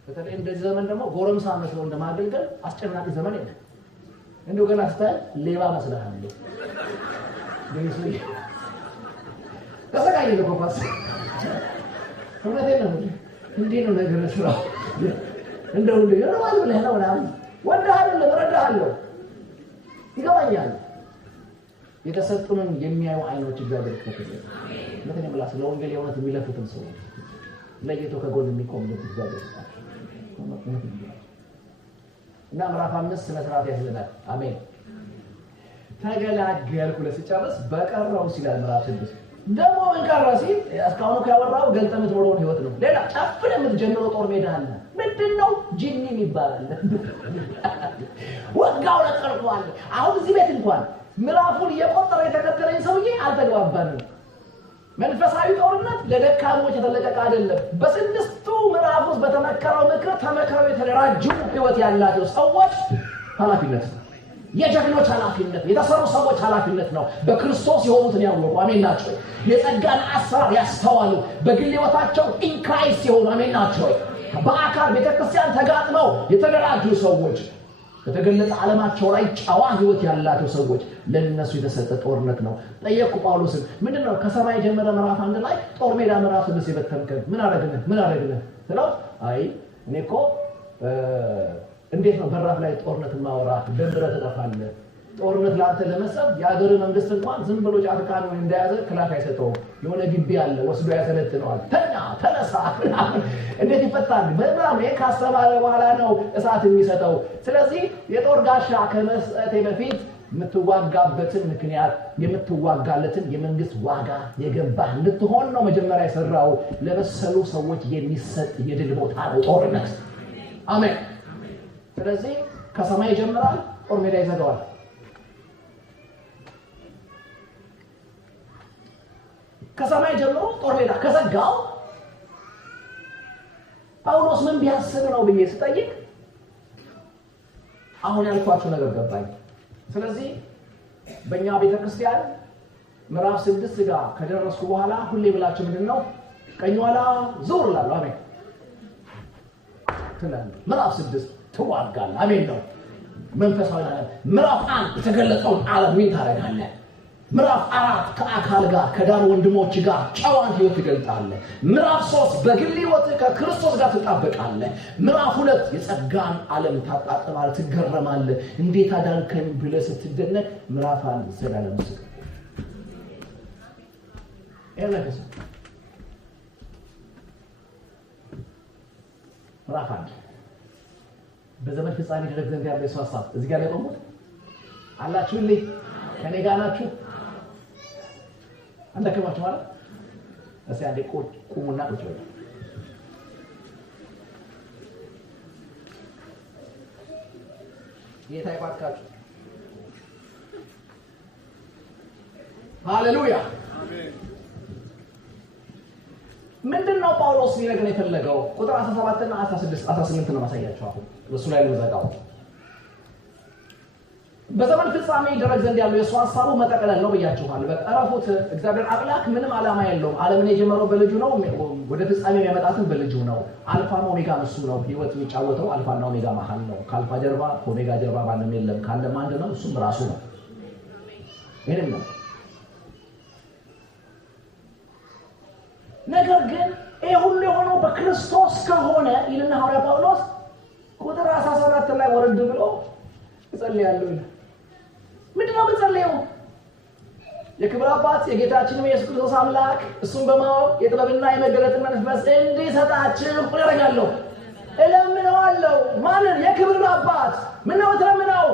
በተለይ እንደዚህ ዘመን ደግሞ ጎረምሳ መስለው እንደማገልገል አስጨናቂ ዘመን የለም እንደው ገና አስተል ሌባ መስላል ደስ ተሰቃየ ነው ፓስ ከመደለ ነው እንዴ ነው ነገር ነው እንደው ነው ብለህ ነው ወዳሃለሁ ረዳሃለሁ ይገባኛል የተሰጡንን የሚያዩ አይኖች እግዚአብሔር ከተሰጠ ለተነም ብላስ ለወንጌል የሆነ የሚለፉትን ሰው ለጌቶ ከጎን የሚቆምበት እግዚአብሔር እና ምዕራፍ 5 ስለ ስርዓት ያስለናል አሜን ተገላገልኩ ለሲጨርስ በቀረው ሲላል ምዕራፍ 6 ደግሞ ምን ቀረሲ እስካሁን ካወራው ገልጠምት ወሮን ህይወት ነው ሌላ ጫፍን የምትጀምረው ጦር ሜዳ አለ ምንድነው ጂኒ ይባላል ወጋው ለቀርቷል አሁን እዚህ ቤት እንኳን ምዕራፉን የቆጠረ የተከተለኝ ሰውዬ አልተግባባንም መንፈሳዊ ጦርነት ለደካሞች የተለቀቀ አይደለም በስድስቱ ምዕራፍ ውስጥ በተመከረው ምክር ተመከረው የተደራጁ ህይወት ያላቸው ሰዎች ኃላፊነት የጀግኖች ኃላፊነት የተሰሩ ሰዎች ኃላፊነት ነው በክርስቶስ የሆኑትን ያወቁ አሜን ናቸው የጸጋን አሰራር ያስተዋሉ በግል ህይወታቸው ኢን ክራይስት የሆኑ አሜን ናቸው በአካል ቤተክርስቲያን ተጋጥመው የተደራጁ ሰዎች በተገለጸ ዓለማቸው ላይ ጫዋ ህይወት ያላቸው ሰዎች ለነሱ የተሰጠ ጦርነት ነው ጠየቁ ጳውሎስን ምንድነው ከሰማይ ጀመረ ምዕራፍ 1 ላይ ጦር ሜዳ ምዕራፍ 6 ይበተንከን ምን አረግነ ስለው አይ እኔኮ እንዴት ነው በራፍ ላይ ጦርነት ማወራ ደንብረ ተጠፋለ ጦርነት ላንተ ለመሰብ ያገር መንግስት እንኳን ዝም ብሎ ጫፍቃን ወይ እንዳያዘ ክላፍ አይሰጠው የሆነ ግቢ አለ ወስዶ ያሰለጥነዋል ተነሳ እንዴት ይፈታል በጣም ካስተማረ በኋላ ነው እሳት የሚሰጠው ስለዚህ የጦር ጋሻ ከመስጠት በፊት የምትዋጋበትን ምክንያት የምትዋጋለትን የመንግስት ዋጋ የገባህ እንድትሆን ነው መጀመሪያ የሰራው ለበሰሉ ሰዎች የሚሰጥ የድል ቦታ ነው ጦርነት አሜን ስለዚህ ከሰማይ ይጀምራል ጦር ሜዳ ይዘጋዋል ከሰማይ ጀምሮ ጦር ሜዳ ከዘጋው ጳውሎስ ምን ቢያስብ ነው ብዬ ስጠይቅ አሁን ያልኳችሁ ነገር ገባኝ ስለዚህ በእኛ ቤተክርስቲያን ምዕራፍ 6 ጋር ከደረስኩ በኋላ ሁሌ ብላችሁ ምንድነው ቀኝዋላ ዞር ላለው አሜን ተናል ምዕራፍ 6 ተዋጋል አሜን ነው መንፈሳዊ ዓለም ምዕራፍ 1 የተገለጸው ዓለም ምን ታረጋለህ ምዕራፍ 4 ከአካል ጋር ከዳር ወንድሞች ጋር ጫዋን ህይወት ይገልጣል ምዕራፍ 3 በግል ህይወት ከክርስቶስ ጋር ተጣበቃለህ ምዕራፍ 2 የጸጋን ዓለም ታጣጣማለህ ትገረማለህ እንዴት አዳንከኝ ብለህ ስትደነቅ ምዕራፍ 1 ዘላለም ምስክር ኤለከስ ምዕራፍ 1 በዘመን ፍጻሜ ድረስ ዘንድ ያለው ሐሳብ እዚህ ጋር ለቆሙት አላችሁልኝ ከኔ ጋር ናችሁ አንደከማችሁ ማለት እዚህ አንዴ ቁሙና ቁጭ በሉ ጌታ ይባርካችሁ ሃሌሉያ አሜን ምንድነው ጳውሎስ ሊነግረን የፈለገው ቁጥር 17 እና 18 ነው ማሳያችሁ አሁን እሱ ላይ ልዘጋው በዘመን ፍጻሜ ድረስ ዘንድ ያለው የሱ ሐሳቡ መጠቀለል ነው ብያችኋል በቀረፉት እግዚአብሔር አምላክ ምንም ዓላማ የለውም ዓለምን የጀመረው በልጁ ነው ወደ ፍጻሜ የሚያመጣትን በልጁ ነው አልፋ እና ኦሜጋ እሱ ነው ህይወት የሚጫወተው አልፋ እና ኦሜጋ መሃል ነው ከአልፋ ጀርባ ኦሜጋ ጀርባ ማንም የለም ካለም አንድ ነው እሱም ራሱ ነው ይሄንን ነገር ግን ይሄ ሁሉ የሆነው በክርስቶስ ከሆነ ይልና ሐዋርያ ጳውሎስ ቁጥር 17 ላይ ወረድ ብሎ ጸልያለሁ ይላል። ምንድነው የምጸልየው? የክብር አባት የጌታችን ኢየሱስ ክርስቶስ አምላክ እሱን በማወቅ የጥበብና የመገለጥ መንፈስ እንዲሰጣችሁ እለምናለሁ እለምነዋለሁ። ማንን? የክብር አባት። ምነው ተለምነው?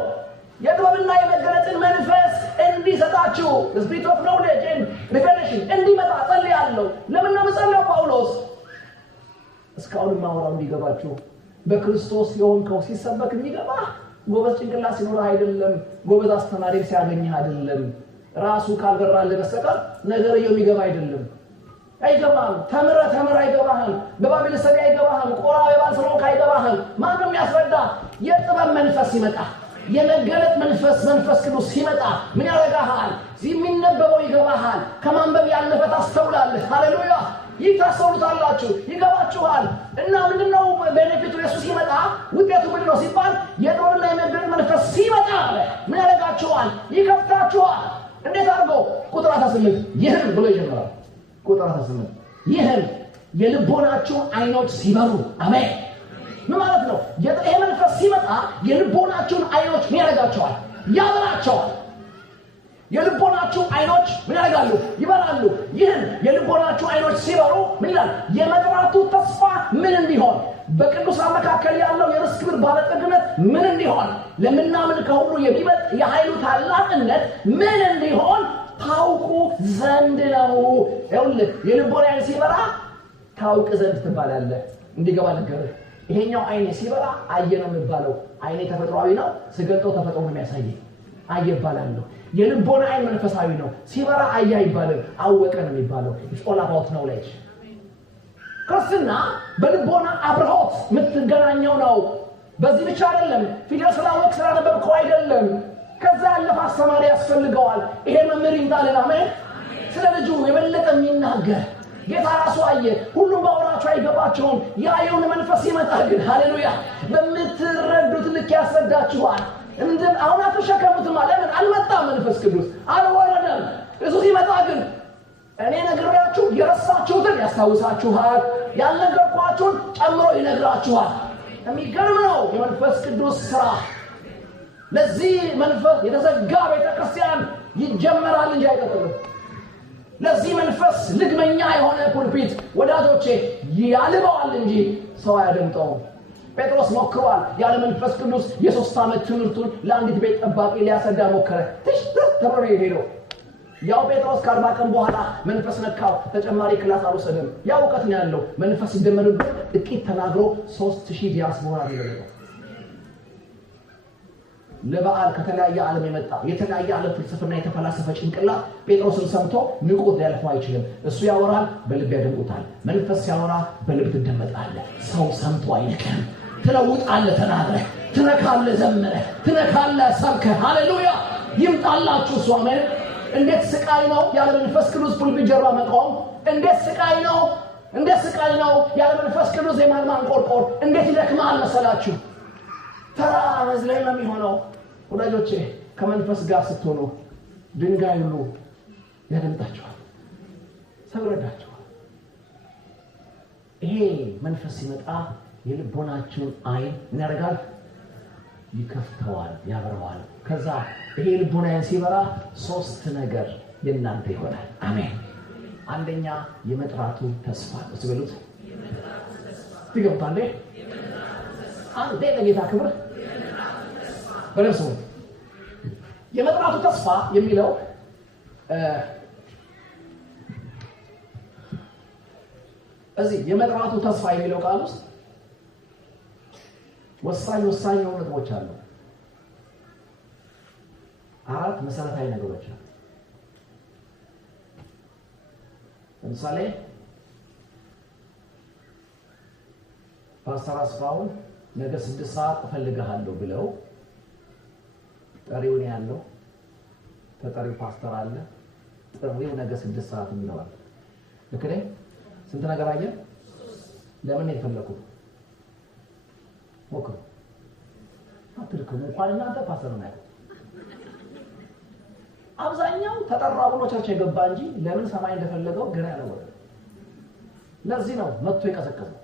የጥበብና የመገለጥን መንፈስ እንዲሰጣችሁ spirit of knowledge and revelation እንዲመጣ ጸልያለሁ። ለምን ነው የምጸልየው? ጳውሎስ እስካሁን ማወራው እንዲገባችሁ በክርስቶስ የሆንከው ሲሰበክ እንዲገባ ጎበዝ ጭንቅላት ሲኖር አይደለም፣ ጎበዝ አስተማሪ ሲያገኝህ አይደለም፣ ራሱ ካልበራልህ በስተቀር ነገርየው የሚገባ አይደለም። አይገባም። ተምረህ አይገባህም። በባቢል ሰሪ አይገባህም። ቆራ የባልሰሮን አይገባህም። ማንም ያስረዳ? የጥበብ መንፈስ ሲመጣ የመገለጥ መንፈስ ቅዱስ ሲመጣ ምን ያደርጋል? የሚነበበው ይገባሃል። ከማንበብ ያለፈ ታስተውላለህ። ሃሌሉያ! ይታስተውሉታላችሁ፣ ይገባችኋል። እና ምንድነው ቤኔፊቱ? ኢየሱስ ሲመጣ ውጤቱ ምንድነው ሲባል የጥበብና የመገለጥ መንፈስ ሲመጣ ምን ያደርጋችኋል? ይከፍታችኋል። እንዴት አድርጎ? ቁጥር 18 ይህን ብሎ ይጀምራል። ቁጥር 18 ይህን የልቦናችሁ አይኖች ሲበሩ። አሜን። ምን ማለት ነው? ይሄ መንፈስ ሲመጣ የልቦናችሁን አይኖች ምን ያደርጋቸዋል? ያበራቸዋል። የልቦናችሁ አይኖች ምን ያደርጋሉ? ይበራሉ። ይህን የልቦናችሁ አይኖች ሲበሩ ምን ይላል? የመጥራቱ ተስፋ ምን እንዲሆን፣ በቅዱሳን መካከል ያለው የርስት ክብር ባለጠግነት ምን እንዲሆን፣ ለምናምን ከሁሉ የሚበልጥ የኃይሉ ታላቅነት ምን እንዲሆን ታውቁ ዘንድ ነው። ይኸውልህ የልቦና አይን ሲበራ ታውቅ ዘንድ ትባላለህ። እንዲገባ ነገርህ። ይሄኛው አይኔ ሲበራ አየ ነው የሚባለው። አይኔ ተፈጥሯዊ ነው፣ ስገልጠው ተፈጥሮ ነው የሚያሳየው። አየ ይባላል። የልቦና አይን መንፈሳዊ ነው። ሲበራ አየ አይባልም፣ አወቀ ነው የሚባለው። it's all about knowledge። ክርስትና በልቦና አብርሆት የምትገናኘው ነው። በዚህ ብቻ አይደለም። ፊደል ስላወቅ ስላነበብከው አይደለም። ከዛ ያለፈ አስተማሪ ያስፈልገዋል። ይሄ መምህር ይምጣልን። አሜን። ስለ ልጁ የበለጠ የሚናገር ጌታ ራሱ አየ። ሁሉም ባወራቸው አይገባቸውም። ያየውን መንፈስ ይመጣ ግን ሃሌሉያ በምትረዱት ልክ ያስረዳችኋል። አሁን አትሸከሙትም። ለምን አልመጣም? መንፈስ ቅዱስ አልወረደም። እሱ ሲመጣ ግን እኔ ነግሬያችሁ የረሳችሁትን ያስታውሳችኋል፣ ያልነገርኳችሁን ጨምሮ ይነግራችኋል። የሚገርም ነው የመንፈስ ቅዱስ ስራ። ለዚህ መንፈስ የተዘጋ ቤተክርስቲያን ይጀመራል እንጂ አይቀጥልም። ለዚህ መንፈስ ልግመኛ የሆነ ፑልፒት ወዳጆቼ ያልበዋል እንጂ ሰው አያደምጠውም። ጴጥሮስ ሞክሯል። ያለ መንፈስ ቅዱስ የ3 ዓመት ትምህርቱን ለአንዲት ቤት ጠባቂ ሊያሰዳ ሞከረ። ተብሎ ሄዶ ያው ጴጥሮስ ከ40 ቀን በኋላ መንፈስ ነካው። ተጨማሪ ክላስ አልወሰደም። ያው እውቀት ነው ያለው። መንፈስ ሲደመርበት ጥቂት ተናግሮ 3000 ዲያስፖራ ነው። ለበዓል ከተለያየ ዓለም የመጣ የተለያየ ዓለም ፍልስፍና የተፈላሰፈ ጭንቅላት ጴጥሮስን ሰምቶ ንቆት ሊያልፈው አይችልም። እሱ ያወራል፣ በልብ ያደምጡታል። መንፈስ ሲያወራ በልብ ትደመጣለህ። ሰው ሰምቶ አይነካም። ትለውጣለህ፣ ተናግረህ ትነካለህ፣ ዘምረህ ትነካለህ፣ ሰብከህ። ሃሌሉያ ይምጣላችሁ። እሱ አሜን። እንዴት ስቃይ ነው ያለ መንፈስ ቅዱስ ፑልፒት ጀርባ መቆም! እንዴት ስቃይ ነው! እንዴት ስቃይ ነው ያለ መንፈስ ቅዱስ የማን ማንቆርቆር! እንዴት ይደክማል መሰላችሁ! ተራ መዝለል ነው የሚሆነው። ወዳጆቼ ከመንፈስ ጋር ስትሆኑ ድንጋይ ሁሉ ያደምጣችኋል፣ ሰብረዳችኋል። ይሄ መንፈስ ሲመጣ የልቦናችሁን አይን ምን ያደርጋል? ይከፍተዋል፣ ያበረዋል። ከዛ ይሄ ልቦና አይን ሲበራ 3 ነገር የእናንተ ይሆናል። አሜን። አንደኛ የመጥራቱ ተስፋ ነው። ሲበሉት ትገባለህ። አንዴ ለጌታ ክብር በለሱ የመጥራቱ ተስፋ የሚለው እዚህ የመጥራቱ ተስፋ የሚለው ቃል ውስጥ ወሳኝ የሆኑ ነጥቦች አሉ። 4 መሰረታዊ ነገሮች አሉ። ለምሳሌ ፓስተር አስፋውን ነገ 6 ሰዓት እፈልግሃለሁ ብለው ጠሪውን ያለው ተጠሪው ፓስተር አለ። ጠሪው ነገ 6 ሰዓት ይላል። ለከለ ስንት ነገር አየ? ለምን ይፈልጉ? ሞክሩ። አትልከሙ እንኳን እናንተ ፓስተር ነው። አብዛኛው ተጠራ ብሎ ቸርች የገባ እንጂ ለምን ሰማይ እንደፈለገው ገና ያለወደ ለዚህ ነው መጥቶ የቀሰቀሰው።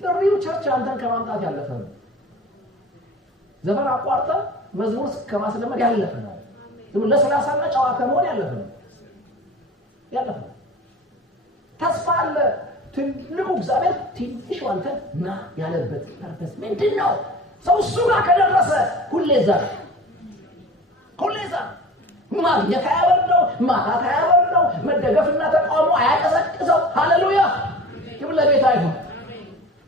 ጥሪው ቸርች አንተን ከማምጣት ያለፈ ነው። ዘመን አቋርጠ መዝሙር ከማስለመድ ያለፈ ነው። ለሰላሳና ጨዋ ከመሆን ያለፈ ነው። ተስፋ አለ። ትልቁ እግዚአብሔር ትንሽ አንተ ና ያለበት ፐርፐስ ምንድነው? ሰው እሱ ጋር ከደረሰ ሁሌ እዛ ማግኘት አያበርደው፣ ማጣት አያበርደው፣ መደገፍና ተቃውሞ አያቀሰቅሰው። ሃሌሉያ! ይብለ ቤት አይሁን።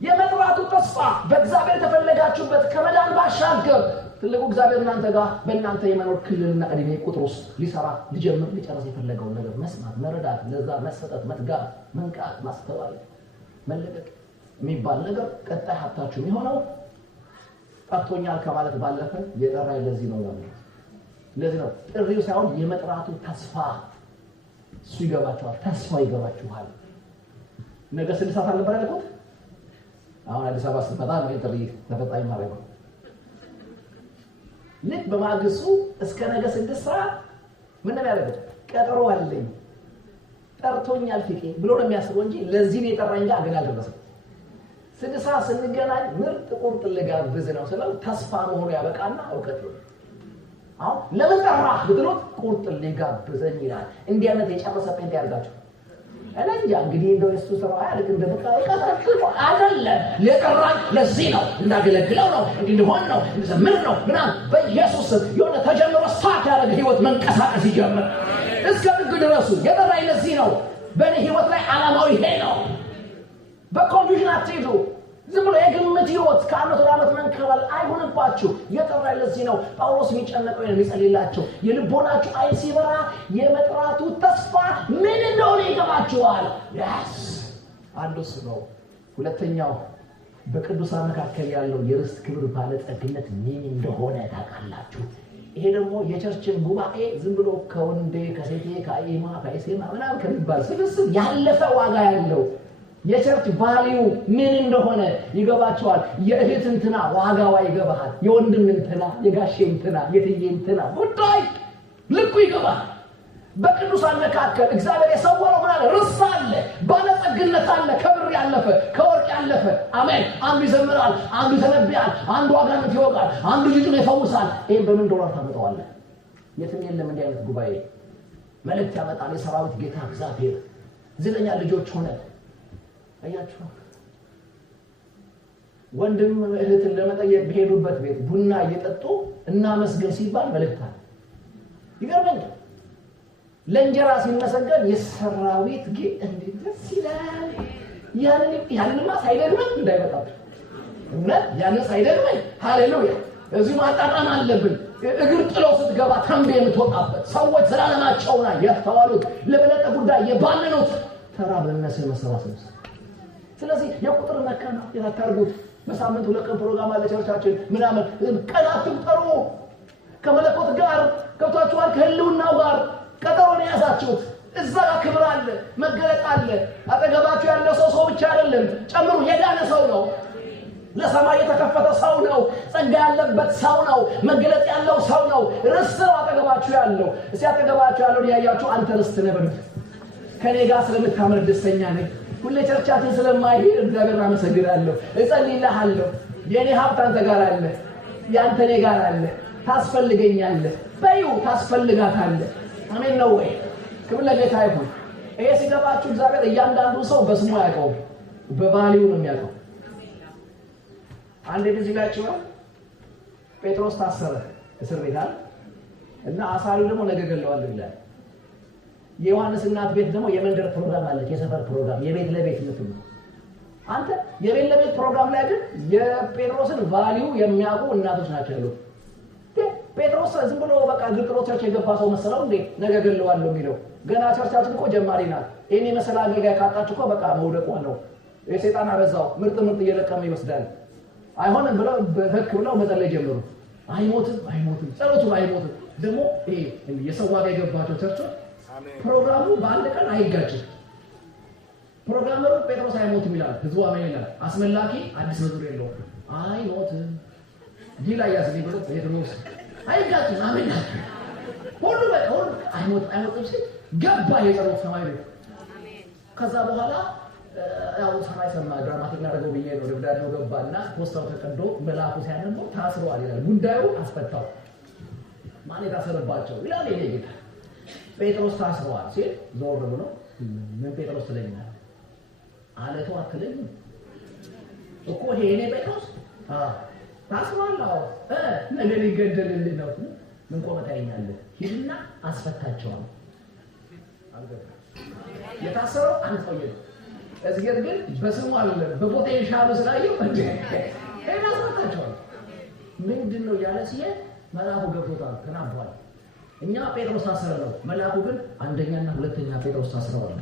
የመጥራቱ ተስፋ በእግዚአብሔር ተፈለጋችሁበት ከመዳን ባሻገር ትልቁ እግዚአብሔር እናንተ ጋር በእናንተ የመኖር ክልልና ዕድሜ ቁጥር ውስጥ ሊሰራ ሊጀምር ሊጨርስ የፈለገውን ነገር መስማት፣ መረዳት፣ ለዛ መሰጠት፣ መትጋት፣ መንቃት፣ ማስተዋል፣ መለቀቅ የሚባል ነገር ቀጣይ ሀብታችሁ የሚሆነው ጠርቶኛል ከማለት ባለፈ የጠራኝ ለዚህ ነው ማለት ነው። ለዚህ ነው ጥሪው ሳይሆን የመጥራቱ ተስፋ እሱ ይገባችኋል፣ ተስፋ ይገባችኋል። ነገ 6 ሰዓት አልነበረ ያልኩት? አሁን አዲስ አበባ ስትመጣ ነው ጥሪ ተፈጣሪ ማለት ነው። ልክ በማግስቱ እስከ ነገ 6 ሰዓት ምን ነው ያደረገው? ቀጠሮ አለኝ ጠርቶኛል ፍቄ ብሎ ነው የሚያስበው እንጂ ለዚህ ነው የጠራኝ እንጂ አገና አልደረሰም። 6 ሰዓት ስንገናኝ ምርጥ ቁርጥ ልጋብዝ ነው ስለው ተስፋ መሆኑ ያበቃና እውቀት ነው። አሁን ለምን ጠራህ ብትሉት ቁርጥ ልጋብዘኝ ይላል። እንዲህ አይነት የጨረሰ ጴንጤ ያርጋችሁ እኔ እንጃ እንግዲህ እንደው እሱ ስራ አይደል እንደተቃቀቀ አይደለም። ለጠራኝ ለዚህ ነው እንዳገለግለው ነው እንዲሆን ነው እንደዘምር ነው ምናምን በኢየሱስ የሆነ ተጀምሮ ስታርት ያደረገ ህይወት መንቀሳቀስ ይጀምር። እስከ ጥግ ድረሱ የጠራኝ ለዚህ ነው። በእኔ ህይወት ላይ ዓላማው ይሄ ነው። በኮንፊውዥን አትይዙ። ዝም ብሎ የግምት ህይወት ከዓመት ወደ ዓመት መንከባል አይሆንባችሁ። የጠራኝ ለዚህ ነው። ጳውሎስ የሚጨነቀው የሚጸልይላቸው የልቦናችሁ አይን ሲበራ የመጥራቱ ተስፋ ምን እንደሆነ ይገባችኋል። ያስ አንዱ እሱ ነው። ሁለተኛው በቅዱሳን መካከል ያለው የርስት ክብር ባለጠግነት ምን እንደሆነ ታውቃላችሁ። ይሄ ደግሞ የቸርችን ጉባኤ ዝም ብሎ ከወንዴ ከሴቴ ከአይማ ከአይሴማ ምናምን ከሚባል ስብስብ ያለፈ ዋጋ ያለው የቸርች ቫልዩ ምን እንደሆነ ይገባቸዋል። የእህት እንትና ዋጋዋ ይገባሃል። የወንድም እንትና የጋሼ እንትና የትዬ እንትና ጉዳይ ልኩ ይገባል። በቅዱሳን መካከል እግዚአብሔር የሰወረው ማለት ርስት አለ፣ ባለጠግነት አለ፣ ከብር ያለፈ ከወርቅ ያለፈ። አሜን። አንዱ ይዘምራል፣ አንዱ ይተነብያል፣ አንዱ አጋንንት ይወጋል፣ አንዱ ልጁን ይፈውሳል። ይሄን በምን ዶላር ታመጣዋለህ? የትም የለም እንዲህ አይነት ጉባኤ። መልእክት ያመጣል የሰራዊት ጌታ እግዚአብሔር። ዝለኛ ልጆች ሆነ አያችሁ። ወንድም እህትን ለመጠየቅ በሄዱበት ቤት ቡና እየጠጡ እና መስገን ሲባል መልእክት አለ። ይገርመኛል። ለእንጀራ ሲመሰገን የሰራዊት ጌታ እንዴት ደስ ይላል። ያንንማ ሳይደግመን እንዳይመጣብን እውነት ያንን ሳይደግመን ሃሌሉያ። እዚህ ማጣጣም አለብን። እግር ጥለው ስትገባ ተንቤ የምትወጣበት ሰዎች ዘላለማቸውና ያስተዋሉት ለበለጠ ጉዳይ የባለኑት ተራ በነሰ መሰባሰብ። ስለዚህ የቁጥር መከና የታርጉት በሳምንት 2 ቀን ፕሮግራም አለ ቸርቻችን ምናምን ቀናቱን ጠሩ። ከመለኮት ጋር ገብታችኋል። ከህልውናው ጋር ቀጠሮን ያዛችሁት። እዛ ክብር አለ፣ መገለጥ አለ። አጠገባችሁ ያለው ሰው ብቻ አይደለም፣ ጨምሩ የዳነ ሰው ነው። ለሰማይ የተከፈተ ሰው ነው። ጸጋ ያለበት ሰው ነው። መገለጥ ያለው ሰው ነው። ርስት ነው አጠገባችሁ ያለው። እስቲ አጠገባችሁ ያለው ያያችሁ አንተ ርስት ነህ በሉት። ከኔ ጋር ስለምታመር ደስተኛ ነኝ። ሁሌ ቸርቻችን ስለማይሄድ እግዚአብሔር አመሰግናለሁ፣ እጸልይልሃለሁ። የኔ ሀብት አንተ ጋር አለ፣ ያንተ እኔ ጋር አለ። ታስፈልገኛለህ በይው፣ ታስፈልጋታለህ። አሜን ነው ወይ? ክብር ለጌታ ይሁን። ይሄ ሲገባችሁ እግዚአብሔር እያንዳንዱ ሰው በስሙ ያውቀው፣ በቫልዩ ነው የሚያውቀው። አንዴ በዚህ ጋር ጭራው ጴጥሮስ ታሰረ እስር ቤት አለ እና አሳሪው ደግሞ ነገ ገለዋለሁ ይላል። የዮሐንስ እናት ቤት ደግሞ የመንደር ፕሮግራም አለ፣ የሰፈር ፕሮግራም፣ የቤት ለቤት ነው። አንተ የቤት ለቤት ፕሮግራም ላይ ግን የጴጥሮስን ቫልዩ የሚያውቁ እናቶች ናቸው ያሉት። ጴጥሮስ ዝም ብሎ በቃ ግጥሮቻች የገባ ሰው መሰለው እንዴ ነገ ገለዋለሁ የሚለው? ገና ቸርቻችን እኮ ጀማሪ ናት። እኔ መሰላ አገልጋይ ካጣች እኮ በቃ መውደቋ ነው። የሰይጣን አበዛው ምርጥ እየለቀመ ይወስዳል። አይሆንም ብለው በህክ ብለው መጸለይ ጀመሩ። አይሞትም ጸሎቱ አይሞትም። ደግሞ ይሄ የሰው ዋጋ የገባቸው ቸርቾች ፕሮግራሙ በአንድ ቀን አይጋጭም። ፕሮግራመሩ ጴጥሮስ አይሞትም ይላል፣ ህዝቡ አሜን ይላል። አስመላኪ አዲስ መዝሙር የለውም። አይሞትም ዲላ ያስሊ ብሎ ጴጥሮስ አይጋጭም። አሜን ሁሉ በቃ አይሞትም ሲል ገባ የጸሎት ሰማይ ነው። ከዛ በኋላ ያው ሰማይ ሰማ ድራማቲክ ያደረገው ብዬ ነው። ደብዳቤው ገባና ፖስታው ተቀዶ መልአኩ ሲያነበው ታስሯል ይላል። ጉዳዩ አስፈታው። ማን የታሰረባቸው ይላል ይሄ ጌታ። ጴጥሮስ ታስሯል ሲል ዞር ብሎ ምን ጴጥሮስ ትለኛለህ? አለቱ አትለኝ እኮ ይሄ ጴጥሮስ ታስሯል። ነገር ይገደልልኝ ነው። ምን ቆመታኛለህ? ሂድና አስፈታቸዋል። የታሰረው አንተ ነው። እዚህ ግን በስሙ አይደለም በፖቴንሻሉ ስላየው እንዴ አስፈታቸዋል። ምንድነው ያለ ሲል መልአኩ ገብቶታል። ተናቧል። እኛ ጴጥሮስ ታስረው መልአኩ ግን አንደኛና ሁለተኛ ጴጥሮስ ታስረዋል።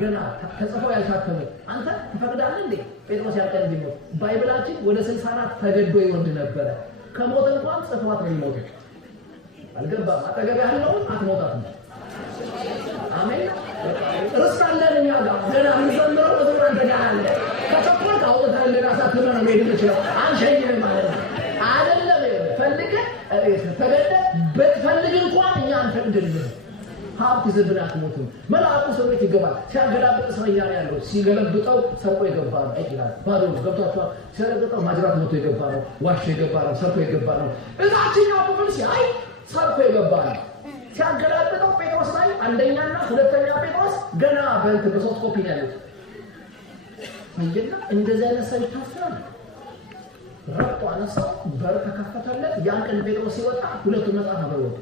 ገና ተጽፎ ያልታተመ አንተ ትፈቅዳለህ እንዴ ጴጥሮስ ያልቀን እንዲሞት? ባይብላችን ወደ 64 ተገዶ ይወርድ ነበር። ከሞት እንኳን ጽፏት ነው ይሞት። አልገባም። አጠገብ ያለው አትሞታም። አሜን። ርስታለን እኛ ጋር ገና ምንዘምረው ወደራ እንደጋለ ከተቆጣ አውጥተን ለራሳችን ነው የሚሄድልህ። አንሸኝም ማለት አይደለም። ፈልገህ ተገደ በፈልግ እንኳን እኛ አንፈልግልህ። ሀብት ዝብናት ሞቱ መልአኩ ሰው ቤት ይገባል። ሲያገላብጥ እስረኛ ነው ያለው። ሲገለብጠው ሰርቆ የገባ ነው አይደለም። ባዶ ገብቷቸዋል። ሲያረጋግጠው ማጅራት ሞቶ የገባ ነው። ዋሽ የገባ ነው። ሰርቆ የገባ ነው። እዛችኛው ክፍል ሲያይ ሰርቆ የገባ ነው። ሲያገላብጠው ጴጥሮስ ላይ አንደኛና ሁለተኛ ጴጥሮስ ገና በሶስት ኮፒ ነው ያሉት። እንደዚህ አይነት ሰው ይታሰራል። ረቆ አነሳው በር ተከፈተለት። ያን ቀን ጴጥሮስ ሲወጣ ሁለቱ መጽሐፍ አበረወጡ።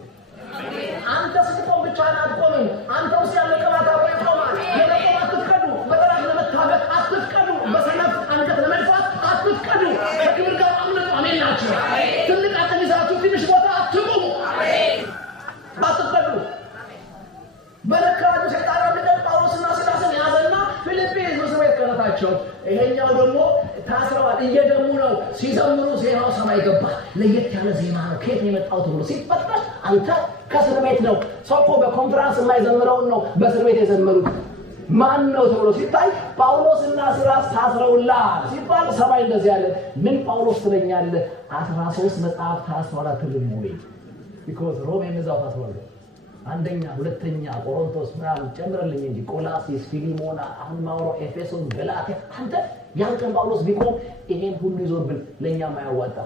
አንተ ስትቆም ብቻ አትቆምም። አንተ ውስጥ ያለ ቅባት አብሮ ይቆማል። የለቆም አትፍቀዱ። በጠላት ለመታገት አትፍቀዱ። በሰነፍ አንገት ለመድፋት አትፍቀዱ። ከክብር ጋር አምልጡ። አሜን ናችሁ። ትልቅ አቅም ይዛችሁ ትንሽ ቦታ አትቁሙ። አትፍቀዱ። በረካቱ ሰይጣን አለበት። ጳውሎስና ሲላስን ያዘና ፊልጵስ እስር ቤት ከተታቸው። ይሄኛው ደግሞ ታስረዋል። እየደሙ ነው። ሲዘምሩ ዜናው ሰማይ ገባ። ለየት ያለ ዜማ ነው። ከየት ነው የመጣው ተብሎ ሲፈተሽ አንተ ከእስር ቤት ነው። ሰው እኮ በኮንፈረንስ የማይዘምረውን ነው በእስር ቤት የዘመሩት። ማን ነው ተብሎ ሲታይ ጳውሎስና ሲላስ ታስረውልሃል ሲባል ሰማይ እንደዚህ ያለ ምን ጳውሎስ ትለኛለህ? 13 መጽሐፍ ታስሯል አትልም ወይ? because ሮሜ መዛው ታስሯል። አንደኛ ሁለተኛ ቆሮንቶስ ምናምን ጨምረልኝ እንጂ ቆላሲስ፣ ፊሊሞና፣ አሁን ማውሮ፣ ኤፌሶን፣ ገላትያ አንተ ያን ቀን ጳውሎስ ቢቆም ይሄን ሁሉ ይዞብን ለኛ ማያዋጣ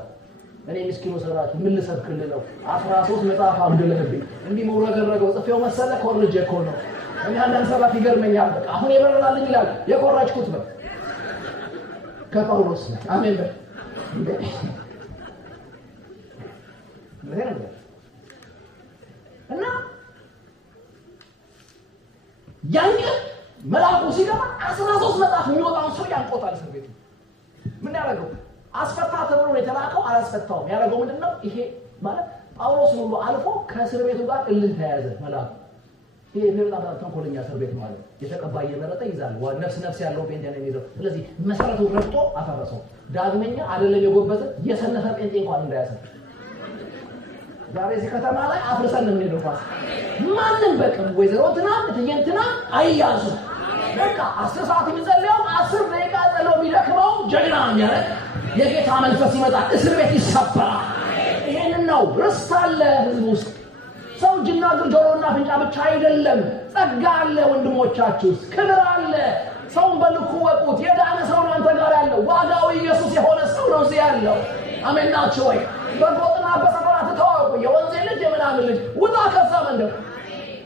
እኔ ምስኪኑ ሰራች ምን ልሰብክልህ ነው? 13 መጽሐፍ አምደለህብኝ እንዲህ መውረገረገው ጽፌው መሰለ ኮርጀ እኮ ነው። እኔ አንዳንድ ሰባት ይገርመኛል። በቃ አሁን የበረራልኝ ይላል የቆራጭኩት ነው ከጳውሎስ ነው። አሜን በል እና ያንቀ መልአኩ ሲገባ 13 መጽሐፍ የሚወጣውን ሰው ያንቆታል። እስር ቤቱ ምን ያደርገው? አስፈታ ተብሎ ነው የተላከው። አላስፈታውም። ያደረገው ምንድነው? ይሄ ማለት ጳውሎስ ሁሉ አልፎ ከእስር ቤቱ ጋር እልል ተያዘ መልአኩ። ይሄ በጣም ተንኮለኛ እስር ቤት ማለት የተቀባይ የመረጠ ይዛል። ነፍስ ያለው ጴንጤ ነው የሚይዘው። ስለዚህ መሰረቱ ረግጦ አፈረሰው። ዳግመኛ አይደለም የጎበዘ የሰነፈ ጴንጤ እንኳን እንዳያሰር ዛሬ እዚህ ከተማ ላይ አፍርሰን ነው የምንሄደው። ማንም በቀን ወይዘሮ ትናንትና አይያዙ። በቃ 10 ሰዓት የሚጸልየው 10 ደቂቃ ጸሎ ቢደክመው ጀግና የሚያደርግ የጌታ መንፈስ ይመጣል። እስር ቤት ይሰበራል። ይሄንን ነው ርስት አለ ህዝብ ውስጥ። ሰው ጅና ጆሮና ፍንጫ ብቻ አይደለም። ጸጋ አለ ወንድሞቻችሁ፣ ክብር አለ። ሰውን በልኩ ወቁት። የዳነ ሰው ነው አንተ ጋር ያለው። ዋጋው ኢየሱስ የሆነ ሰው ነው እዚህ ያለው። አሜን ናችሁ ወይ? በጎጥና በሰፈራ ተተዋወቁ። የወንዜ ልጅ የምናምን ልጅ ውጣ ከዛ መንደር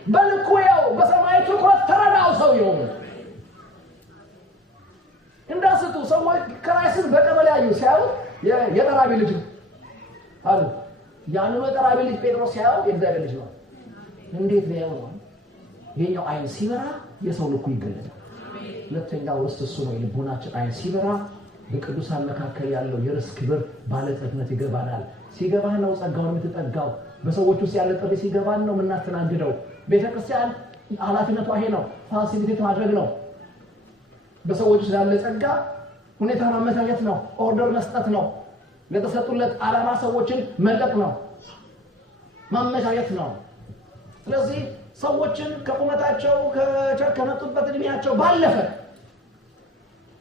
በልኩ ያው በሰማይ ትኩረት ተረዳው ሰው ይሁን። እንዳስቱ ሰዎች ክራይስን በቀበሌ ያዩ ሲያዩ የጠራቢ ልጅ አሉ። ያንኑ የጠራቢ ልጅ ጴጥሮስ ሲያዩ የእግዚአብሔር ልጅ ነው። እንዴት ነው ነው? ይሄኛው አይን ሲበራ የሰው ልኩ ይገለጣል። ሁለተኛው ርስት እሱ ነው። የልቦናችን አይን ሲበራ በቅዱሳን መካከል ያለው የርስት ክብር ባለጠግነት ይገባናል። ሲገባን ነው ጸጋውን የምትጠጋው። በሰዎች ውስጥ ያለ ጥሪ ሲገባን ነው የምናስተናግደው። ቤተክርስቲያን ኃላፊነቷ ይሄ ነው። ፋሲሊቴት ማድረግ ነው። በሰዎች ውስጥ ያለ ጸጋ ሁኔታ ማመቻቸት ነው። ኦርደር መስጠት ነው። ለተሰጡለት ዓላማ ሰዎችን መልቀቅ ነው። ማመቻቸት ነው። ስለዚህ ሰዎችን ከቁመታቸው ከመጡበት እድሜያቸው ባለፈ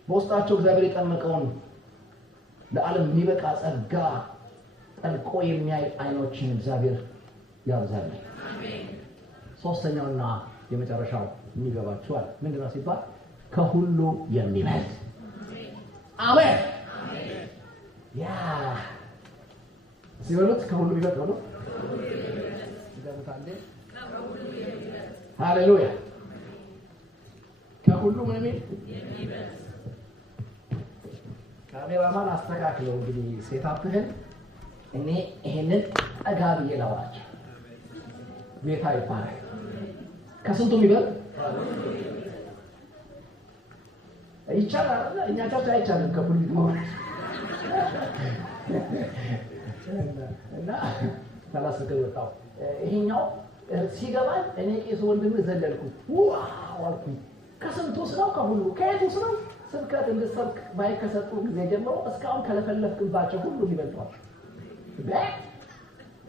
በውስጣቸው እግዚአብሔር የጠመቀውን ለዓለም የሚበቃ ጸጋ ጠልቆ የሚያይ አይኖችን እግዚአብሔር ያብዛል። ሶስተኛውና የመጨረሻው የሚገባችኋል ምንድነው ሲባል ከሁሉ የሚበልጥ አሜን። ያ ሲበሉት ከሁሉ የሚበልጥ ነው። ይገባታል። ሃሌሉያ። ከሁሉ ምን የሚበልጥ ካሜራማን አስተካክለው እንግዲህ ሴታፕህን እኔ ይሄንን ጠጋ ብዬ ላውራቸው። ጌታ ይባረክ። ከስንቱ የሚበልጥ ይቻላል። እኛ ቻቻ አይቻልም ከፖሊስ ማውራት እና ታላስከ ወጣው ይሄኛው ሲገባኝ እኔ ቄስ ወንድም ዘለልኩት ዋው አልኩኝ። ከስንቱ ነው ከሁሉ ከየቱ ነው ስብከት እንደሰብክ ባይከሰጡ ጊዜ ጀምሮ እስካሁን ከለፈለፍክባቸው ሁሉ ይበልጣል።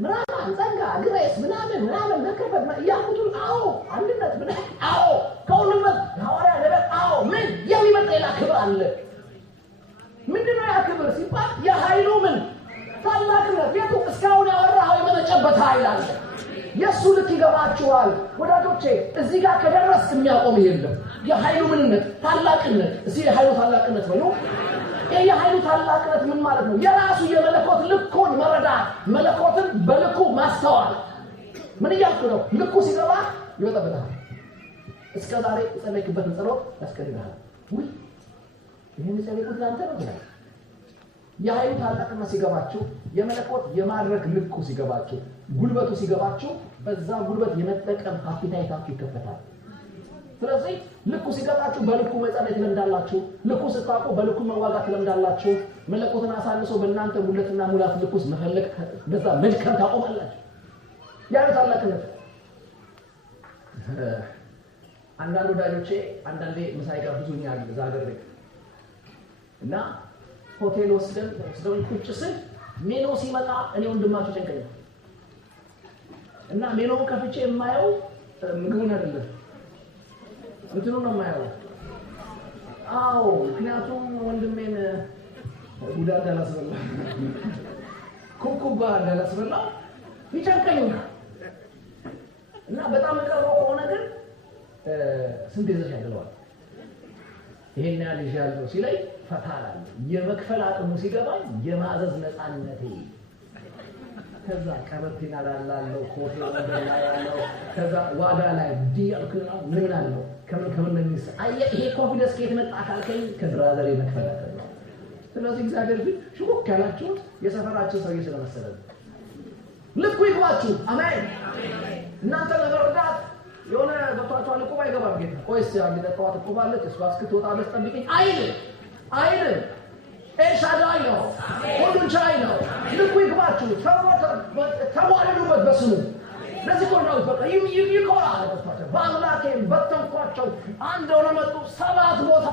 ምራማን ጸጋ ግሬስ ምናምን መከፈት ያቁቱን አዎ አንድነት ምን አዎ ከሁሉም ሐዋርያ ነበር አዎ ምን የሚመጣ ሌላ ክብር አለ። ምንድነው ያ ክብር ሲባል የኃይሉ ምን ታላቅነት የቱ እስካሁን ያወራው የመጨበጥ ኃይል አለ። የሱ ልክ ይገባችኋል ወዳጆቼ። እዚህ ጋር ከደረስ የሚያቆም የለም። የኃይሉ ምንነት ታላቅነት እዚህ የኃይሉ ታላቅነት ነው። የኃይሉ ታላቅነት ምን ማለት ነው? የራሱ የመለኮት ልኩን መረዳት፣ መለኮትን በልኩ ማስተዋል። ምን እያልኩ ነው? ልኩ ሲገባ ይወጣበታል። እስከ ዛሬ ጸለይክበትን ጸሎት ያስቀድማል። ወይ ይሄን ጸለይኩት ላንተ ነው ይላል። የኃይሉ ታላቅነት ሲገባችሁ፣ የመለኮት የማድረግ ልኩ ሲገባችሁ፣ ጉልበቱ ሲገባችሁ፣ በዛ ጉልበት የመጠቀም አፒታይታችሁ ይከፈታል። ስለዚህ ልኩ ሲገባችሁ በልኩ መጸለይ ትለምዳላችሁ። ልኩ ስታውቁ በልኩ መዋጋት ትለምዳላችሁ። መለኮትን አሳንሶ በእናንተ ሙለትና ሙላት ልኩስ መፈለግ በዛ መድከም ታቆማላችሁ። ያ ታላቅነት አንዳንድ ወዳጆቼ አንዳንዴ ምሳ ይጋብዙኛል እዛ ሀገር ቤት እና ሆቴል ወስደን ቁጭ ስል ሜኖ ሲመጣ እኔ ወንድማቸው ጨንቀኛል እና ሜኖውን ከፍቼ የማየው ምግቡን አይደለም እንትኑ ነው የማየው። አዎ ምክንያቱም ወንድሜን ጉዳ እንዳላስበላ ኩኩባ እንዳላስበላ ይጨንቀኛል እና በጣም ቀርቦ ሆነ ግን ስንት ይዘሽ ያገለዋል ይሄን ያህል ይዣለሁ ሲለኝ ፈታላል። የመክፈል አቅሙ ሲገባኝ የማዘዝ ነፃነቴ ከዛ ቀበቴና ላላለው ኮቴ ወንደላ ያለው ከዛ ዋጋ ላይ ዲያልኩና ምን አለው ከምን ነኝስ አየ ይሄ ኮንፊደንስ ከየት መጣ ካልከኝ ከብራዘር የመክፈል አቅም ነው። ስለዚህ እግዚአብሔር ፊት ሽሙክ ያላችሁት የሰፈራችሁ ሰው ስለመሰለ ልኩ ይግባችሁ። አሜን። እናንተ ለመርዳት የሆነ ገብቷችሁ ልኩ ባይገባም ጌታ ቆይስ አንድ ተቋት እኮ ባለች እሷ እስክትወጣ መስጠብቂኝ አይል ኤልሻዳይ ነው። ሁሉን ቻይ ነው። ልኩ ይግባችሁ። ተዋረዱበት በስሙ። ለዚህ እኮ ነው በቃ ይቆራል በአምላኬ በተንኳቸው አንድ ሆነ መጡ 7 ቦታ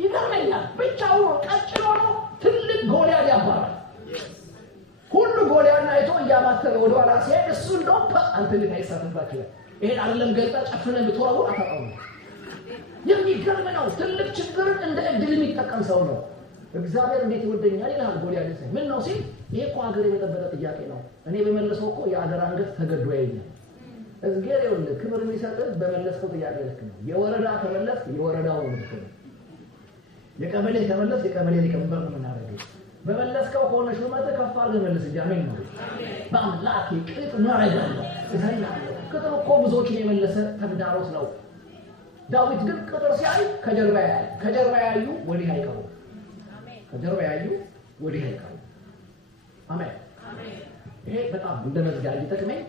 ይገርመኛል። ብቻውን ቀጭኖ ነው ትልቅ ጎልያድ ያባራል። ሁሉ ጎልያድን አይቶ እያማተረ ወደ ኋላ ሲሄድ እሱ እንደው አንተ ልክ አይሳትባችሁ ይሄን አይደለም ገልጣ ጨፍነን ብትወራው አታውቁም። የሚገርም ነው። ትልቅ ችግርን እንደ እድል የሚጠቀም ሰው ነው። እግዚአብሔር እንዴት ይወደኛል ይላል ጎልያድ ሲል ምን ነው ሲል ይሄ እኮ ሀገር የመጠበቀ ጥያቄ ነው። እኔ በመለሰው እኮ የአገር አንገት ተገዶ ያየኛል። እግዚአብሔር ይወልድ ክብር የሚሰጥህ በመለስከው ጥያቄ ልክ ነው። የወረዳ ተመለስ የወረዳው ልክ ነው። የቀበሌ ተመለስ የቀበሌ ሊቀመንበር ነው የምናደርገው። በመለስከው ከሆነ ሹመት ከፍ አድርገህ መልስ እንጂ አሜን ነው። በአምላክ ቅጥ እናደርጋለን እዘናለሁ። ቅጥር እኮ ብዙዎችን የመለሰ ተግዳሮት ነው። ዳዊት ግን ቅጥር ሲያይ ከጀርባ ያዩ ወዲህ አይቀሩ ከጀርባ ያዩ ወዲህ አይቀሩ። አሜን። ይሄ በጣም እንደመዝጊያ ይጠቅመኝ።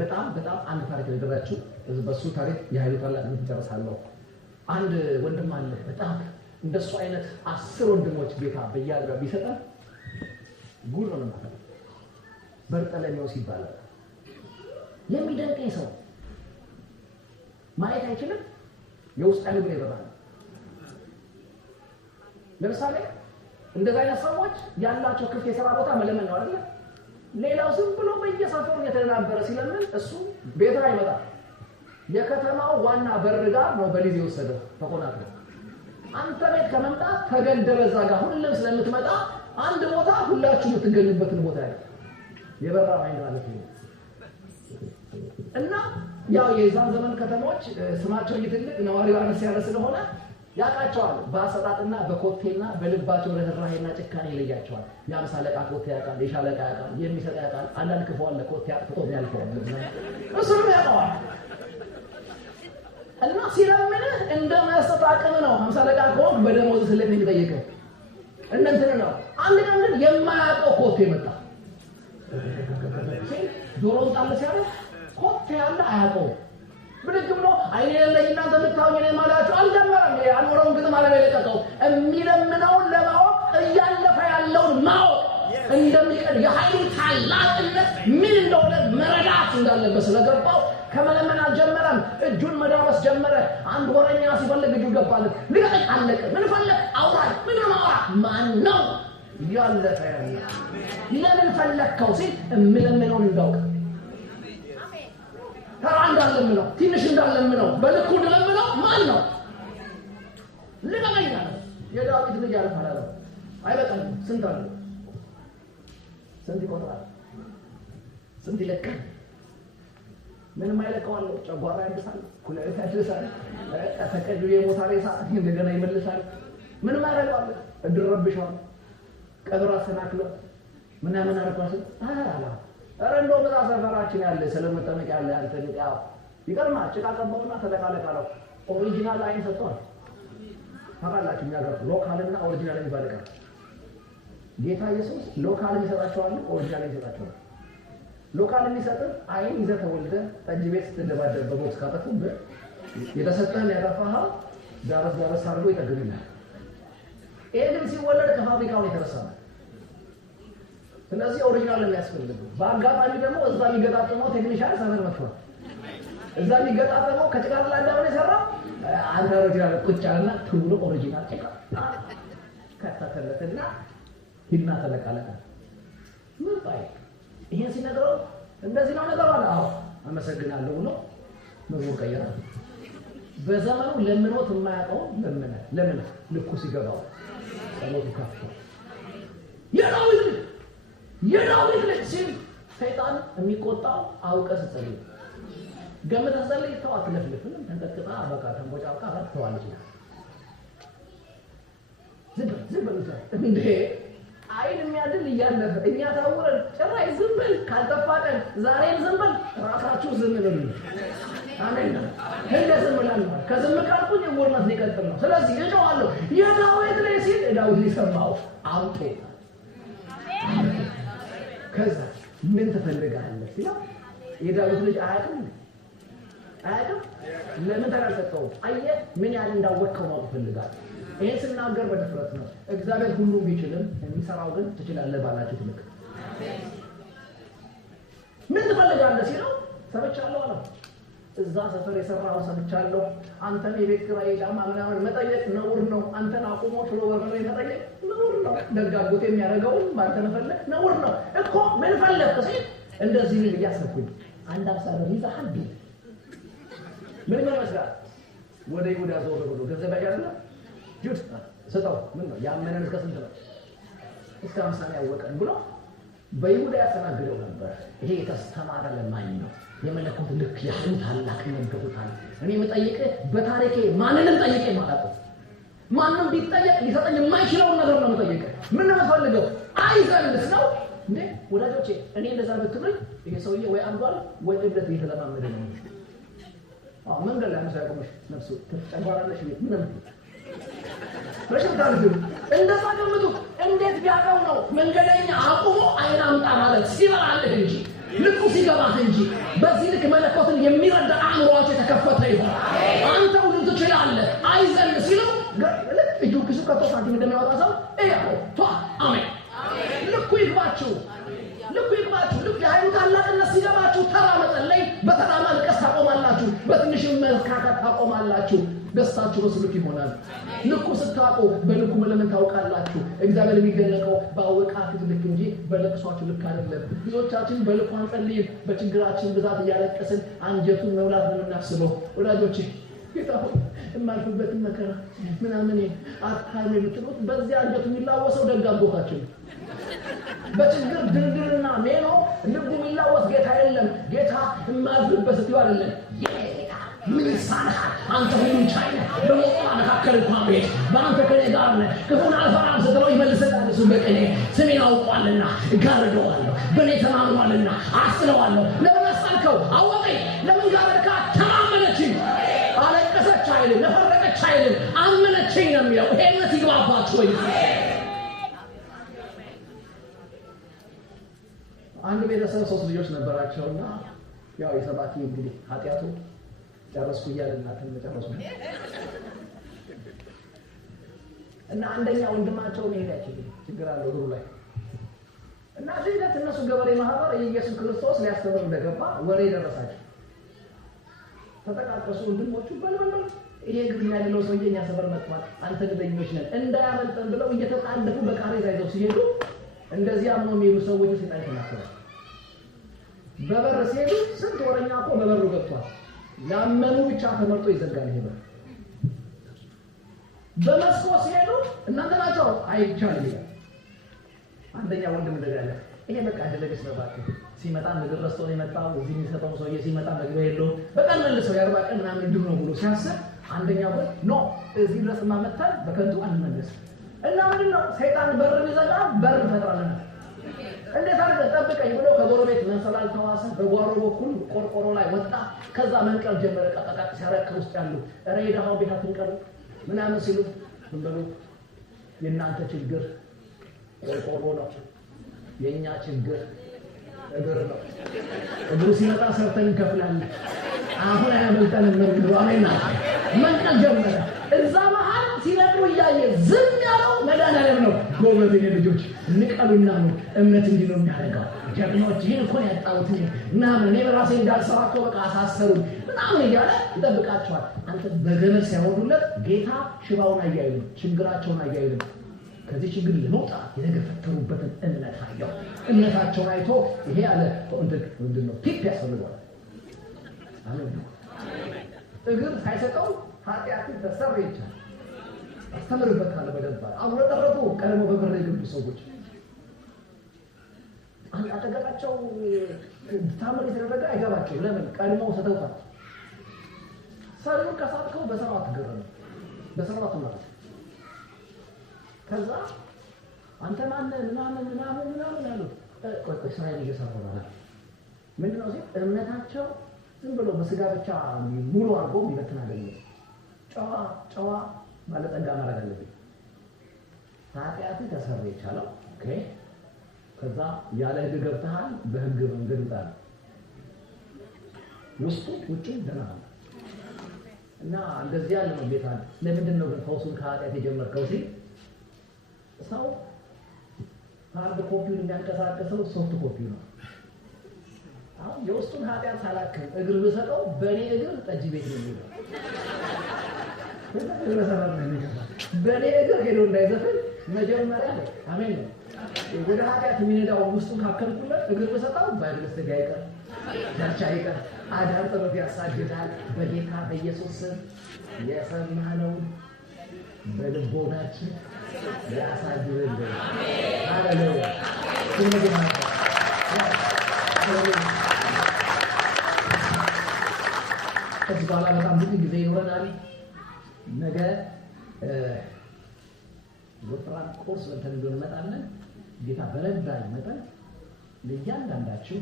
በጣም አንድ ታሪክ ልደራችሁ። በሱ ታሪክ የኃይሉ ታላቅነት ይጨርሳለሁ። አንድ ወንድም አለ በጣም እንደሱ አይነት 10 ወንድሞች ጌታ በያለው ቢሰጠን ጉድ ነው ማለት ነው። በርጠለሜዎስ ይባላል። የሚደንቀኝ ሰው ማየት አይችልም። የውስጥ አይኑ ግን ይበራል። ለምሳሌ እንደዛ አይነት ሰዎች ያላቸው ክፍት የሥራ ቦታ መለመን ነው አይደል? ሌላው ዝም ብሎ በየሰፈሩ እየተናበረ ሲለምን እሱ ቤት ላይ ይመጣል። የከተማው ዋና በር ጋር ነው በሊዝ የወሰደው ተቆናጥሮ። አንተ ቤት ከመምጣት ተገደለ እዛ ጋር ሁሉም ስለምትመጣ አንድ ቦታ ሁላችሁ የምትገኙበትን ቦታ ያለ የበራ አይን ማለት ነው። እና ያው የዛን ዘመን ከተሞች ስማቸው ይትልቅ ነዋሪው አነስ ያለ ስለሆነ ያቃቸዋል። በአሰጣጥና በኮቴና በልባቸው ርህራሄና ጭካኔ ይለያቸዋል። የአምሳ አለቃ ኮቴ ያውቃል፣ የሻለቃ ያውቃል፣ የሚሰጥ ያውቃል። አንዳንድ ክፉ አለ ኮቴ አጥፍቶ ያልፈዋል። እሱም ያውቀዋል። እና ሲለምንህ እንደ መስጠት አቅም ነው። አምሳ አለቃ ከሆንክ በደሞዝ ስለሚጠይቅህ እንትን ነው። አንድ ቀን ግን የማያውቀው ኮቴ መጣ። ጆሮውን ጣል ሲያደርግ ኮቴ ያለ አያውቀውም። ብድግ ብሎ አይኔ ለይ እናንተ ልታውኝ ነው ማላችሁ አልጀመረም። ያኖረውን ግን ማለት የለቀቀው የሚለምነውን ለማወቅ እያለፈ ያለውን ማወቅ እንደሚቀር የኃይሉ ታላቅነት ምን እንደሆነ መረዳት እንዳለበት ስለገባው ከመለመን አልጀመረም። እጁን መዳበስ ጀመረ። አንድ ወረኛ ሲፈልግ እጁ ገባለት። ልቀቅ አለቀ። ምን ፈለግ አውራኝ ምን ማውራ ማን ነው ያለፈ ያለ ለምን ፈለግከው ሲል የሚለምነውን እንዳውቅ ተራ እንዳለምነው ትንሽ እንዳለምነው በልኩ እንደለምነው ማን ነው ልቀቀኝ አለ። የዳዊት ልጅ ያልፋል አይበቃም። ስንት አለ ስንት ይቆጥራል ስንት ይለካል። ምንም አይለቀዋል። ጨጓራ ያድሳል፣ ኩላሊት ያድሳል፣ ተቀዱ የሞታ ሬሳ እንደገና ይመልሳል። ምንም አይረጋው እድረብሻው ቀብራ ሰናክሎ ምናምን አረኳስ አላ አረንዶ በዛ ሰፈራችን ያለ ስለመጠመቅ ያለ አንተ ያው ይቀርማ ጭቃ ቀባውና ተለቃለቃለው። ኦሪጂናል አይን ሰጥቷል። ታውቃላችሁ የሚያገር ሎካልና ኦሪጂናል የሚባልቀ ጌታ ኢየሱስ ሎካል ይሰጣቸዋል፣ ኦሪጂናል ይሰጣቸዋል። ሎካል የሚሰጥ አይን ይዘህ ተወልደህ ጠጅ ቤት ስትደባደብ በቦክስ ካጠፉብህ የተሰጠህን ያጠፋኸው ዳረስ አድርጎ ይጠግብልሃል። ይሄ ግን ሲወለድ ከፋብሪካው የተረሳው። ስለዚህ ኦሪጂናል የሚያስፈልገው በአጋጣሚ ደግሞ እዛ የሚገጣጠመው ቴክኒሻን ሰፈር መጥቷል። እዛ የሚገጣጠመው ከጭቃ ላይ እንዳው የሰራ አንድ ኦሪጂናል ቁጭ አለና ትውሎ ኦሪጂናል ጭቃ ከተተለተና ሂድና ተለቃለቃ ምን ባይ ይሄን ሲነግረው እንደዚህ ነው ነገር አለ። አዎ አመሰግናለሁ ብሎ መዝሙር ቀየረ። በዘመኑ ለምኖት የማያውቀው ለምን ልኩ ሲገባው ጸሎት ይካፈል የዳዊት ልጅ ሲል ሰይጣን የሚቆጣው አውቀስ ጸልይ ገመተ ጸልይ ተዋት ለፍልፍል ተንቀጥቅጣ በቃ ተንቦጫቃ ተዋለች። ዝም በል እንዴ አይን የሚያድል እያለፈ እኛ ታውረን ጭራይ ዝም በል ካልተፋቀን ዛሬም ዝም በል ራሳችሁ ዝም በሉ። አሜን። እንደ ዝም ብለን ከዝም ካልኩኝ ወርማት ሊቀጥል ነው። ስለዚህ እጮሃለሁ የዳዊት ልጅ ሲል ዳዊት ሊሰማው አውጦ ከዛ ምን ተፈልጋለህ ሲል የዳዊት ልጅ አያውቅም ለምን ተራቀቀው አየህ ምን ያህል እንዳወቀው ነው ፈልጋለህ። ይሄን ስናገር በድፍረት ነው። እግዚአብሔር ሁሉም ቢችልም የሚሰራው ግን ትችላለህ ባላችሁ ትልቅ ምን ትፈልጋለህ ሲለው ሰምቻለሁ አለ። እዛ ሰፈር የሰራው ሰምቻለሁ። አንተን የቤት ኪራይ ጫማ ምናምን መጠየቅ ነውር ነው። አንተን አቁሞ ሽሮ በርበሬ መጠየቅ ነውር ነው። ደጋጎት የሚያደርገው ባንተ ነፈለክ ነውር ነው እኮ ምን ፈለክ ሲል እንደዚህ ምን ያሰብኩኝ አንድ አሳብ ይዛሃል ቢል ምን ይመስላል ወደ ይሁዳ ዞር ብሎ ገንዘብ ያያልና ጁስ ሰጣው ምን ነው ያመነን እስከ ስንት ነው እስከ 50 ያወቀን ብሎ በይሁዳ ያስተናግደው ነበር። ይሄ የተስተማረ ለማኝ ነው። የመለኮት ልክ ያህል ታላቅ መንገዱታል። እኔ መጠየቅ በታሪኬ ማንንም ጠይቄ ማለት ነው። ማንንም ቢጠየቅ ሊሰጠኝ የማይችለው ነገር ነው መጠየቅ። ምን ነው ፈልገው አይዘልስ ነው እንዴ ወዳጆቼ። እኔ እንደዛ ብትሉኝ ይሄ ሰውዬ ወይ አንዷል ወይ እብለት እየተለማመደ ነው። መንገድ ላይ መሳይቆምሽ ነፍሱ ተጨባራለሽ ቤት ምን በሽታው እንደዛ ገምቱ። እንዴት ቢያቀው ነው መንገደኛ አቁሞ አይን አምጣ ማለት ሲበራልህ እንጂ ልኩ ሲገባህ እንጂ በዚህ ልክ መለኮትን የሚረዳ አእምሮአቸው የተከፈተ ይሆን። አንተ ሁሉ ትችላለህ አይዘን ሲለው እጁ ኪሱ ከቶ ሳንቲም እንደሚያወጣ ሰው እያው ቷ አሜን። ልኩ ይግባችሁ ልክ የኃይሉ ታላቅነት ሲገባችሁ ተራ መጸለይ በተራ ማልቀስ ታቆማላችሁ። በትንሽም መልካካት ታቆማላችሁ። ደስታችሁ በስልክ ይሆናል። ልኩ ስታውቁ በልኩ መለመን ታውቃላችሁ። እግዚአብሔር የሚገለጠው ባወቃችሁ ልክ እንጂ በለቅሷችሁ ልክ አይደለም። ብዙዎቻችን በልኩ አንጸልይም። በችግራችን ብዛት እያለቀስን አንጀቱን መብላት ነው የምናስበው። ወዳጆቼ ጌታው የማልፍበትን መከራ ምናምን አታይም ብትሉት በዚህ አንጀቱ የሚላወሰው ደጋጎታችን በችግር ድርድርና ሜኖ ልቡ የሚላወስ ጌታ የለም። ጌታ የማያዝንበት ስትይው አይደለም ጌታ ምን ይሳናል አንተ ሁሉን ቻይ ነህ በሞት መካከል እንኳን ቤት በአንተ ከኔ ጋር ነህ ክፉን አልፈራም ስትለው ይመልስልሃል እሱ በቀኔ ስሜን አውቋልና እጋርደዋለሁ በእኔ ተማምኗልና አስለዋለሁ ለምን አሳልከው አወቀኝ ለምን ጋበድካ ተማመነችኝ አለቀሰች አይልም ነፈረቀች አይልም አመነችኝ ነው የሚለው ይሄነት ይግባባችሁ ወይ አንድ ቤተሰብ 3 ልጆች ነበራቸውና ያው የሰባቲ እንግዲህ ኃጢያቱ ጨረስኩ እያለና ተመጨረሱ እና አንደኛ ወንድማቸው ሄዳቸው ችግር አለው እግሩ ላይ እና ድንገት እነሱ ገበሬ ማህበር የኢየሱስ ክርስቶስ ሊያስተምር እንደገባ ወሬ ደረሳቸው ተጠቃቀሱ ወንድሞቹ በልበል ይሄ ግብኛ ያለው ሰውዬ እኛ ሰፈር መጥቷል አንተ ግደኞች ነን እንዳያመልጠን ብለው እየተጣደፉ በቃሬዛ ይዘው ሲሄዱ እንደዚህ አምኖ የሚሉ ሰዎች ሲጣይ ተናገሩ በበር ሲሄዱ ስንት ወረኛ እኮ በበሩ ገብቷል ያመኑ ብቻ ተመርጦ ይዘጋል ይሄ በር በመስኮት ሲሄዱ እናንተ ናቸው አይቻልም ይላል አንደኛ ወንድም እንደጋለ ይሄ በቃ ደለብስ ነበር ሲመጣ ምግብ ረስቶ ነው የመጣው እዚህ የሚሰጠው ሰውዬ ሲመጣ ምግብ የለው በቀን መልሰው ያርባ ቀን ምናምን እንድም ነው ብሎ ሲያስብ አንደኛው ኖ እዚህ ድረስ ማመጣል በከንቱ አንመለስ እና ምንድነው ሰይጣን በር ቢዘጋ በር ፈጥራለና እንዴት አድርገ ጠብቀኝ ብሎ ከጎረቤት መንሰላል ተዋሰ በጓሮ በኩል ቆርቆሮ ላይ ወጣ ከዛ መንቀል ጀመረ ቀጣቃጥ ሲያረክ ውስጥ ያሉ ሬዳው ቤታትን ቀር ምናምን ሲሉ ብሎ የናንተ ችግር ቆርቆሮ ነው የኛ ችግር እግር ነው እግሩ ሲመጣ ሰርተን ከፍላለን አሁን ያመልጠን ነው አሜን መንቀል ጀመረ እዛ መሃል ሲነዱ ያየ ዝም ያለው መዳናለም ነው ጎበዝ ልጆች ንቀሉና ነው እምነት እንዲህ ነው የሚያደርገው ጀግኖች ይሄን እኮ ያጣውት እና እኔ በራሴ እንዳልሰራኮ በቃ አሳሰሩ ምናምን እያለ ይጠብቃቸዋል አንተ በገመድ ሲያወዱለት ጌታ ሽባውን አያይሉ ችግራቸውን አያይሉ ከዚህ ችግር ለመውጣት የተገፈተሩበትን እምነት አየው እምነታቸውን አይቶ ይሄ አለ ምንድነው ፒክ ያስፈልጋል አሜን እግር ሳይሰጠው ኃጢአትን ተሰራ ይቻላል አስተምርበታል በደንብ አሁን ተረቱ ቀድሞ በብር የገቡ ሰዎች አጠገባቸው ታምር የተደረገ አይገባቸው ለምን ቀድሞ ሰተውታል ሰሪው ከሳትከው በሰራት ገረም በሰራት ማለት ከዛ አንተ ምናምን አሉ ቆይ ስራዬን እየሰራሁ ነው ምንድነው ሲል እምነታቸው ዝም ብሎ በስጋ ብቻ ሙሉ አርጎ ይበትናል ጨዋ ባለጠጋ ማድረግ አለብኝ ኃጢአት ተሰራ ይቻላል ኦኬ ከዛ ያለ ህግ ገብተሃል በህግ መንገድ ይጣል ውስጡ ደና እና እንደዚህ ያለ ነው ጌታ ለምንድን ነው ግን ፈውሱን ከኃጢአት የጀመርከው ሲል ሰው ሃርድ ኮፒውን የሚያንቀሳቅሰው ሶፍት ኮፒው ነው አሁን የውስጡን ኃጢአት ሳላከም እግር ብሰጠው በእኔ እግር ጠጅ ቤት ነው የሚለው በእኔ እግር ሄዶ እንዳይዘፍን መጀመሪያ አሜን ነው ወደ ኃጢአት የሚነዳው ውስጡን ካከልኩለት እግር ብሰጠው ባይደስተጋ ይቀር ዳርቻ ይቀር አዳር ጥረት ያሳድዳል በጌታ በኢየሱስ ስም የሰማነው በልቦናችን ያሳድርልን ሃሌሉያ ከዚህ በኋላ በጣም ብዙ ጊዜ ይኖረናል ነገ ወፍራም ኮርስ ወንተን እንደመጣለን ጌታ በረዳኝ መጠን ለእያንዳንዳችሁ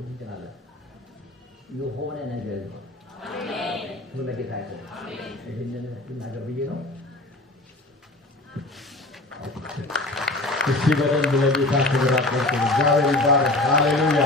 እንዲገናለን የሆነ ነገር አሜን ለጌታ ይሁን ይሄንን ልናገር ብዬ ነው እስቲ በደንብ ለጌታ ክብር አቅርቡ እግዚአብሔር ይባረክ ሃሌሉያ